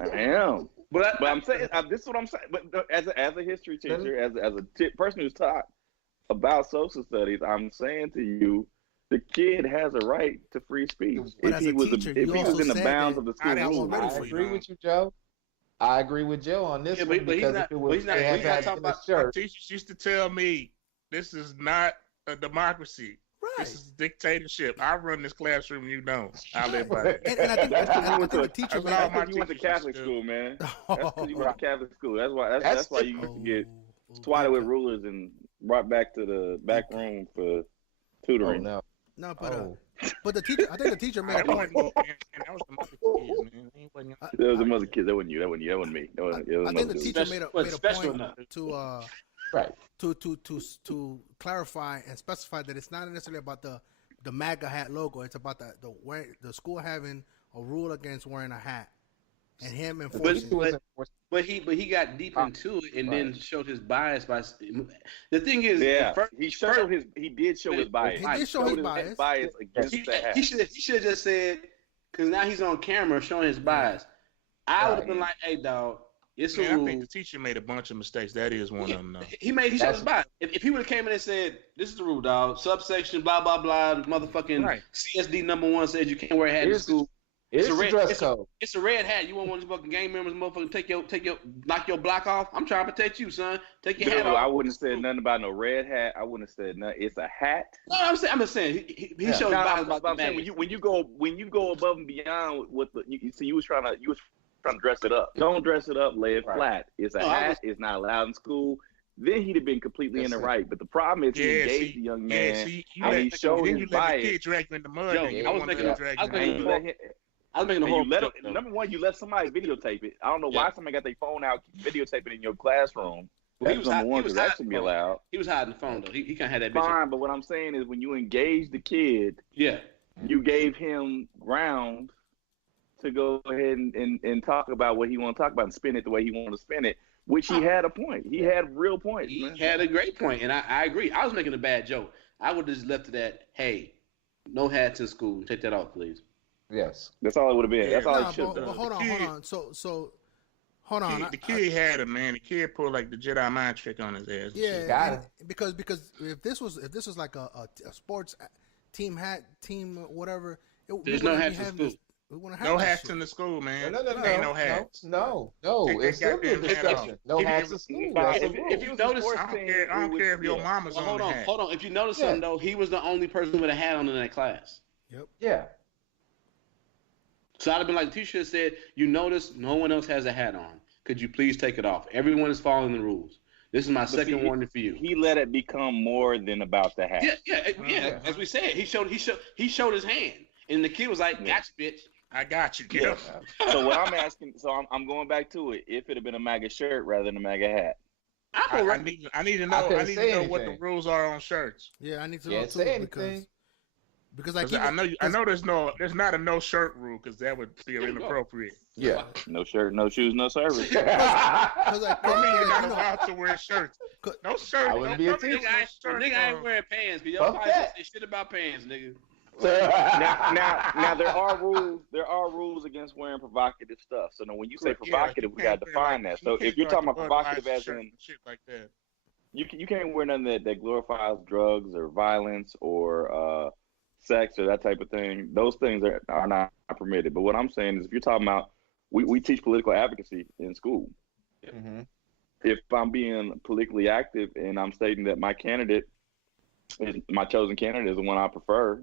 I am. But I'm saying this is what I'm saying. But as a history teacher, as a person who's taught about social studies, I'm saying to you, the kid has a right to free speech. If he was in the bounds of the school rules. I agree with you, Joe. I agree with Joe on this one because if it was he's not talking about shirt. Teachers used to tell me this is not a democracy. Right. This is dictatorship. I run this classroom, you don't. I live by it. And I think the teacher you went to Catholic school, man. That's because you went to Catholic school. That's why you used to get swatted with rulers and brought back to the back room for tutoring. Oh, no, but the teacher. I think the teacher made a point. That was the mother kids. That wasn't you. That wasn't me. I think the teacher made a point to right to clarify and specify that it's not necessarily about the MAGA hat logo. It's about the school having a rule against wearing a hat and him But enforcing. But he got deep into it and then showed his bias by. The thing is, he did show his bias. He did show his bias. Against the hat. He should have just said, because now he's on camera showing his bias. I would have been like, "Hey, dog, it's a rule." I think the teacher made a bunch of mistakes. That is one of them. Though. He showed his bias. If he would have came in and said, "This is the rule, dog. Subsection, blah blah blah. Motherfucking CSD #1 says you can't wear a hat in school." It's a dress code. It's a red hat. You want one of these fucking gang members, motherfucking knock your block off? I'm trying to protect you, son. Take your hat off. I wouldn't have said nothing about no red hat. I wouldn't have said nothing. It's a hat. No, I'm just saying he showed bias about the man. When you go above and beyond with you was trying to dress it up. Don't dress it up. Lay it flat. It's a hat. It's not allowed in school. Then he'd have been completely in the right. But the problem is he engaged the young man. He showed his bias. Let the kid drag you in the mud. I was making a whole number one, you let somebody videotape it. I don't know why somebody got their phone out videotaping in your classroom. Well, that's number one, because that shouldn't be allowed. He was hiding the phone, though. He can't have that bitch. Fine, but what I'm saying is when you engage the kid, you gave him ground to go ahead and talk about what he want to talk about and spin it the way he wanted to spin it, which he had a point. He had real points. He had a great point, and I agree. I was making a bad joke. I would have just left it at, hey, no hats in school. Take that off, please. Yes, that's all it would have been. That's all it should have done. But hold on. So, hold on. The kid had it, man. The kid pulled like the Jedi mind trick on his ass. Yeah, because if this was like a sports team whatever. There's no hats in school. No hats in the school, man. No. Ain't no hats. No. It's still a discussion. No hats in school. If you notice, I don't care if your mama's on the hat. Hold on. If you notice something though, he was the only person with a hat on in that class. Yep. Yeah. So I'd have been like, teacher said, you notice no one else has a hat on. Could you please take it off? Everyone is following the rules. This is my second warning for you. He let it become more than about the hat. Yeah. As we said, he showed his hand, and the kid was like, "Gotcha, bitch. I got you, kid." Yeah. So what I'm asking, I'm going back to it. If it had been a MAGA shirt rather than a MAGA hat, I need to know what the rules are on shirts. Yeah, I need to know too because I know there's not a no shirt rule because that would feel inappropriate. Yeah, no shirt, no shoes, no service. You're not allowed to wear shirts. No shirt. I wouldn't be a teacher. Nigga ain't wearing pants because y'all probably say shit about pants, nigga. now there are rules. There are rules against wearing provocative stuff. So now when you say provocative, we gotta define that. So if you're talking about provocative as in shit like that, you can't wear nothing that glorifies drugs or violence or sex or that type of thing. Those things are not permitted. But what I'm saying is, if you're talking about, we teach political advocacy in school. Mm-hmm. If I'm being politically active and I'm stating that my chosen candidate is the one I prefer,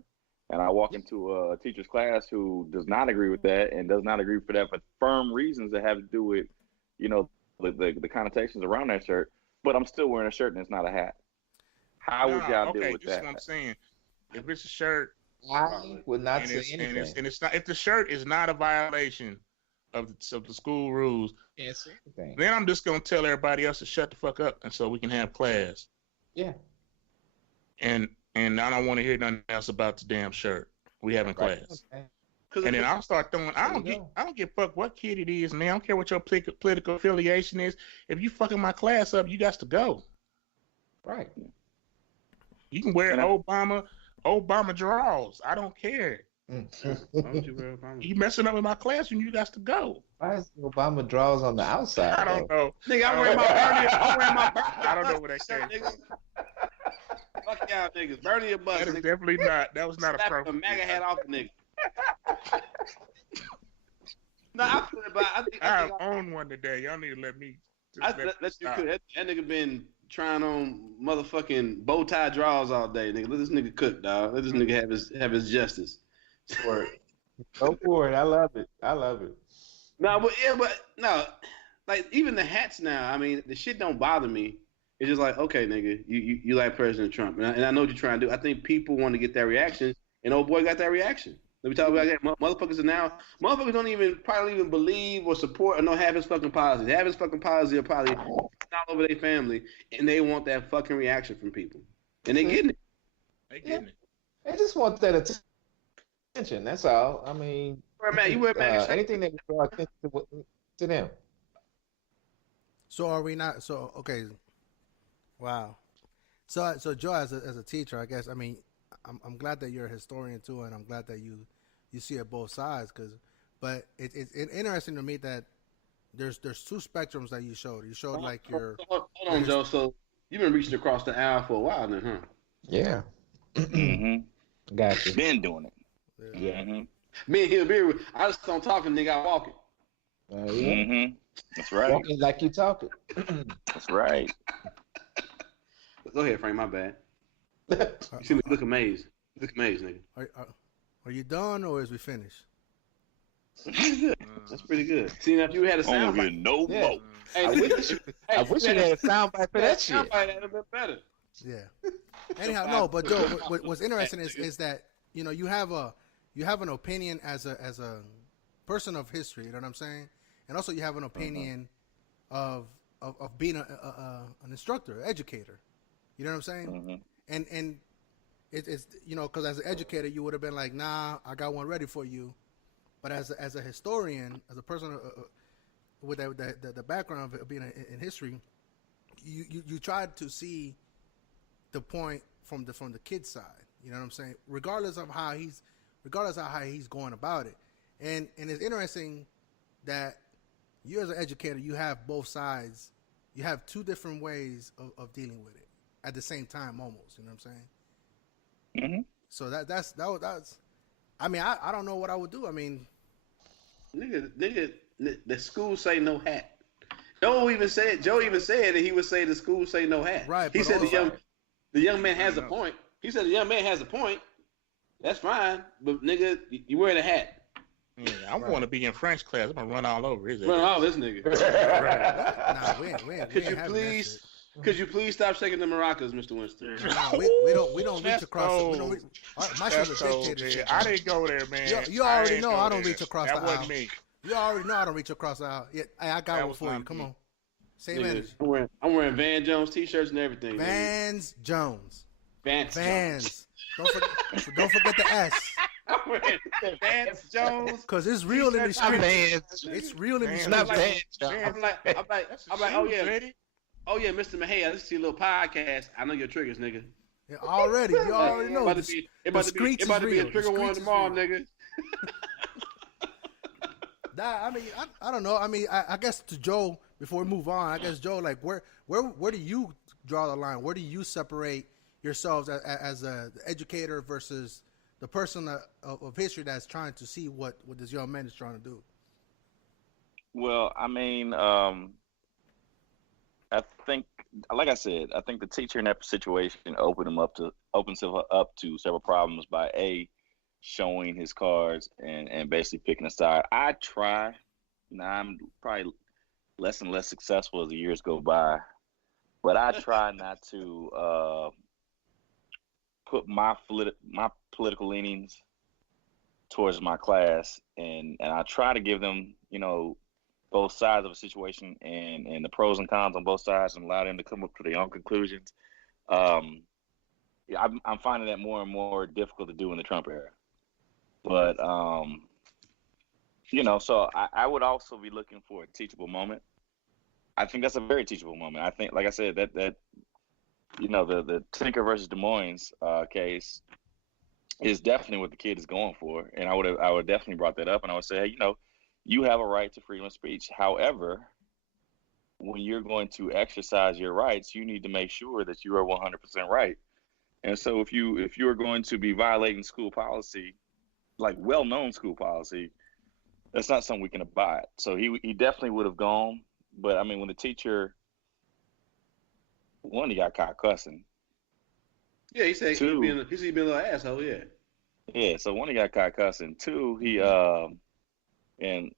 and I walk into a teacher's class who does not agree with that and does not agree for that for firm reasons that have to do with, the connotations around that shirt, but I'm still wearing a shirt and it's not a hat. How would y'all deal with that? That's what I'm saying. If it's a shirt, I would not say anything. And it's not, if the shirt is not a violation of the school rules, can't say anything. Then I'm just gonna tell everybody else to shut the fuck up, and so we can have class. Yeah. And I don't want to hear nothing else about the damn shirt. We having class. Okay. And then I'll start throwing. I don't give a fuck what kid it is, man. I don't care what your political affiliation is. If you fucking my class up, you got to go. Right. You can wear Obama drawers. I don't care. You messing up with my class and you got to go. Why is Obama drawers on the outside? I don't know. Nigga, I'm wearing my Bernie. I don't know what that came from. Fuck y'all niggas. Bernie your bus. That is definitely not. That was not appropriate. Slap the MAGA hat off the nigga. No, I feel it, but I own one today. Y'all need to let me. That nigga been trying on motherfucking bow tie drawers all day, nigga. Let this nigga cook, dog. Let this nigga have his justice. Go for it. I love it. No, but like even the hats now. I mean, the shit don't bother me. It's just like, okay, nigga, you like President Trump, and I know what you're trying to do. I think people want to get that reaction, and old boy got that reaction. Let me talk about that. Motherfuckers don't probably even believe or support or know half his fucking policies. Half his fucking policies are probably all over their family, and they want that fucking reaction from people, and they getting it. They just want that attention. That's all. I mean, You wear MAGA anything that we draw attention to them. So are we not? So okay, wow. So Joe, as a teacher, I guess I'm glad that you're a historian too, and I'm glad that you see it both sides. But it's interesting to me that there's two spectrums that you showed. You showed like your. Hold on, Joe. So you've been reaching across the aisle for a while now, huh? Yeah. Gotcha. Been doing it. Yeah. Me and him, I just don't talk and nigga, I walk it. That's right. Walking like you talking. That's right. Go ahead, Frank. My bad. You see me look amazed. Look amazed, nigga. Are you done or is we finished? That's good. That's pretty good. See, now if you had a sound bite, no more. Hey, I wish you had a sound bite for that shit. That would have been better. Yeah. Anyhow, no, but Joe, what's interesting is that you have an opinion as a person of history. You know what I'm saying? And also you have an opinion of being an instructor, educator. You know what I'm saying? And it's because as an educator you would have been like, nah, I got one ready for you. But as a historian, as a person with the background of being in history, you tried to see the point from the kid's side. You know what I'm saying? Regardless of how he's going about it. And it's interesting that you as an educator, you have both sides. You have two different ways of dealing with it at the same time, almost. You know what I'm saying? So that's. I don't know what I would do. I mean, nigga, the school say no hat. Joe even said that he would say the school say no hat. Right. He said the young man has a point. He said the young man has a point. That's fine, but nigga, you wearing a hat. Yeah, I want to be in French class. I'm gonna run all over his. Run all this nigga. Nah, Could you please stop shaking the maracas, Mr. Winston? No, we don't reach across. My shit was dictated shit. I didn't go there, man. You already know I don't reach across the aisle. That wasn't me. You already know I don't reach across the aisle. Yeah, I got one for you. Come on. Same energy. I'm wearing Van Jones t-shirts and everything. Vans Jones. Vans. Don't forget the S. I'm wearing Vans Jones. Because it's real in the streets. It's real in the streets. I'm like, oh yeah, Mr. Mejia, let's see a little podcast. I know your triggers, nigga. Yeah, you already know. It about to be a trigger one tomorrow, nigga. I don't know. I mean, I guess to Joe, before we move on, I guess Joe, like where do you draw the line? Where do you separate yourselves as an educator versus the person of history that's trying to see what this young man is trying to do? Well, I mean, I think, like I said, I think the teacher in that situation opens him up to several problems by showing his cards and basically picking a side. I try. Now I'm probably less and less successful as the years go by, but I try not to put my political leanings towards my class, and I try to give them, both sides of a situation and the pros and cons on both sides, and allow them to come up to their own conclusions. I'm finding that more and more difficult to do in the Trump era. But, so I would also be looking for a teachable moment. I think that's a very teachable moment. I think, like I said, that the Tinker versus Des Moines case is definitely what the kid is going for. And I would definitely brought that up, and I would say, hey, you have a right to freedom of speech. However, when you're going to exercise your rights, you need to make sure that you are 100% right. And so if you are going to be violating school policy, like well-known school policy, that's not something we can abide. So he definitely would have gone. But I mean, when the teacher, one, he got caught cussing. Yeah, he said he's being a little asshole. Yeah. Yeah. So one, he got caught cussing. Two, he and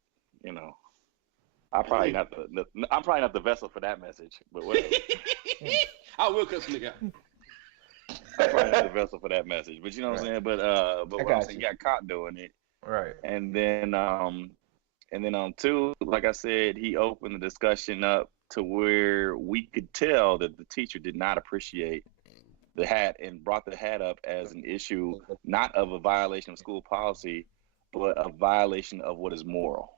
I'm probably not the vessel for that message, but whatever. I will cuss nigga. I'm probably not the vessel for that message, but you know what I'm saying. But what I'm saying, he got caught doing it, right? And then on two, like I said, he opened the discussion up to where we could tell that the teacher did not appreciate the hat and brought the hat up as an issue, not of a violation of school policy, but a violation of what is moral.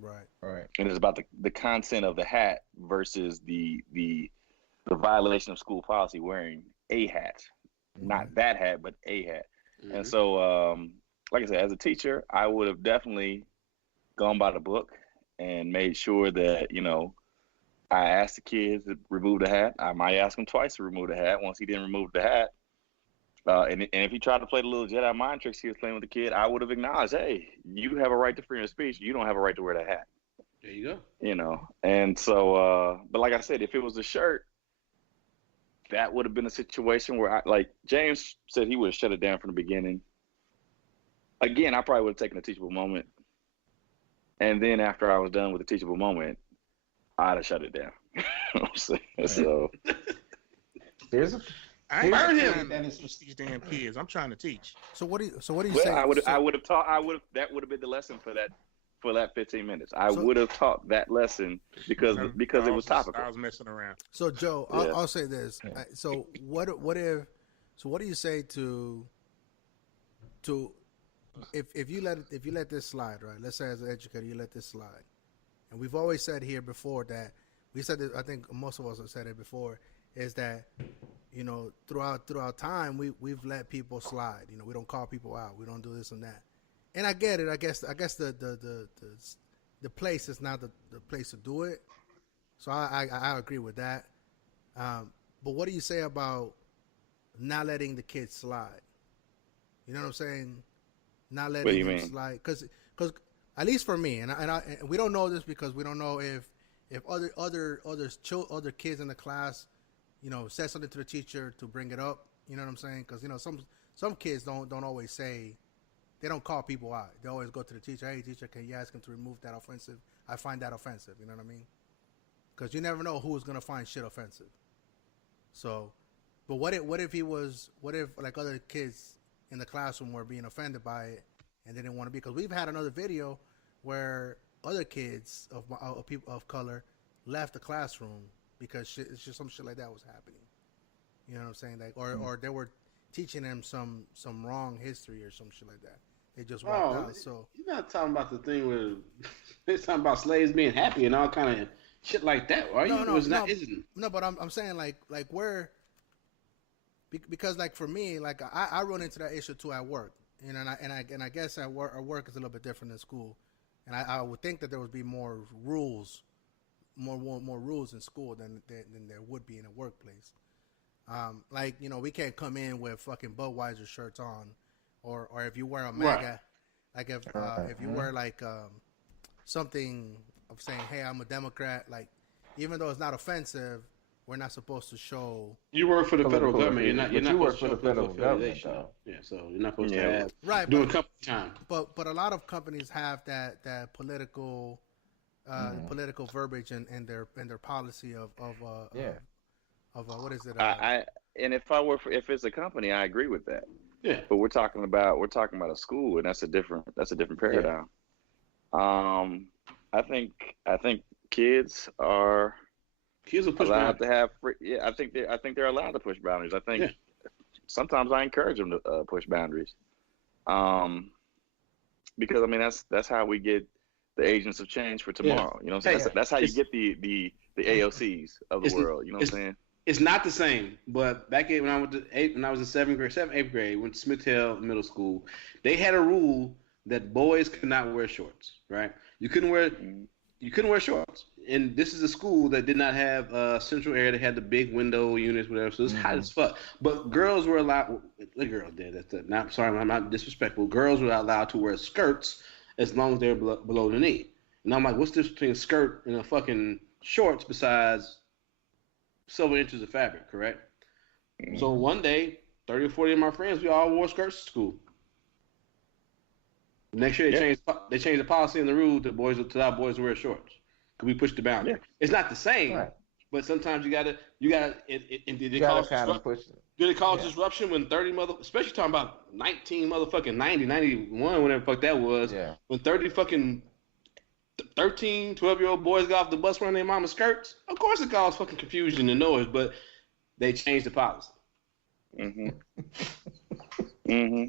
Right. And it's about the content of the hat versus the violation of school policy wearing a hat, not that hat, but a hat. Mm-hmm. And so, like I said, as a teacher, I would have definitely gone by the book and made sure that, I asked the kids to remove the hat. I might ask him twice to remove the hat. Once he didn't remove the hat, and if he tried to play the little Jedi mind tricks he was playing with the kid, I would have acknowledged, hey, you have a right to freedom of speech. You don't have a right to wear that hat. There you go. And so, but like I said, if it was a shirt, that would have been a situation where, like James said, he would have shut it down from the beginning. Again, I probably would have taken a teachable moment. And then after I was done with the teachable moment, I'd have shut it down. So I ain't burn got him. time to teach these damn kids. I'm trying to teach. So what do you well, say? I would have taught. That would have been the lesson for that 15 minutes. I would have taught that lesson because it was topical. I was messing around. So Joe, I'll say this. So what do you say to if you let this slide, right? Let's say as an educator you let this slide, and we've always said here before that we said that, I think most of us have said it before, is that throughout time we've let people slide. We don't call people out. We don't do this and that. And I get it. I guess the place is not the place to do it. So I agree with that. But what do you say about not letting the kids slide? You know what I'm saying? Not letting them slide, because at least for me, and we don't know this because we don't know if other kids in the class, said something to the teacher to bring it up. You know what I'm saying? Because some kids don't always say. They don't call people out. They always go to the teacher. Hey, teacher, can you ask him to remove that offensive? I find that offensive. You know what I mean? Because you never know who's gonna find shit offensive. So, but what if like other kids in the classroom were being offended by it and they didn't want to be? Because we've had another video where other kids of people of color left the classroom because it's just some shit like that was happening. You know what I'm saying? Like, or they were teaching them some wrong history or some shit like that. They just walked out. So you're not talking about the thing where they're talking about slaves being happy and all kind of shit like that, are you? No, but I'm saying like where, because like for me, like I run into that issue too at work, and I guess at work is a little bit different than school, and I would think that there would be more rules in school than there would be in a workplace. Like, we can't come in with fucking Budweiser shirts on, or if you wear a MAGA, like if you wear like something of saying, hey, I'm a Democrat, like even though it's not offensive, we're not supposed to show. You work for the federal government. You're not work for the federal government. Yeah, so you're not supposed to have right doing company time. But a lot of companies have that political political verbiage in their policy of what is it? And if it's a company, I agree with that. Yeah. But we're talking about a school, and that's a different paradigm. Yeah. I think kids are allowed to have free. Yeah, I think they're allowed to push boundaries. I think sometimes I encourage them to push boundaries. Because I mean that's how we get the agents of change for tomorrow. Yeah. You know what I'm saying? That's how you get the AOCs of the world. You know what I'm saying? It's not the same, but back when I was in 8th grade, went to Smith Hill Middle School, they had a rule that boys could not wear shorts. Right? You couldn't wear shorts, and this is a school that did not have central air. They had the big window units, whatever. So it's hot as fuck. But girls were allowed. The girls did. I'm not disrespectful. Girls were allowed to wear skirts as long as they're below the knee. And I'm like, what's the difference between a skirt and a fucking shorts besides several inches of fabric, correct? Mm-hmm. So one day, 30 or 40 of my friends, we all wore skirts to school. Next year, they changed the policy and the rule to our boys wear shorts because we pushed the boundary. Yeah. It's not the same, but sometimes you gotta. Did it cause disruption when 30 especially talking about 19 motherfucking 90, 91, whatever the fuck that was. Yeah. When 30 fucking 13, 12-year-old boys got off the bus wearing their mama's skirts, of course it caused fucking confusion and noise, but they changed the policy. Mm-hmm. Mm-hmm.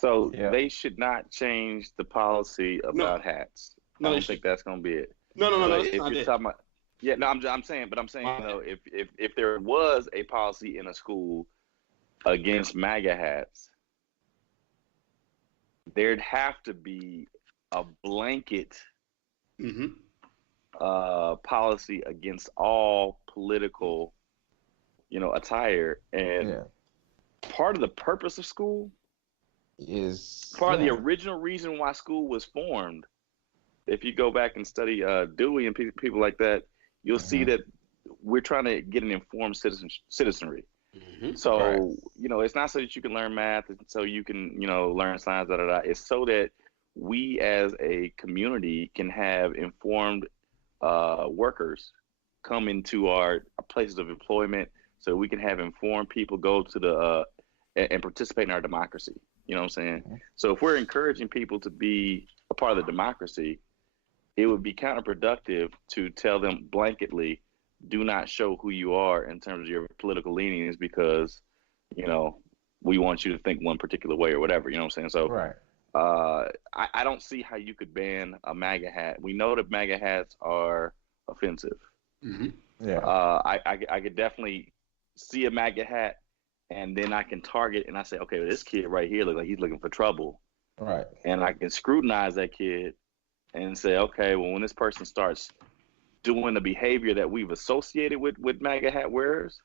So they should not change the policy about hats. I don't think that's going to be it. No. If you're talking about, I'm saying though, if there was a policy in a school against MAGA hats, there'd have to be a blanket policy against all political, attire. And part of the purpose of school is part of the original reason why school was formed. If you go back and study Dewey and people like that, you'll see that we're trying to get an informed citizenry. So, it's not so that you can learn math, so you can, learn science, It's so that we as a community can have informed workers come into our places of employment, so we can have informed people go to the and participate in our democracy. You know what I'm saying? So if we're encouraging people to be a part of the democracy, it would be counterproductive to tell them blanketly, do not show who you are in terms of your political leanings because, we want you to think one particular way or whatever. You know what I'm saying? So I don't see how you could ban a MAGA hat. We know that MAGA hats are offensive. I could definitely see a MAGA hat, and then I can target and I say, okay, well, this kid right here looks like he's looking for trouble. Right. And I can scrutinize that kid and say, okay, well, when this person starts doing the behavior that we've associated with MAGA hat wearers,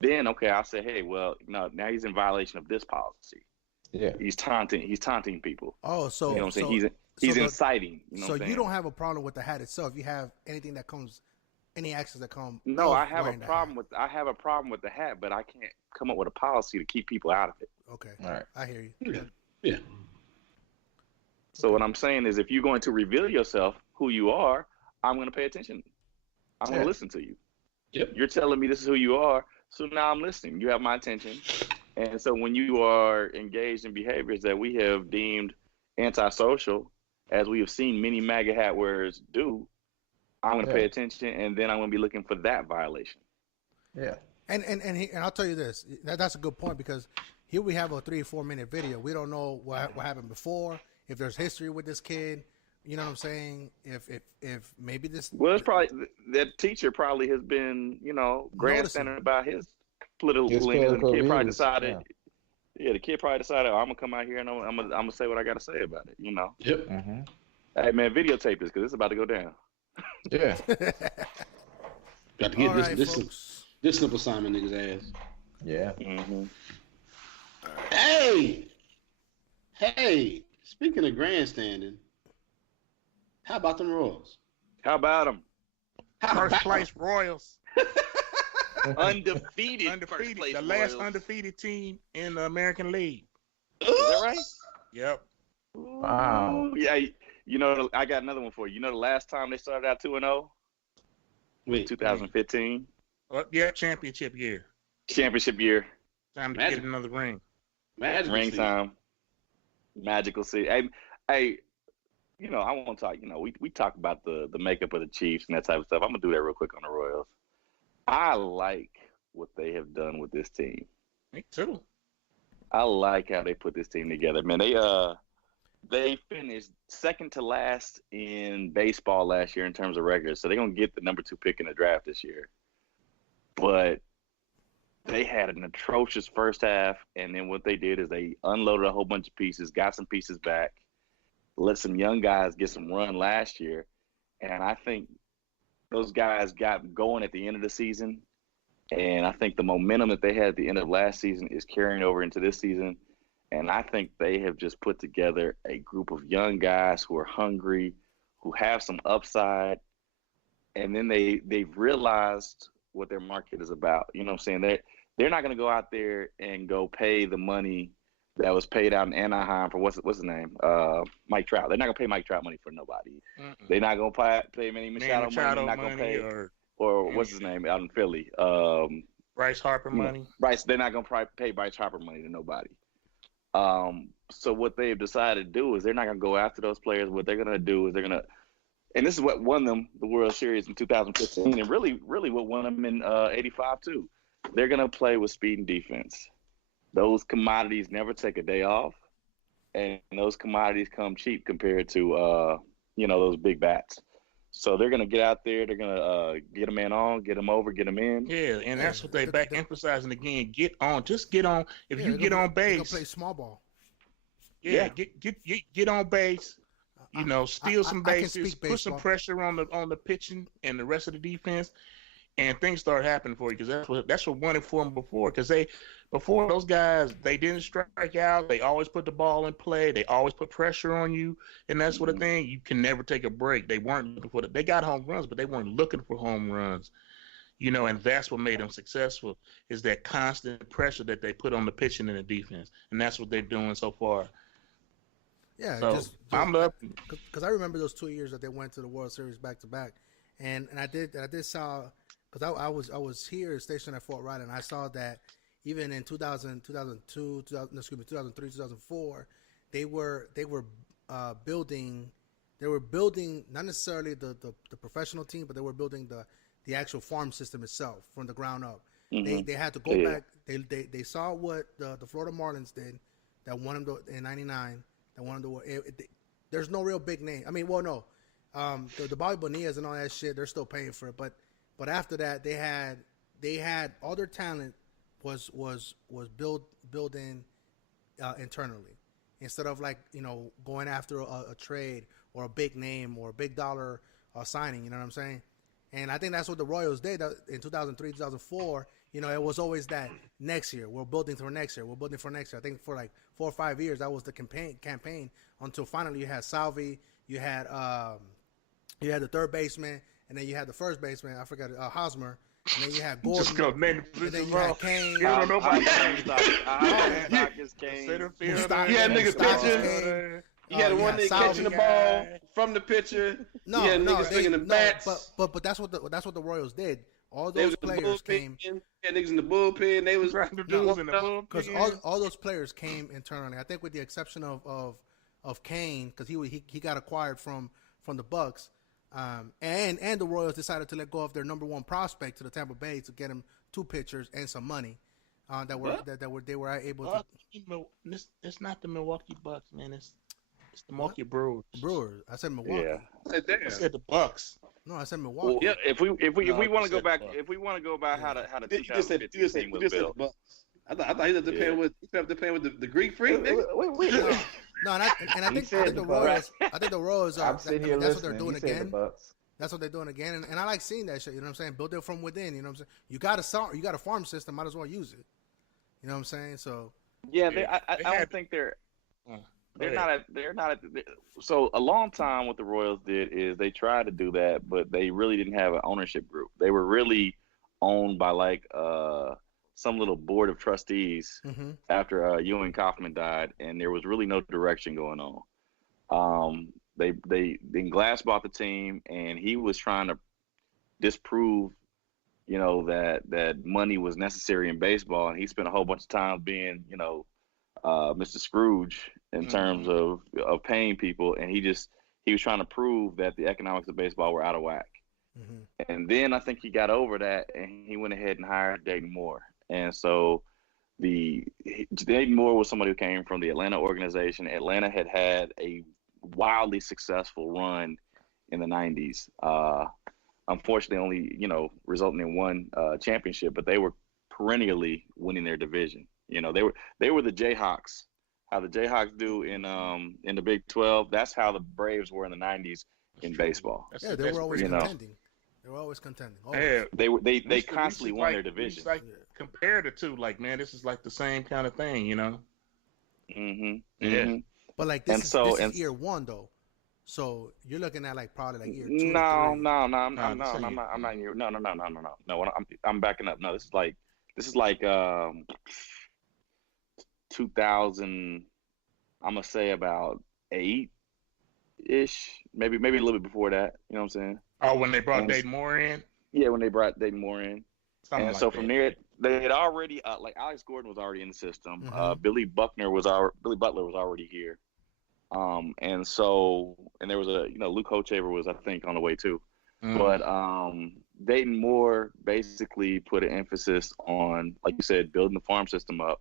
then, okay, I'll say, hey, well, no, now he's in violation of this policy. Yeah. He's taunting people. Oh, so you know what I'm saying? He's inciting. So you don't have a problem with the hat itself. You have anything that comes, any actions that come. No, I have a problem with the hat, but I can't come up with a policy to keep people out of it. Okay. All right. I hear you. Yeah. So what I'm saying is, if you're going to reveal yourself, who you are, I'm going to pay attention. I'm going to listen to you. Yep. You're telling me this is who you are, so now I'm listening. You have my attention. And so when you are engaged in behaviors that we have deemed antisocial, as we have seen many MAGA hat wearers do, I'm going to pay attention, and then I'm going to be looking for that violation. Yeah. And I'll tell you this. That's a good point, because here we have a 3 or 4 minute video. We don't know what happened before, if there's history with this kid. You know what I'm saying? If maybe this. Well, it's probably that teacher probably has been, grandstanding about his political leanings, and the kid probably decided. Yeah, the kid probably decided, I'm gonna come out here and I'm gonna say what I gotta say about it. Yep. Hey man, videotape this because it's about to go down. Yeah. Got to get this simple Simon nigga's ass. Yeah. Hey. Speaking of grandstanding, how about them Royals? How about them? First place Royals. Undefeated. The Royals. last undefeated team in the American League. Is that right? Yep. Wow. Yeah. I got another one for you. The last time they started out 2-0? Wait. 2015. Championship year. Championship year. Time to get another ring. Ring time. Magical season. Hey, I won't talk. We talk about the makeup of the Chiefs and that type of stuff. I'm gonna do that real quick on the Royals. I like what they have done with this team. Me too. I like how they put this team together, man. They finished second to last in baseball last year in terms of records, so they're gonna get the number 2 pick in the draft this year. But they had an atrocious first half, and then what they did is they unloaded a whole bunch of pieces, got some pieces back, let some young guys get some run last year, and I think those guys got going at the end of the season, and I think the momentum that they had at the end of last season is carrying over into this season, and I think they have just put together a group of young guys who are hungry, who have some upside, and then they've realized what their market is about. You know what I'm saying? They're not going to go out there and go pay the money that was paid out in Anaheim for what's his name? Mike Trout. They're not going to pay Mike Trout money for nobody. They're not going to pay Manny Machado money. They're not going to pay or what's his name out in Philly? Bryce Harper money. They're not going to pay Bryce Harper money to nobody. So what they've decided to do is they're not going to go after those players. What they're going to do is and this is what won them the World Series in 2015, and really what won them in '85 too. They're going to play with speed and defense. Those commodities never take a day off. and those commodities come cheap compared to those big bats. So they're gonna get out there. They're gonna get a man on, get him over, get him in. Yeah, and that's what they back emphasizing again. Get on, just get on. If you get on base, play small ball. Yeah, get on base. Steal some bases, put some pressure on the pitching and the rest of the defense, and things start happening for you. Because that's what won it for them before. Because before those guys, they didn't strike out. They always put the ball in play. They always put pressure on you, and that's what the thing. You can never take a break. They weren't looking for They got home runs, but they weren't looking for home runs. And that's what made them successful is that constant pressure that they put on the pitching and the defense, and that's what they're doing so far. Yeah, so I'm up because I remember those 2 years that they went to the World Series back to back, and I did saw because I was here stationed at Fort Riley, and I saw that even in 2000, 2002, 2003, 2004, they were building not necessarily the professional team, but they were building the actual farm system itself from the ground up. Mm-hmm. They had to go back. They saw what the Florida Marlins did that won them in '99. That won them there's no real big name. I mean, well, no, the Bobby Bonilla's and all that shit. They're still paying for it, but after that, they had all their talent was built in internally instead of going after a trade or a big name or a big dollar signing. You know what I'm saying? And I think that's what the Royals did in 2003, 2004. It was always that next year. We're building for next year. We're building for next year. I think for 4 or 5 years, that was the campaign until finally you had Salvi, you had the third baseman, and then you had the first baseman. I forgot Hosmer. And then you had Gordon. Just go name and then you had Kane. You don't know about Kane. You had niggas pitching. You had one nigga catching the ball from the pitcher. No, you had niggas swinging the bats. But that's what the Royals did. All those players came. Yeah, niggas in the bullpen. They was in the bullpen because all those players came internally. I think with the exception of Kane, because he got acquired from the Bucks, and the Royals decided to let go of their number one prospect to the Tampa Bay to get him 2 pitchers and some money. They were able to. It's not the Milwaukee Bucks, man. It's the Milwaukee Brewers. Brewers. I said Milwaukee. Yeah. I said the Bucks. No, I said Milwaukee. Well, yeah, if we want to go back, if we want to go by how the 2015 team was built. I thought he was playing with the Greek freak. Wait. No, and I think the Royals. I think the Royals are. That's what they're doing again. That's what they're doing again, and I like seeing that shit. You know what I'm saying? Build it from within. You know what I'm saying? You got a farm system. Might as well use it. You know what I'm saying? So. Yeah, I don't think they're. They're not. So a long time, what the Royals did is they tried to do that, but they really didn't have an ownership group. They were really owned by some little board of trustees after Ewing Kauffman died, and there was really no direction going on. Then Glass bought the team, and he was trying to disprove, that money was necessary in baseball, and he spent a whole bunch of time being, Mr. Scrooge in terms of paying people, and he was trying to prove that the economics of baseball were out of whack. And then I think he got over that, and he went ahead and hired Dayton Moore. And so Dayton Moore was somebody who came from the Atlanta organization. Atlanta had a wildly successful run in the 90s. Unfortunately, only resulting in one championship, but they were perennially winning their division. They were the Jayhawks. How the Jayhawks do in the Big 12. That's how the Braves were in the 90s in baseball. Yeah, they were always contending. They were always contending. Always. Yeah, they constantly won their division. Compare the two, man, this is like the same kind of thing, Yeah. But this is year one though. So you're looking at probably year 2. No, I'm not in year. No. I'm backing up. No, this is like 2000. I'm gonna say about 8-ish, maybe a little bit before that. You know what I'm saying? Oh, when they brought Dayton Moore in. Yeah, when they brought Dayton Moore in. Something and so from there, they had already Alex Gordon was already in the system. Billy Butler was already here. And there was Luke Hochevar was, I think, on the way too. But Dayton Moore basically put an emphasis on, like you said, building the farm system up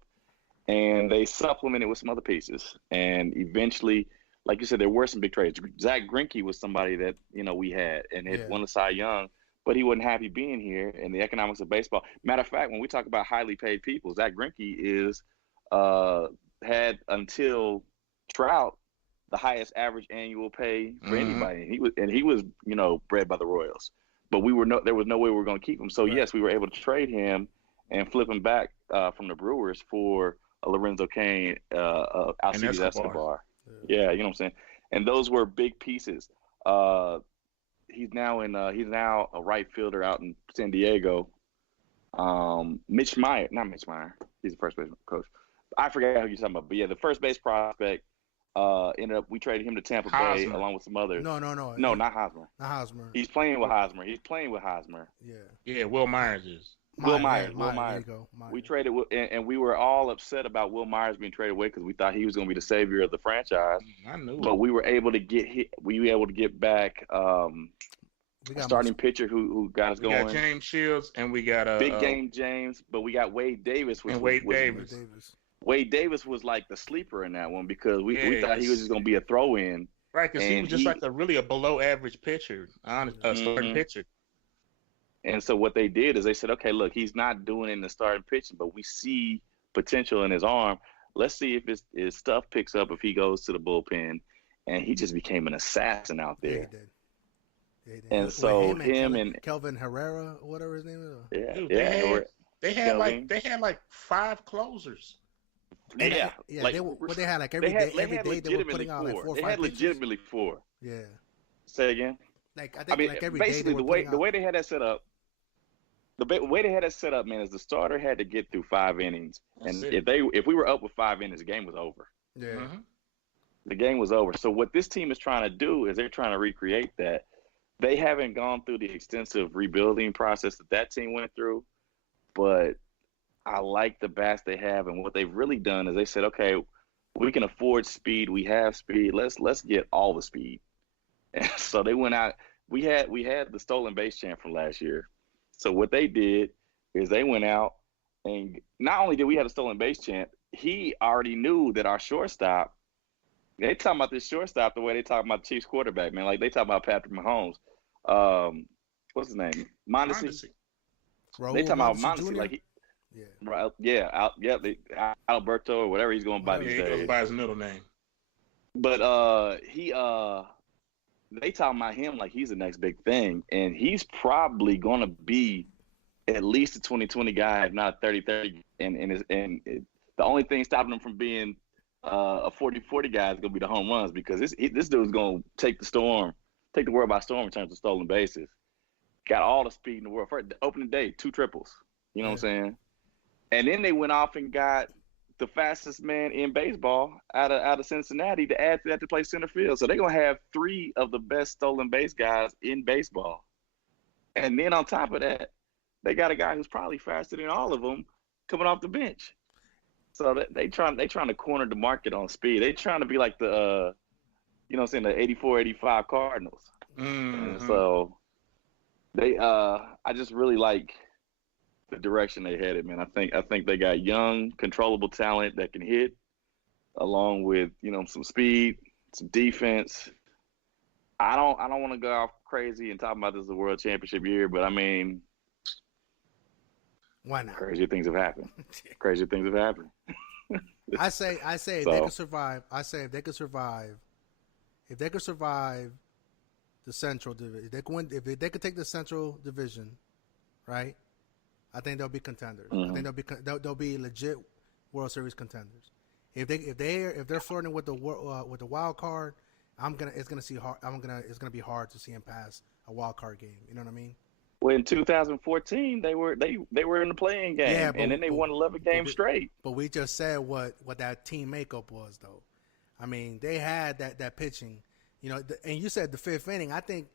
and they supplemented with some other pieces. And eventually, like you said, there were some big trades. Zach Greinke was somebody that we had and had won the Cy Young, but he wasn't happy being here. And the economics of baseball. Matter of fact, when we talk about highly paid people, Zach Greinke is had until Trout the highest average annual pay for anybody. He was bred by the Royals, but there was no way we were going to keep him. So yes, we were able to trade him and flip him back from the Brewers for a Lorenzo Cain, Alcides Escobar. Yeah, you know what I'm saying. And those were big pieces. He's now a right fielder out in San Diego. Not Mitch Meyer. He's the first base coach. I forgot who you're talking about, but yeah, the first base prospect. We traded him to Tampa Bay along with some others. No, not Hosmer. Not Hosmer. He's playing with Hosmer. Yeah, Will Myers is. Will Myers. There you go. We traded, and we were all upset about Will Myers being traded away because we thought he was going to be the savior of the franchise. I knew. But we were able to get back a starting pitcher who got us going. We got James Shields, and we got Big Game James, but we got Wade Davis. Wade Davis was like the sleeper in that one because we thought he was just going to be a throw-in. Right, because he was just like a below-average pitcher, starting pitcher. And so what they did is they said, okay, look, he's not doing it in the starting pitching, but we see potential in his arm. Let's see if his stuff picks up if he goes to the bullpen. And he just became an assassin out there. Yeah, he did. And so him and Kelvin Herrera, whatever his name is. Yeah, dude, they had like 5 closers. They had like every day they were putting out like 4 or 5 They had legitimately 4. Yeah. Say again. Like I think every day basically the way they had that set up. The way they had that set up, man, is the starter had to get through 5 innings, and if we were up with 5 innings, the game was over. Yeah. Mm-hmm. The game was over. So what this team is trying to do is they're trying to recreate that. They haven't gone through the extensive rebuilding process that team went through, but I like the bats they have, and what they've really done is they said, okay, we can afford speed. We have speed. Let's get all the speed. And so they went out. We had the stolen base champ from last year. So what they did is they went out, and not only did we have a stolen base champ, he already knew that our shortstop. They talking about this shortstop the way they talk about the Chiefs quarterback, man. Like they talk about Patrick Mahomes. What's his name? Mondesi. They talking about Mondesi like Alberto or whatever he's going by these days. He goes by his middle name. But they talking about him like he's the next big thing, and he's probably going to be at least a 20-20 guy, if not 30-30. And the only thing stopping him from being a 40-40 guy is going to be the home runs because this dude's going to take the world by storm in terms of stolen bases. Got all the speed in the world. First opening day, 2 triples. You know what I'm saying? And then they went off and got the fastest man in baseball out of Cincinnati to add to that to play center field. So they're going to have 3 of the best stolen base guys in baseball. And then on top of that, they got a guy who's probably faster than all of them coming off the bench. So they trying to corner the market on speed. They trying to be like the, the 84, 85 Cardinals. Mm-hmm. And so I just really like the direction they headed, man. I think they got young, controllable talent that can hit, along with some speed, some defense. I don't want to go off crazy and talk about this is the World Championship year, but I mean, why not? Crazier things have happened. I say if they could survive. I say if they could survive the Central Division, if they could take the Central Division, right? I think they'll be contenders. Mm-hmm. I think they'll be legit World Series contenders. If they're flirting with the wild card, it's gonna be hard to see them pass a wild card game. You know what I mean? Well, in 2014, they were in the playing game, and then they won 11 games straight. But we just said what that team makeup was, though. I mean, they had that pitching, and you said the 5th inning. I think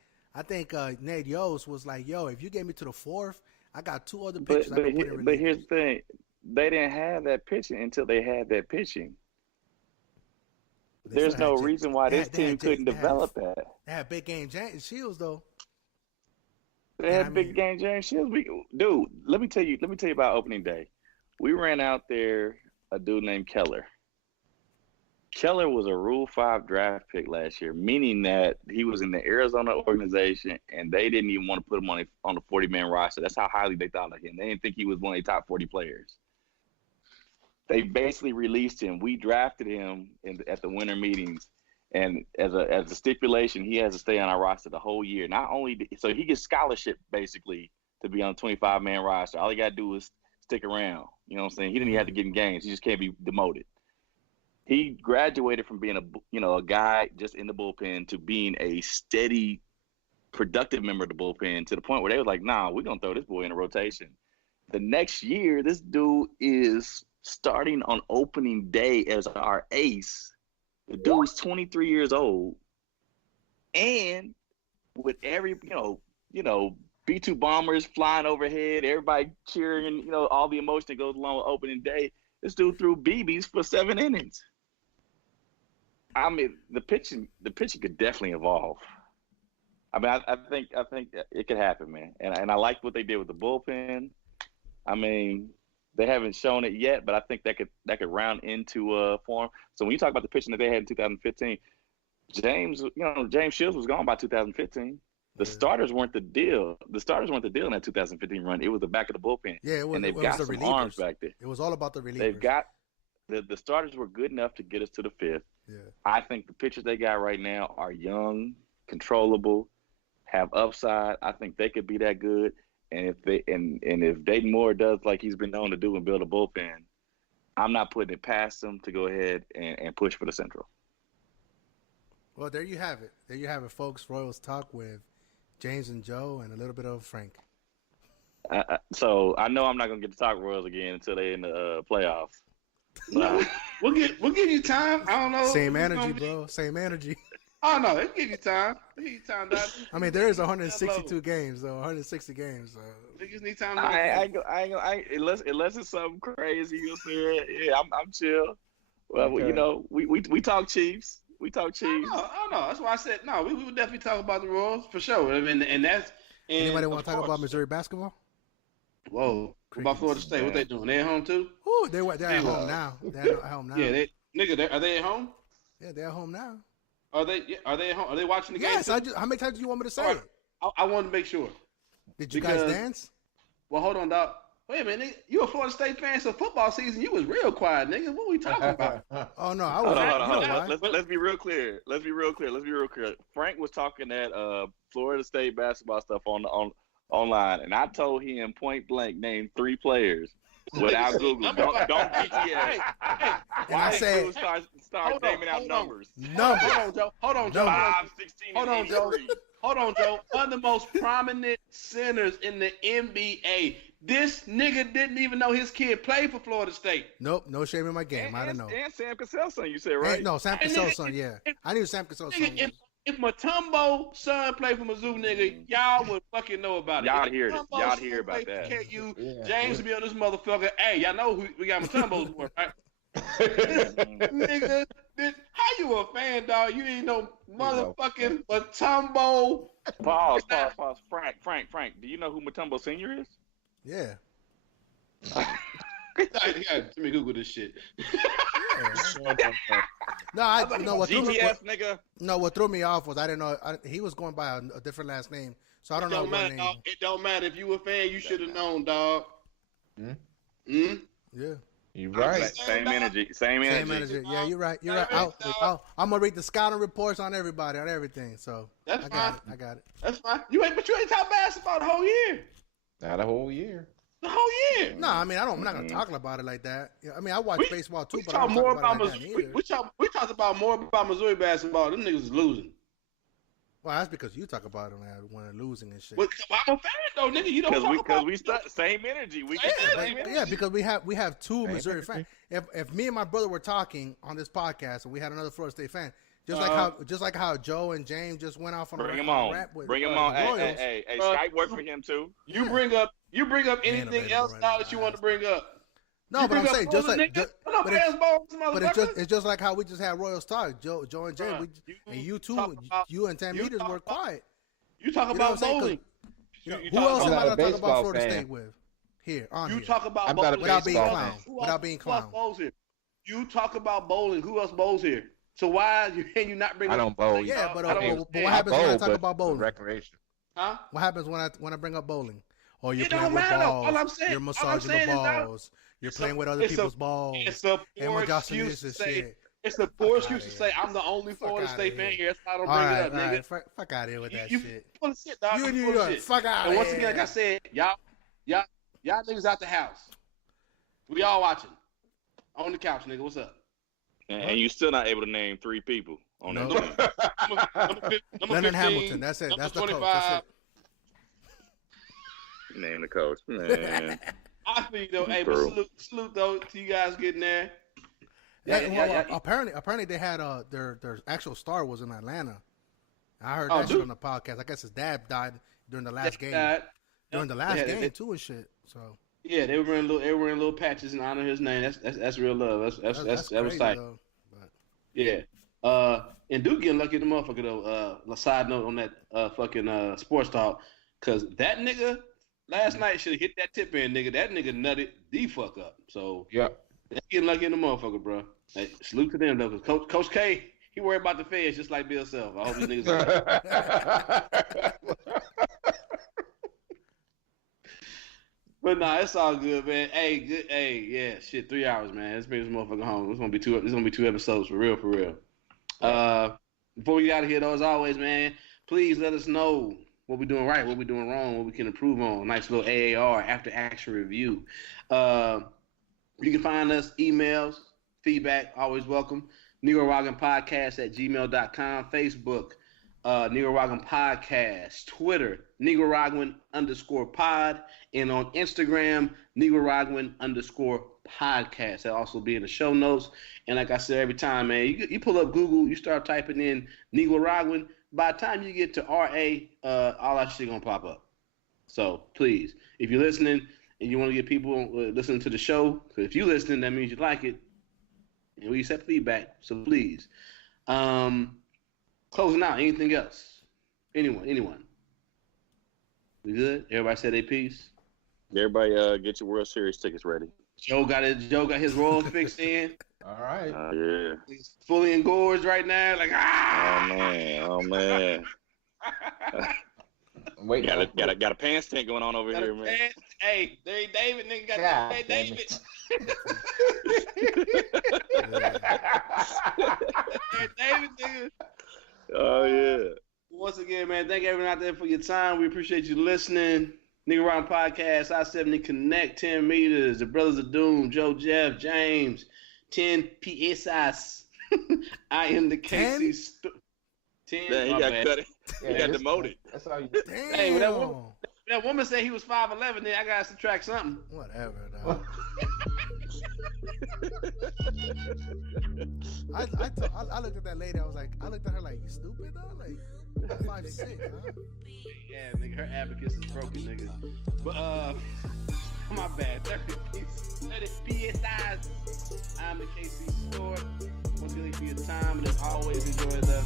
Nate Yost was like, "Yo, if you get me to the 4th, I got 2 other pitchers." But here's the thing: they didn't have that pitching until they had that pitching. There's no reason why this team couldn't develop that. They had big game Shields, though. They had big game James Shields. Dude, let me tell you about opening day. We ran out there a dude named Keller. Keller was a Rule 5 draft pick last year, meaning that he was in the Arizona organization, and they didn't even want to put him on the 40-man roster. That's how highly they thought of him. They didn't think he was one of the top 40 players. They basically released him. We drafted him at the winter meetings, and as a stipulation, he has to stay on our roster the whole year. Not only so he gets scholarship basically to be on the 25-man roster. All he got to do is stick around. You know what I'm saying? He didn't even have to get in games. He just can't be demoted. He graduated from being a guy just in the bullpen to being a steady, productive member of the bullpen, to the point where they was like, nah, we're going to throw this boy in a rotation. The next year, this dude is starting on opening day as our ace. The dude's 23 years old. And with every, B-2 bombers flying overhead, everybody cheering, all the emotion that goes along with opening day, this dude threw BBs for 7 innings. I mean, the pitching could definitely evolve. I mean, I think it could happen, man. And I like what they did with the bullpen. I mean, they haven't shown it yet, but I think that could round into form. So when you talk about the pitching that they had in 2015, James Shields was gone by 2015. The starters weren't the deal. The starters weren't the deal in that 2015 run. It was the back of the bullpen. Yeah, it was. And they've got some relievers. Arms back there. It was all about the relievers. They've got the starters were good enough to get us to the 5th. Yeah. I think the pitchers they got right now are young, controllable, have upside. I think they could be that good. And if Dayton Moore does like he's been known to do and build a bullpen, I'm not putting it past them to go ahead and push for the Central. Well, there you have it. There you have it, folks. Royals Talk with James and Joe and a little bit of Frank. So I know I'm not gonna get to talk Royals again until they're in the playoffs. We'll give you time. I don't know. Same energy, bro. Same energy. Oh no, it'll give you time. Doc. I mean, there is 162 games, though. 160 games. So. Niggas need time. Unless it's something crazy, you'll see. Yeah, I'm chill. Well, okay. We talk Chiefs. We talk Chiefs. Oh no, that's why I said no. We would definitely talk about the Royals for sure. I mean, and that's. Anybody want to talk about Missouri basketball? Whoa. What about Florida State? What they doing? They at home too? Ooh, they're at home now. They're at home now. Yeah, are they at home? Yeah, they're at home now. Are they at home? Are they watching the game? Yes. How many times do you want me to say it? I wanted to make sure. Did you guys dance? Well, hold on, Doc. Wait a minute, you a Florida State fan, so football season, you was real quiet, nigga. What we talking about? Oh no, I was. Hold on. Let's be real clear. Frank was talking that Florida State basketball stuff online, and I told him point blank, name 3 players without Google. Don't BTS. And I said, start naming out numbers. Hold on, Joe. 5, 16, hold on, Joe. Hold on, Joe. One of the most prominent centers in the NBA. This nigga didn't even know his kid played for Florida State. Nope, no shame in my game. I don't know. And Sam Cassell's son, you said, right? No, Sam Cassell's son, yeah. I knew Sam Cassell's son. If Mutombo's son played for Mizzou, nigga, y'all would fucking know about it. Y'all hear about that. James would be on this motherfucker. Hey, y'all know who we got Mutombo's for, right? Nigga, how you a fan, dog? You ain't no motherfucking Mutombo. Pause. Frank. Do you know who Mutombo Senior is? Yeah. Let me Google this shit. What threw me off was I didn't know he was going by a different last name, so I don't know. It don't matter if you a fan. You should have known, dog. Yeah. You're right. Same energy. Yeah, you're right. I'm gonna read the scouting reports on everybody, on everything. So that's I got it. That's fine. You ain't talk basketball the whole year. Not a whole year. The whole year. No, I mean I'm not gonna talk about it like that. I mean I watch baseball too, but I talk more about Missouri. We talked about more about Missouri basketball. Them niggas is losing. Well, that's because you talk about it when they're losing and shit. Well, I'm a fan though, nigga. You don't talk about because we start same energy. Yeah, because we have 2 Missouri fans. If me and my brother were talking on this podcast and we had another Florida State fan, just like how Joe and James just went off on bring a him on. rap with Bring him on. Hey, Skype worked for him too. You bring up anything else now that you want to bring up. No, but I'm saying it's just like how we just had Royals Talk, Joe and James, you and Tam Meters were quiet. You talk about bowling. Who else am I going to talk about Florida State with? Here, on here. You talk about without being clown. You talk about bowling. Who else bowls here? So why can you not bring? I don't bowl. Yeah, but what I happens when I talk bowl, about bowling? Recreation. Huh? What happens when I bring up bowling? Or you're It playing don't with matter. balls. All I'm saying- You're all I'm massaging saying the is that balls. You're playing with other people's balls. It's a and poor with Johnson excuse is to say. shit. It's a poor excuse to say I'm the only Florida State fan here. That's why I don't bring it up, nigga. Fuck out of here with that You shit. full of shit, dog. You You New full of York. shit. Fuck out And of once here. again, like I said, y'all niggas out the house. We all watching on the couch, nigga. What's up? And you still not able to name 3 people on that team. Number Leonard 15, Hamilton. That's it. number That's the 25. coach. That's it. Name the coach, man. I feel you though. Hey, but salute though to you guys getting there. Yeah, apparently they had their actual star was in Atlanta. I heard that shit on the podcast. I guess his dad died during the last game. During the last game too and shit. So yeah, they were wearing little patches in honor of his name. That's real love. That was tight. Yeah. And Duke getting lucky the motherfucker though. A side note on that fucking sports talk, cause that nigga last night should have hit that tip in, nigga. That nigga nutted the fuck up. So yeah, that's getting lucky in the motherfucker, bro. Hey, salute to them though, cause Coach K, he worried about the feds just like Bill Self. I hope these niggas. But nah, it's all good, man. Hey, good. Hey, yeah, shit. 3 hours, man. Let's bring this motherfucker home. It's gonna be two episodes for real, for real. Before we get out of here, though, as always, man, please let us know what we're doing right, what we're doing wrong, what we can improve on. Nice little AAR, after action review. You can find us emails, feedback, always welcome. NegroRoganPodcast@gmail.com, Facebook, Nicaraguan Podcast, Twitter, Nicaraguan_pod, and on Instagram, Nicaraguan_podcast. That'll also be in the show notes. And like I said every time, man, you pull up Google, you start typing in Nicaraguan. By the time you get to RA, all that shit gonna pop up. So please, if you're listening and you want to get people listening to the show, because if you're listening, that means you like it, and we accept feedback. So please. Closing out. Anything else? Anyone? We good? Everybody said their piece? Everybody get your World Series tickets ready. Joe got his Royals fixed in. All right. Yeah. He's fully engorged right now. Like, Oh man. Wait, got a pants tank going on over here, man. Hey, there David, nigga got God, David. David, nigga. Oh yeah. Once again, man, thank everyone out there for your time. We appreciate you listening. Nicaraguan Podcast, I-70 Connect, 10 meters, the Brothers of Doom, Joe, Jeff, James, 10 PSIs. I am the KC. 10. He got cut it. He got demoted. That's all you. Damn. Hey, when that woman said he was 5'11", then I gotta subtract something. Whatever, dog. I looked at that lady. I looked at her like, you stupid, dog? Like, 5'6", huh? Yeah, nigga, her abacus is broken, nigga. But my bad. 30 PSIs. I'm the KC Store. Once again for your time, and as always, enjoy the